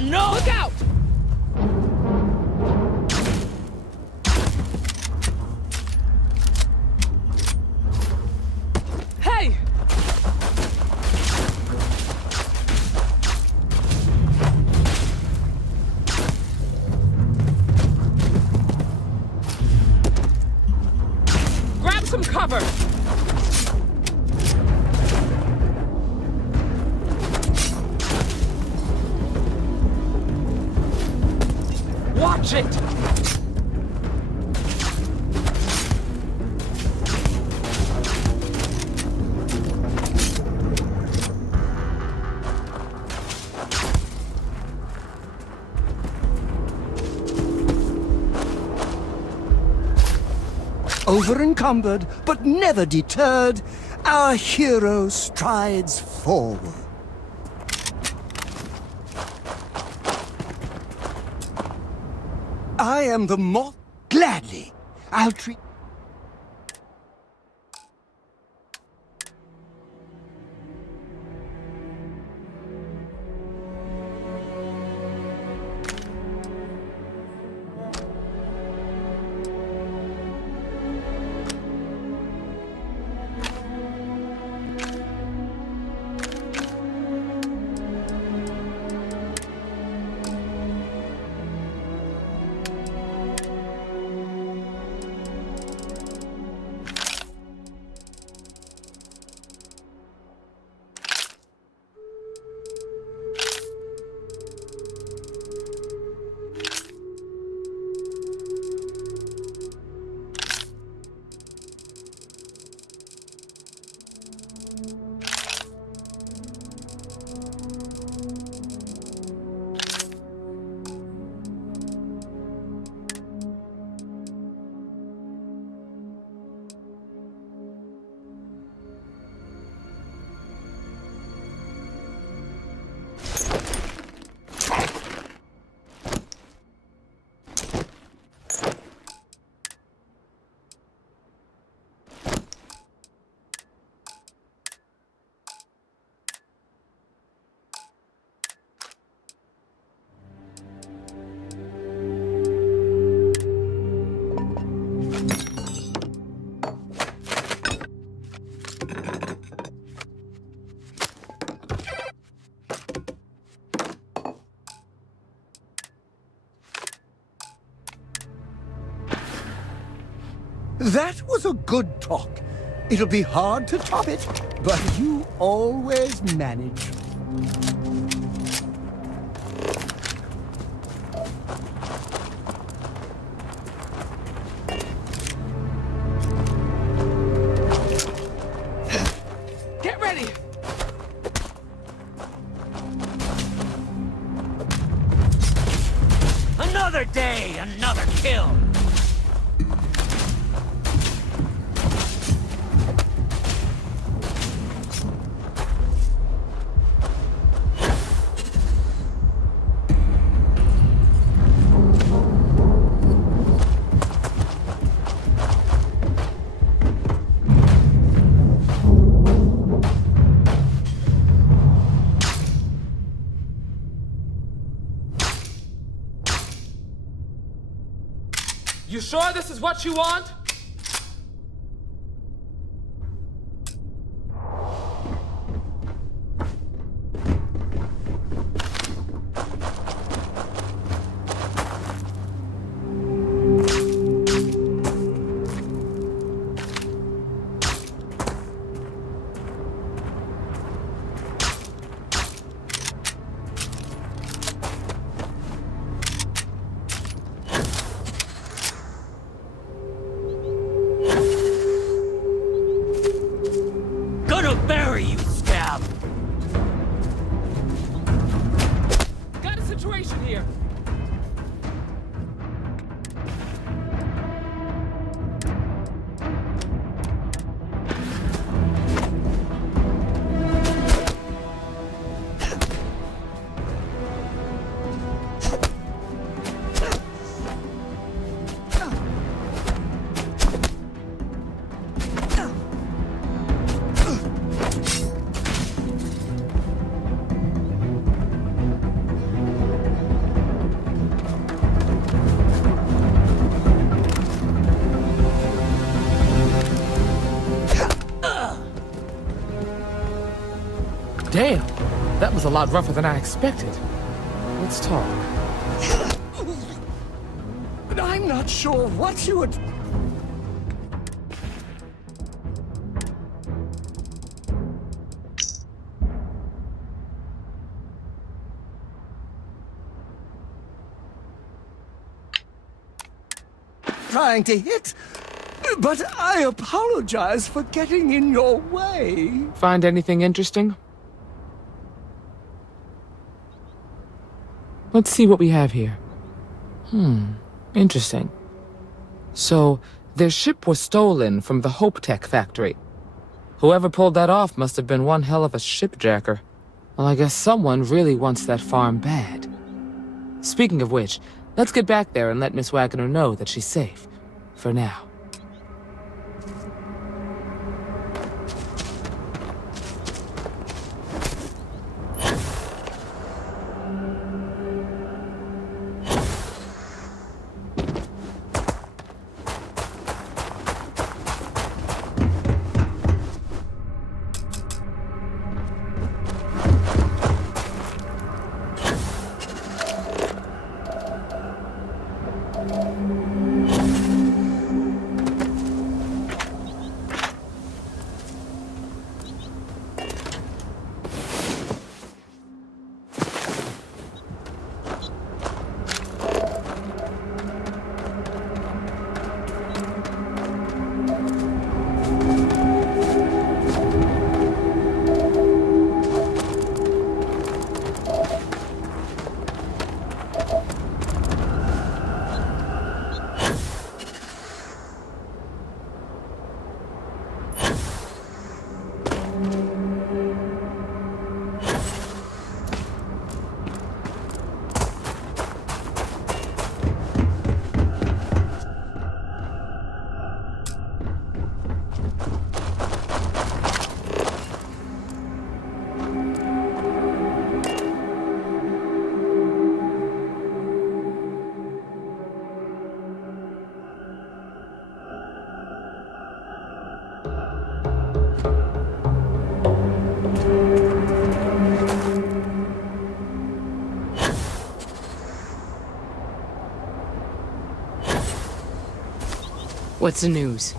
no! Look out! Hey! Grab some cover! Watch it! Over-encumbered, but never deterred, our hero strides forward. I am the moth. Gladly, I'll treat... That was a good talk. It'll be hard to top it, but you always manage. Get ready! Another day, another kill! You sure this is what you want? Bury you, scab! Got a situation here. Damn, that was a lot rougher than I expected. Let's talk. But I'm not sure what you would... trying to hit, but I apologize for getting in your way. Find anything interesting? Let's see what we have here. Interesting. So, their ship was stolen from the Hope Tech factory. Whoever pulled that off must have been one hell of a shipjacker. Well, I guess someone really wants that farm bad. Speaking of which, let's get back there and let Miss Wagner know that she's safe. For now. What's the news?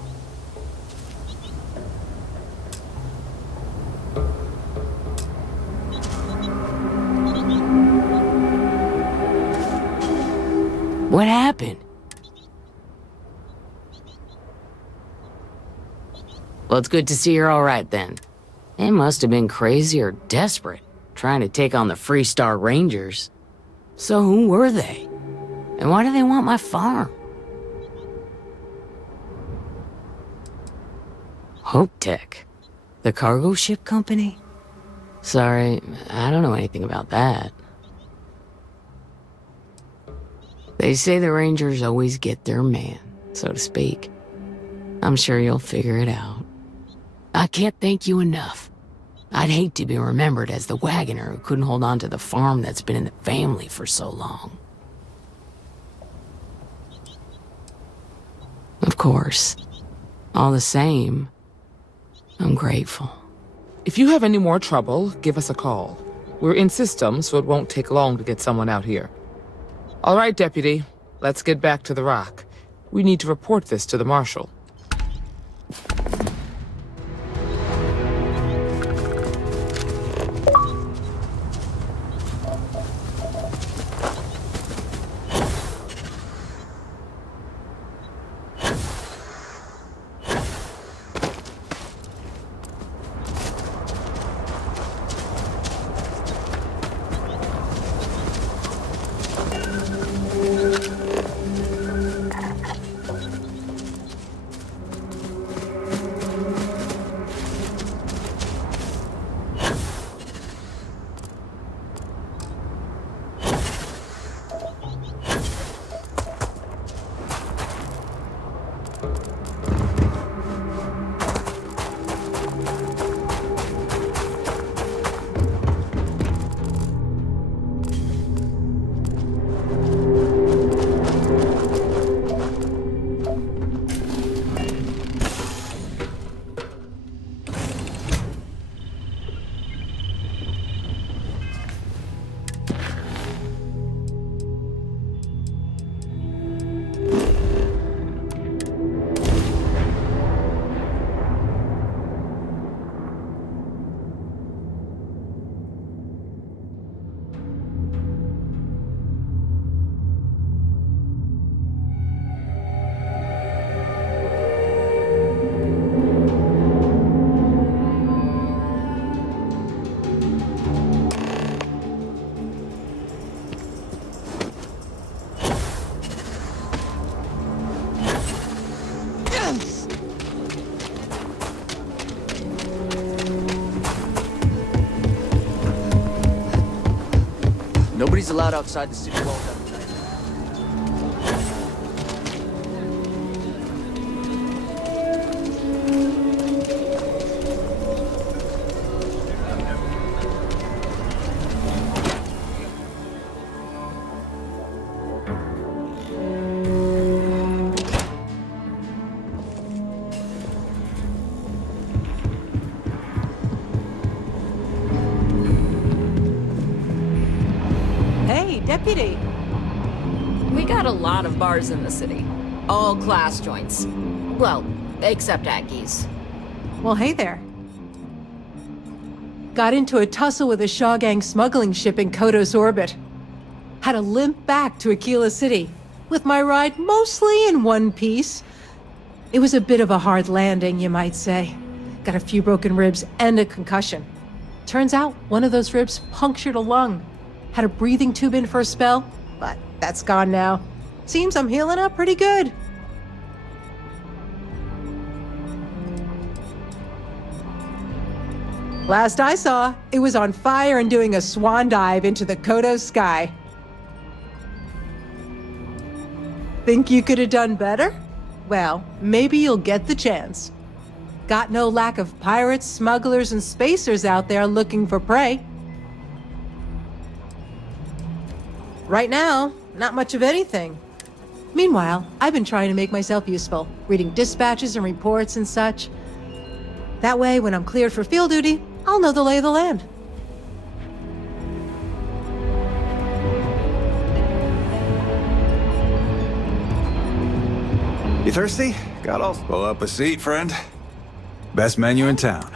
What happened? Well, it's good to see you're all right then. They must have been crazy or desperate, trying to take on the Freestar Rangers. So who were they? And why do they want my farm? Hope Tech? The cargo ship company? Sorry, I don't know anything about that. They say the Rangers always get their man, so to speak. I'm sure you'll figure it out. I can't thank you enough. I'd hate to be remembered as the wagoner who couldn't hold on to the farm that's been in the family for so long. Of course. All the same, I'm grateful. If you have any more trouble, give us a call. We're in system, so it won't take long to get someone out here. All right, Deputy. Let's get back to the rock. We need to report this to the Marshal. Nobody's allowed outside the city walls at night. Deputy. We got a lot of bars in the city. All class joints. Well, except Aggie's. Well, hey there. Got into a tussle with a Shaw Gang smuggling ship in Kodos orbit. Had to limp back to Aquila City, with my ride mostly in one piece. It was a bit of a hard landing, you might say. Got a few broken ribs and a concussion. Turns out one of those ribs punctured a lung. Had a breathing tube in for a spell, but that's gone now. Seems I'm healing up pretty good. Last I saw, it was on fire and doing a swan dive into the Kodos sky. Think you could have done better? Well, maybe you'll get the chance. Got no lack of pirates, smugglers, and spacers out there looking for prey. Right now, not much of anything. Meanwhile, I've been trying to make myself useful, reading dispatches and reports and such. That way, when I'm cleared for field duty, I'll know the lay of the land. You thirsty? Got all... Pull up a seat, friend. Best menu in town.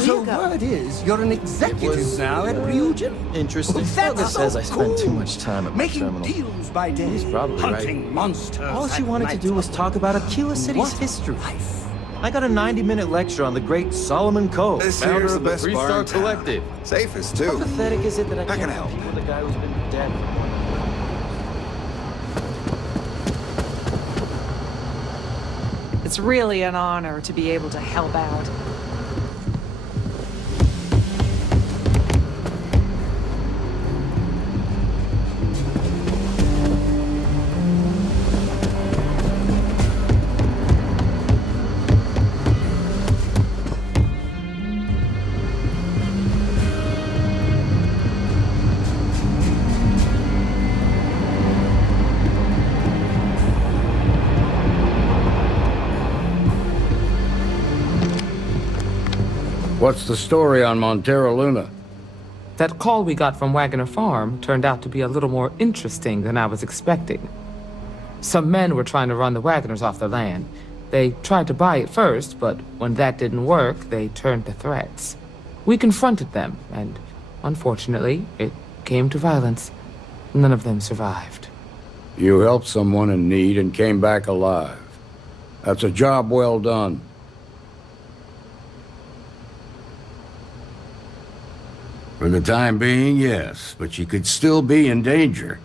So word is you're an executive now at Ryujin. Interesting. That's says I so spend too cool. much time at my Making terminal. deals by day, He's probably hunting right. monsters. All she at wanted to night. do was talk about Aquila City's What history. life. I got a 90-minute lecture on the great Solomon Cove, This founder here's of the the best Three bar Star in town. Collective. Safest, How too. pathetic is it that I How can can't I help? compete with a guy who's been dead for more than It's really an honor to be able to help out. What's the story on Montero Luna? That call we got from Wagoner Farm turned out to be a little more interesting than I was expecting. Some men were trying to run the Wagoners off their land. They tried to buy it first, but when that didn't work, they turned to threats. We confronted them, and unfortunately, it came to violence. None of them survived. You helped someone in need and came back alive. That's a job well done. For the time being, yes, but you could still be in danger.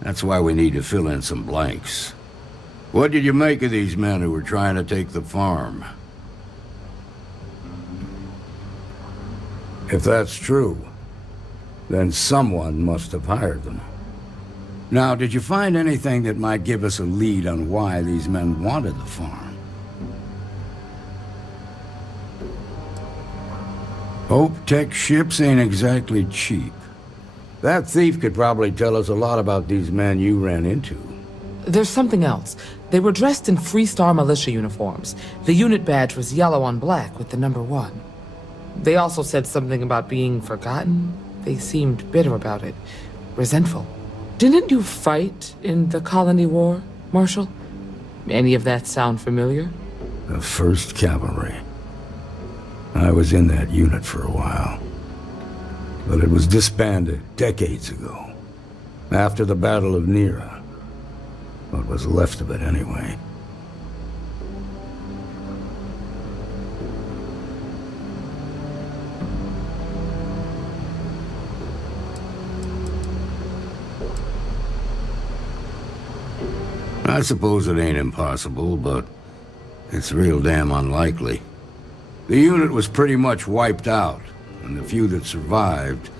That's why we need to fill in some blanks. What did you make of these men who were trying to take the farm? If that's true, then someone must have hired them. Now, did you find anything that might give us a lead on why these men wanted the farm? Hope Tech ships ain't exactly cheap. That thief could probably tell us a lot about these men you ran into. There's something else. They were dressed in Free Star militia uniforms. The unit badge was yellow on black with the number 1. They also said something about being forgotten. They seemed bitter about it, resentful. Didn't you fight in the Colony War, Marshal? Any of that sound familiar? The 1st Cavalry. I was in that unit for a while. But it was disbanded decades ago. After the Battle of Nera. What was left of it, anyway. I suppose it ain't impossible, but it's real damn unlikely. The unit was pretty much wiped out, and the few that survived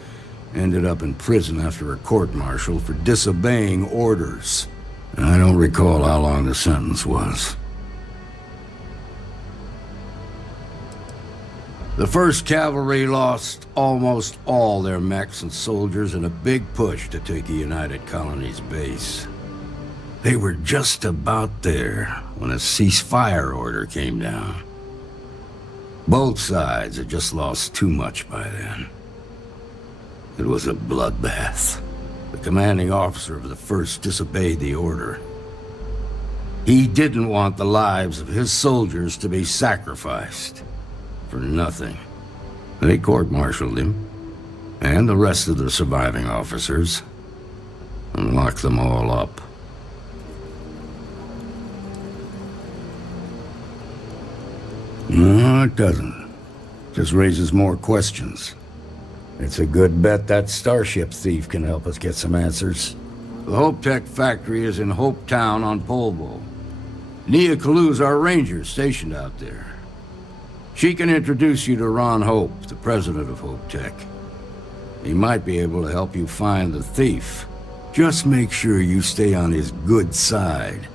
ended up in prison after a court-martial for disobeying orders. I don't recall how long the sentence was. The 1st Cavalry lost almost all their mechs and soldiers in a big push to take a United Colonies base. They were just about there when a ceasefire order came down. Both sides had just lost too much by then. It was a bloodbath. The commanding officer of the 1st disobeyed the order. He didn't want the lives of his soldiers to be sacrificed for nothing. They court-martialed him, and the rest of the surviving officers, and locked them all up. No, it doesn't. Just raises more questions. It's a good bet that starship thief can help us get some answers. The Hope Tech factory is in Hope Town on Polvo. Nia Kalu's our ranger stationed out there. She can introduce you to Ron Hope, the president of Hope Tech. He might be able to help you find the thief. Just make sure you stay on his good side.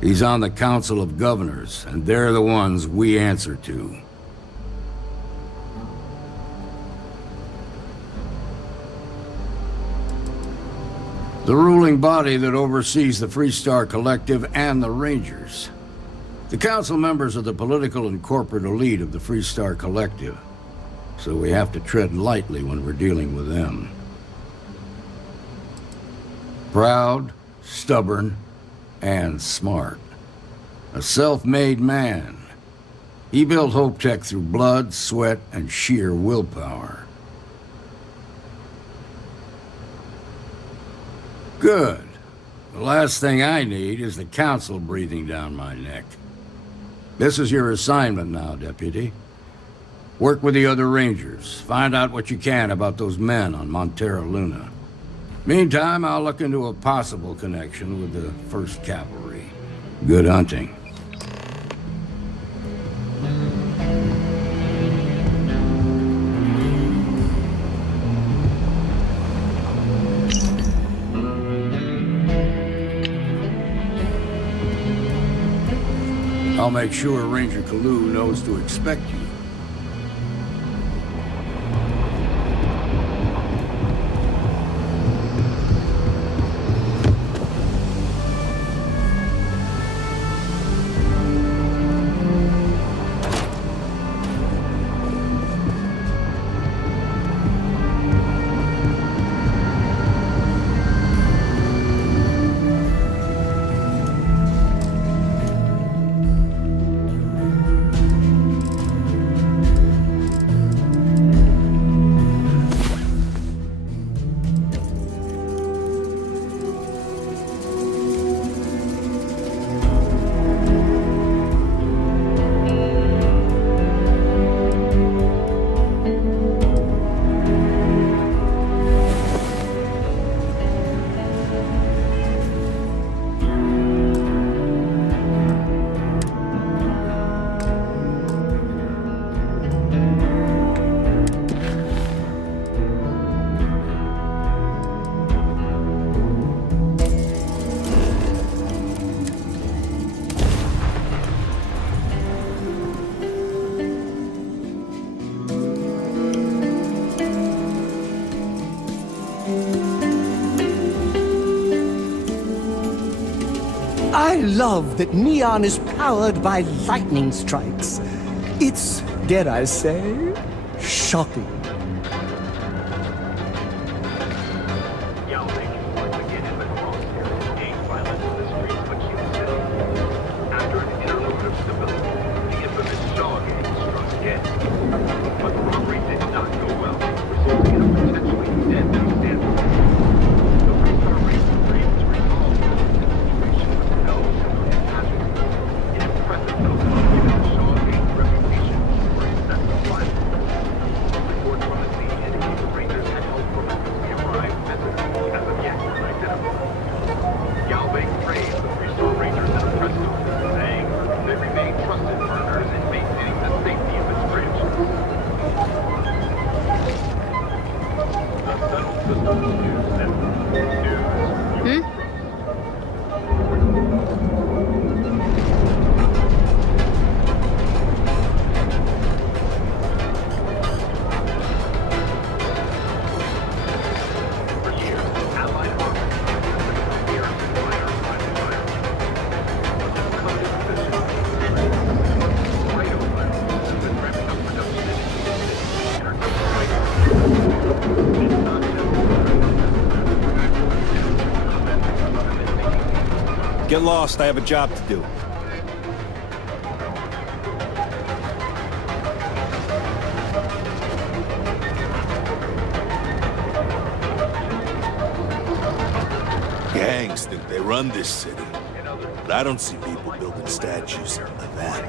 He's on the Council of Governors, and they're the ones we answer to. The ruling body that oversees the Freestar Collective and the Rangers. The council members are the political and corporate elite of the Freestar Collective, so we have to tread lightly when we're dealing with them. Proud, stubborn, and smart. A self-made man. He built Hope Tech through blood, sweat, and sheer willpower. Good. The last thing I need is the council breathing down my neck. This is your assignment now, Deputy. Work with the other Rangers. Find out what you can about those men on Montera Luna. Meantime, I'll look into a possible connection with the 1st Cavalry. Good hunting. I'll make sure Ranger Kalu knows to expect you. I love that Neon is powered by lightning strikes. It's, dare I say, shocking. Get lost, I have a job to do. Gangs think they run this city. But I don't see people building statues of that.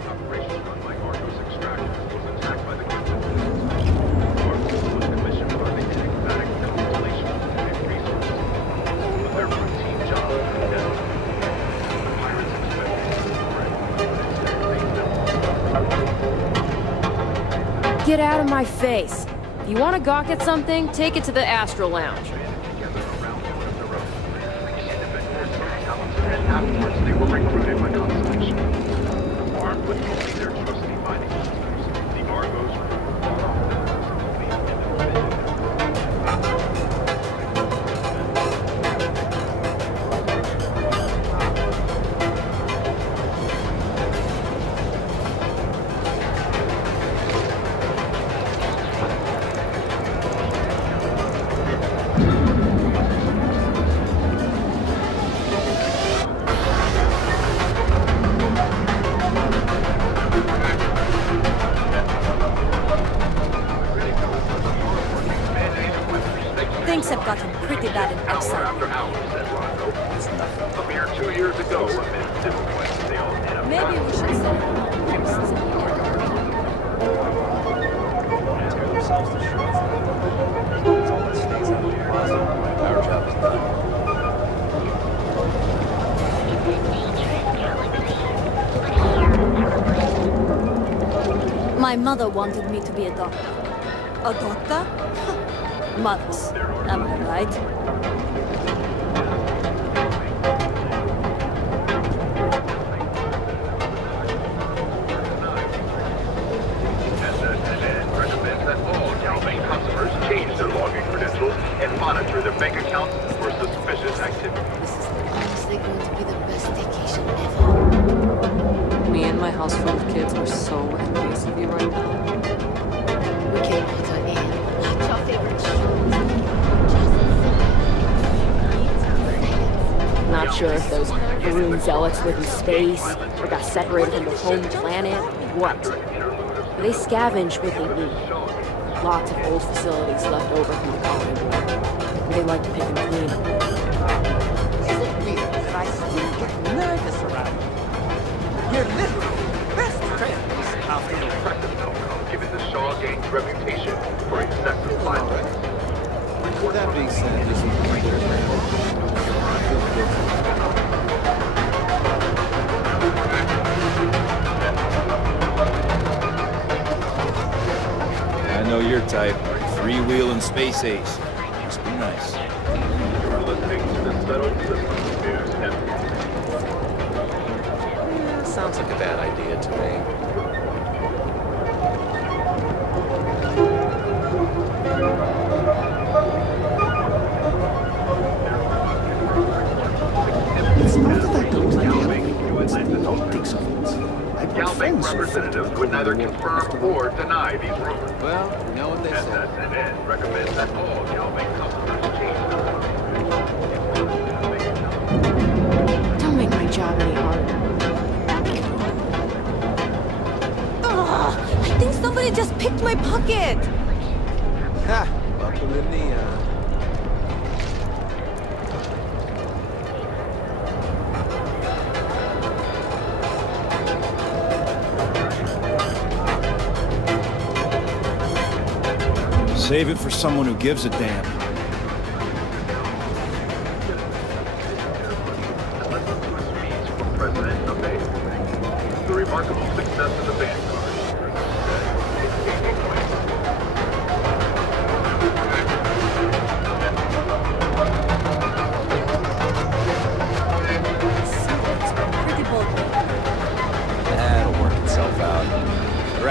Get out of my face. If you want to gawk at something, take it to the Astro Lounge. Afterwards, they were recruited by Constellation. Armed with only their trusty mining systems, the Argos were far off Things have gotten pretty bad in exile. after hours, said Rondo. It's nothing. A mere 2 years ago, amid civil wars, they all had a Maybe we should say. Themselves to shreds. It's all that stays out here. Our job is done. My mother wanted me to be a doctor. A doctor? Mothers. Am I right? recommends that all Galvane customers change their login credentials and monitor their bank accounts for suspicious activity. This is honestly going to be the best vacation ever. Me and my house full of kids are so envious of you right now. We can put her in. Watch your favorite show. Not sure if those maroon zealots live in space or got separated from their home planet or what. They scavenge what they need. Lots of old facilities left over from the colony war. And they like to pick and clean them. Is it weird that I still get nervous around you? You're literally best friends after the Practice outcome given the Shaw Gang's reputation for excessive violence. With that being said, this is my I know your type. Three-wheel and space ace. Must be nice. You're listening to the Settled Systems News Network. Sounds like a bad idea to me. It's not that I don't like helping. It's the optics of it. I've got Galvane friends who representatives would neither confirm or deny these rumors. Well, you know what they say. SSNN recommends that all Galvane customers change their Don't make my job any harder. Ugh, I think somebody just picked my pocket. Ha! Welcome to Neon. Save it for someone who gives a damn. President of the remarkable success of the Vanguard.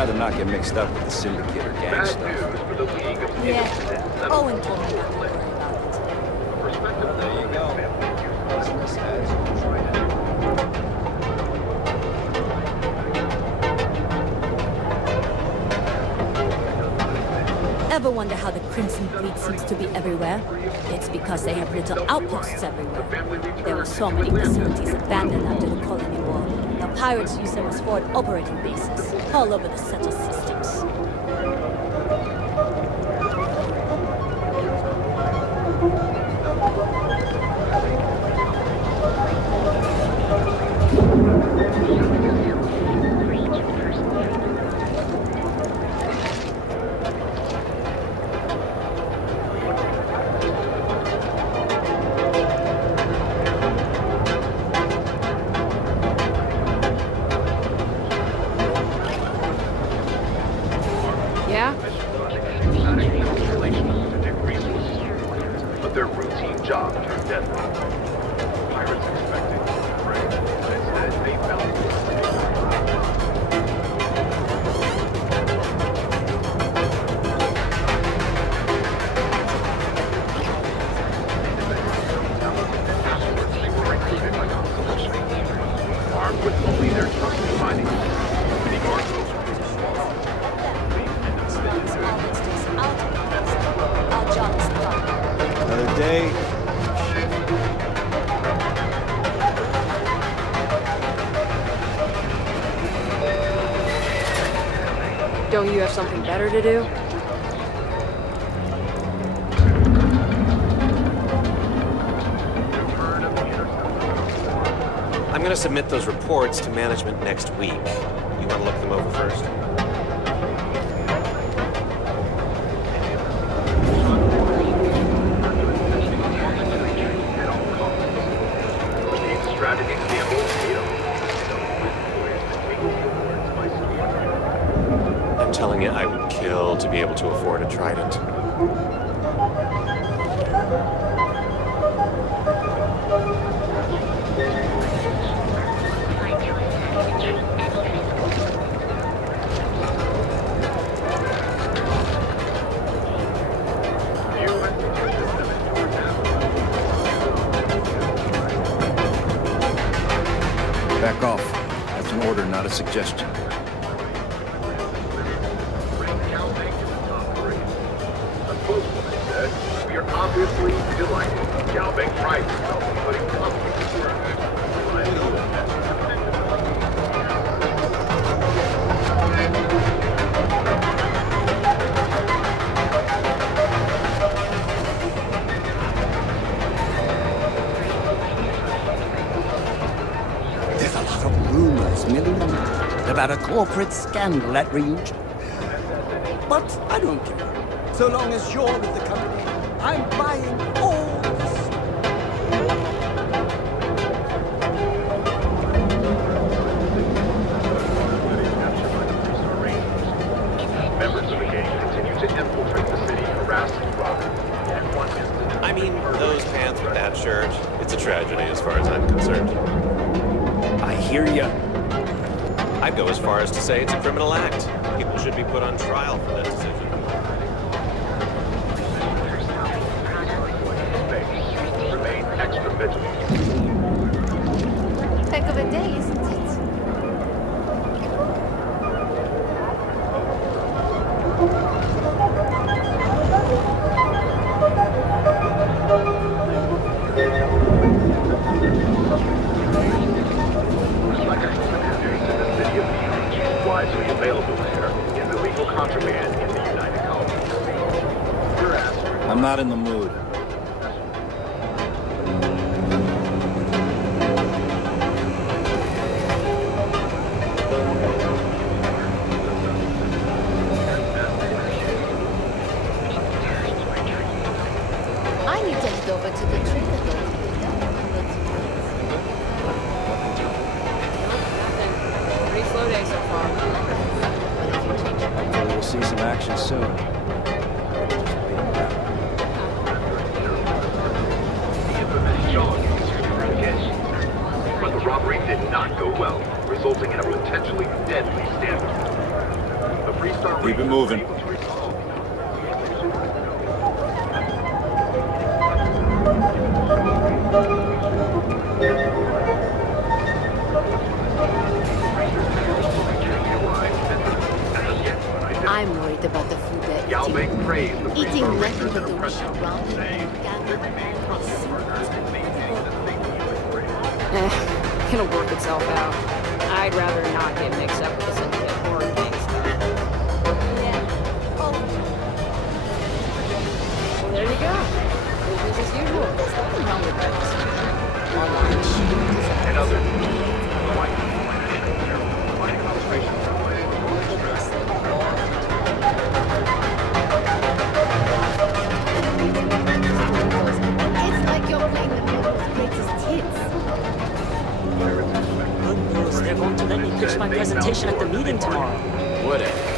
rather not get mixed up with the syndicate or gang Bad stuff. news for the League of Yeah. Owen told me not to worry about it. There you go. Business as usual. Ever wonder how the Crimson Fleet seems to be everywhere? It's because they have little outposts everywhere. There were so many facilities abandoned after the colony war. The pirates use them as forward operating bases, all over the settled systems. But their routine job turned deadly. Pirates expected to prey, but instead they found armed with only their trusty mining, the arsenals Our job is done. Another day. Don't you have something better to do? I'm gonna submit those reports to management next week. You wanna look them over first? I'm telling you, I would kill to be able to afford a trident. Back off. That's an order, not a suggestion. We are obviously delighted. Galbank prides himself on putting confidence to work. There's a lot of rumors milling around about a corporate scandal at Rouge. But I don't care. So long as you're with the company, I'm buying all this. Members of the gang continue to infiltrate the city, harassing robbers. And one incident. I mean, those pants with that shirt, it's a tragedy as far as I'm concerned. I hear ya. I'd go as far as to say it's a criminal act. People should be put on trial for that decision. Remain extra vigilant. Heck of a day, isn't it? Widely available there is illegal contraband in the United Colonies. We're asked. I'm not in the mood. I need to head over to the trader though. Pretty slow day so far. Hopefully we'll see some action soon. But the robbery did not go well, resulting in a potentially deadly standoff. Keep it moving. I'm worried about the food they're eating. Eating nothing but the wish around It'll work itself out. I'd rather not get mixed up with this infinite horror gang stuff. Well, there you go. Business as usual. There's nothing wrong with that. Online and other. It's like you're playing the world's greatest hits. Good news, they're going to let me pitch my presentation at the meeting tomorrow. Whatever.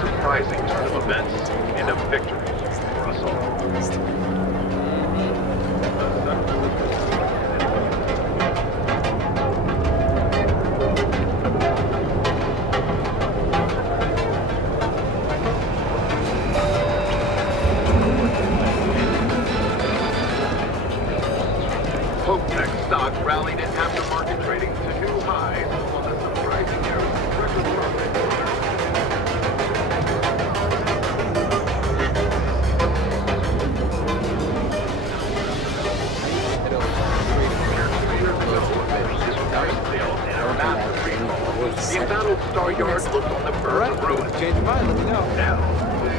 Surprising turn of events and a victory for us all. Tech stock rallied in aftermarket trading to new highs on the surprising era. Record profit. The embattled Star Yard was on the verge of ruin. Change your mind, let me know. Now,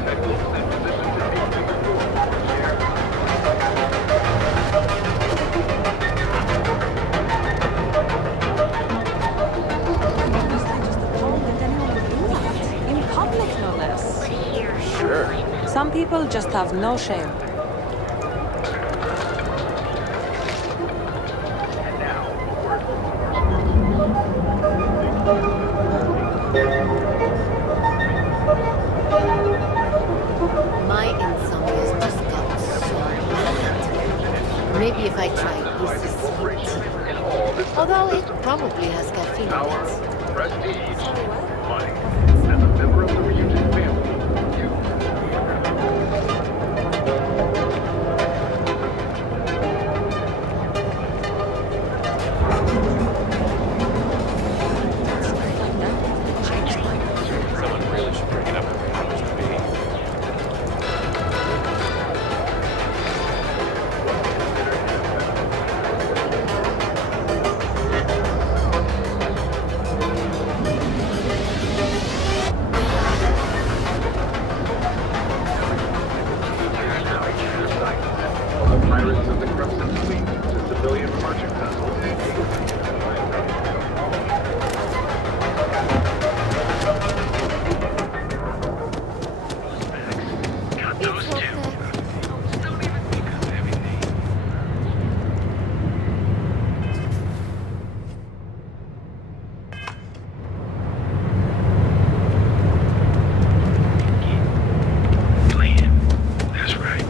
that looks in position to take the In public, no less. Sure. Some people just have no shame. My insomnia's just gotten so bad. Maybe if I try easy sweet. Although it probably has caffeine in it. prestige, money. As a member of the reunion family, Someone really should bring it up with powers to be. from the pirates of the Crimson Fleet to civilian merchant vessels. That's right.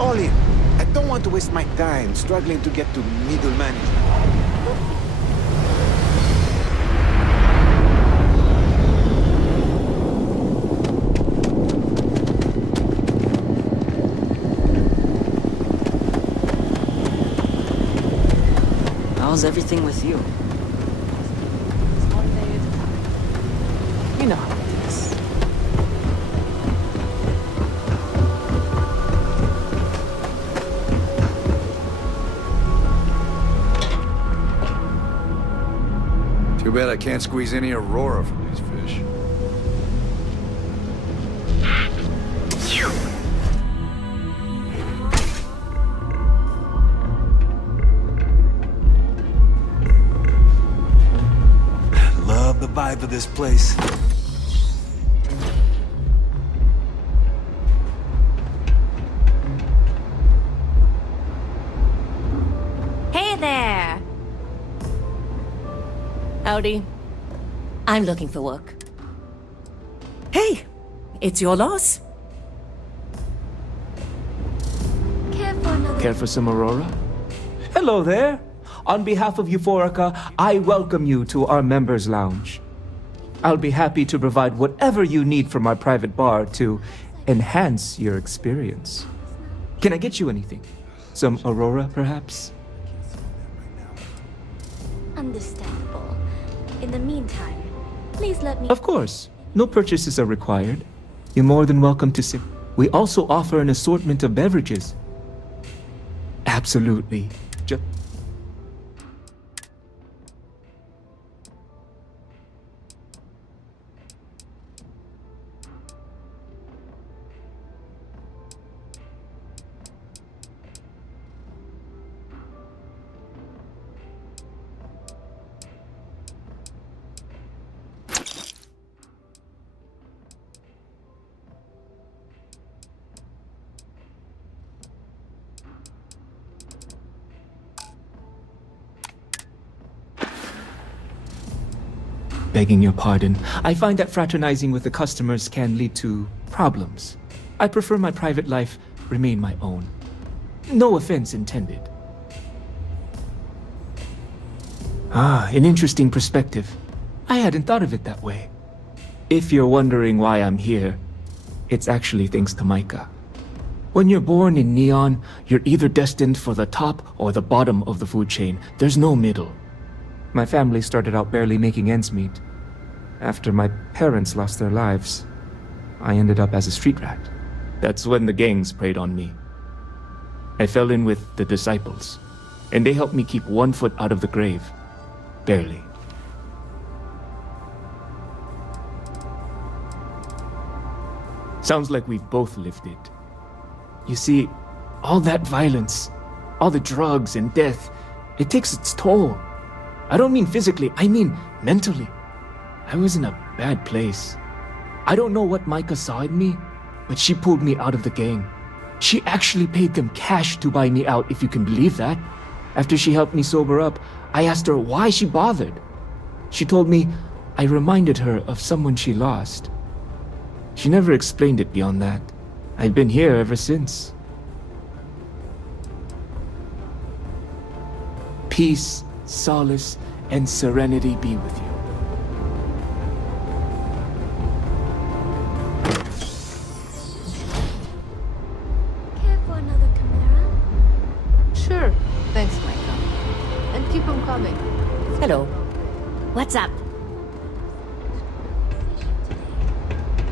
All in. I don't want to waste my time struggling to get to middle management. How's everything with you? One day at a time. You know how it is. Too bad I can't squeeze any Aurora from these fish. vibe of this place. Hey there! Howdy. I'm looking for work. Hey, it's your loss. Care for some Aurora? Hello there. On behalf of Euphorica, I welcome you to our members' lounge. I'll be happy to provide whatever you need from our private bar to enhance your experience. Can I get you anything? Some Aurora, perhaps? Understandable. In the meantime, please let me... Of course. No purchases are required. You're more than welcome to sip. We also offer an assortment of beverages. Absolutely. Begging your pardon, I find that fraternizing with the customers can lead to problems. I prefer my private life remain my own. No offense intended. An interesting perspective. I hadn't thought of it that way. If you're wondering why I'm here, it's actually thanks to Micah. When you're born in Neon, you're either destined for the top or the bottom of the food chain. There's no middle. My family started out barely making ends meet. After my parents lost their lives, I ended up as a street rat. That's when the gangs preyed on me. I fell in with the disciples, and they helped me keep 1 foot out of the grave. Barely. Sounds like we've both lived it. You see, all that violence, all the drugs and death, it takes its toll. I don't mean physically, I mean mentally. I was in a bad place. I don't know what Micah saw in me, but she pulled me out of the gang. She actually paid them cash to buy me out, if you can believe that. After she helped me sober up, I asked her why she bothered. She told me I reminded her of someone she lost. She never explained it beyond that. I've been here ever since. Peace, solace, and serenity be with you. Care for another Chimera? Sure. Thanks, Micah. And keep them coming. Hello. What's up?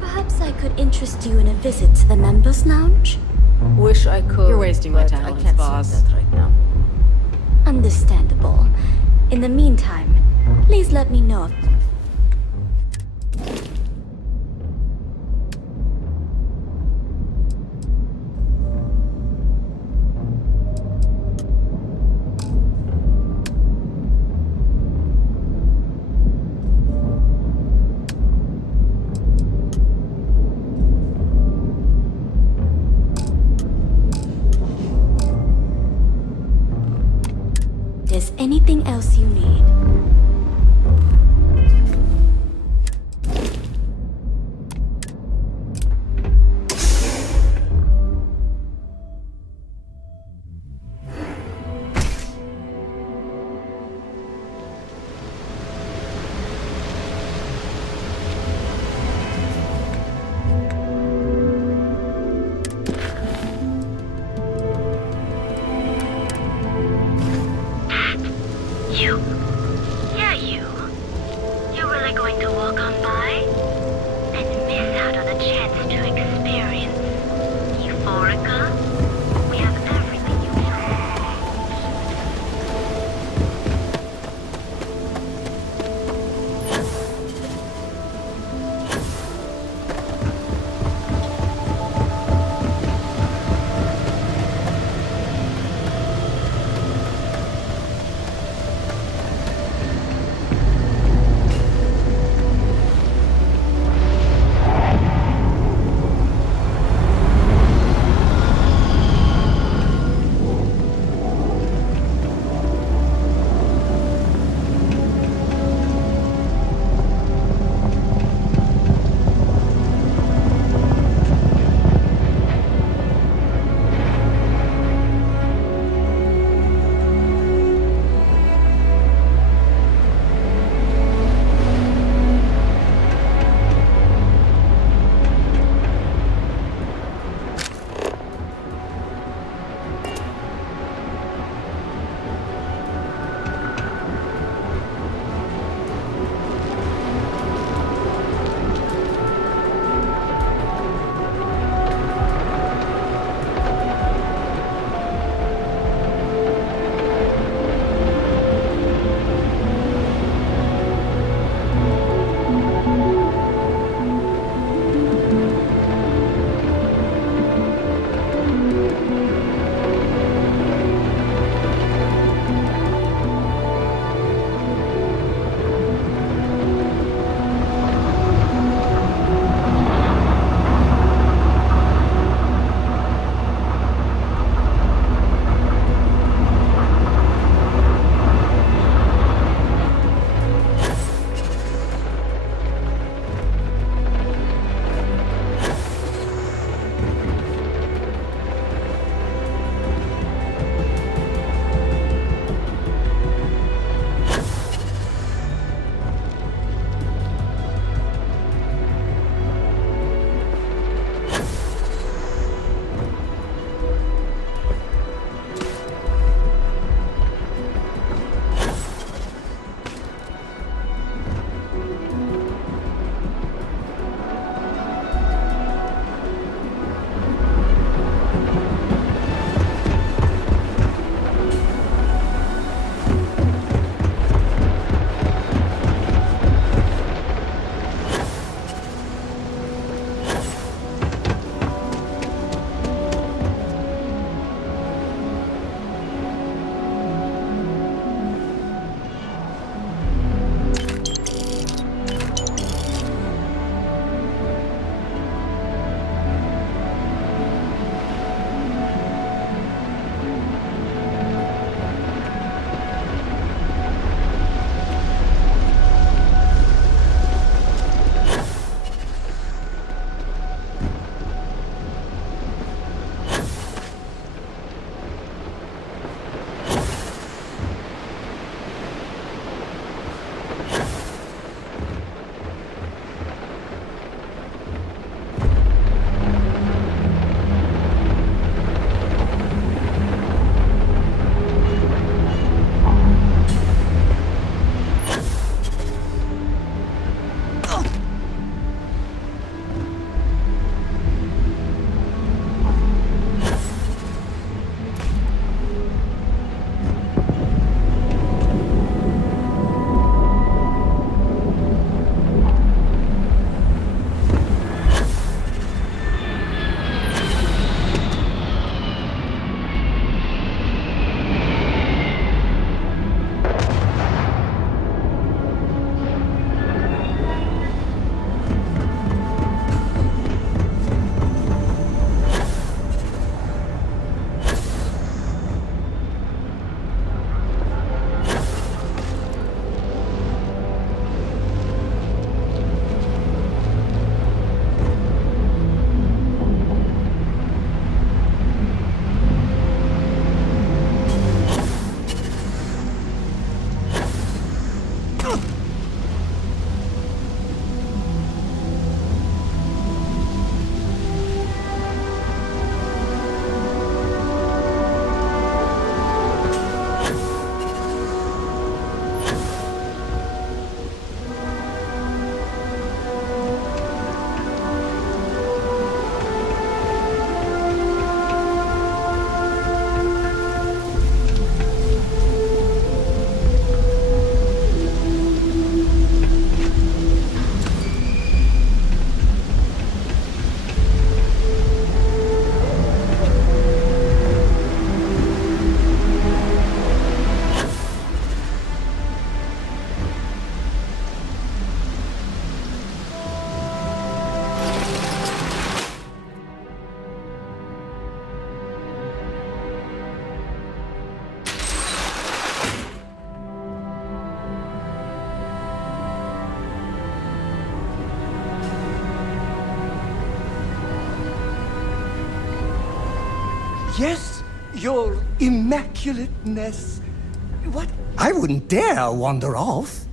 Perhaps I could interest you in a visit to the members' lounge? Wish I could. You're wasting my but time, I can't boss. see that right now. Understandable. In the meantime, please let me know if... There's anything else you need. You. Yeah, you. You're really going to walk on by? And miss out on a chance to experience Euphorica? We have everything you Yes, your immaculateness. What? I wouldn't dare wander off.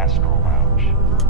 Astral Lounge.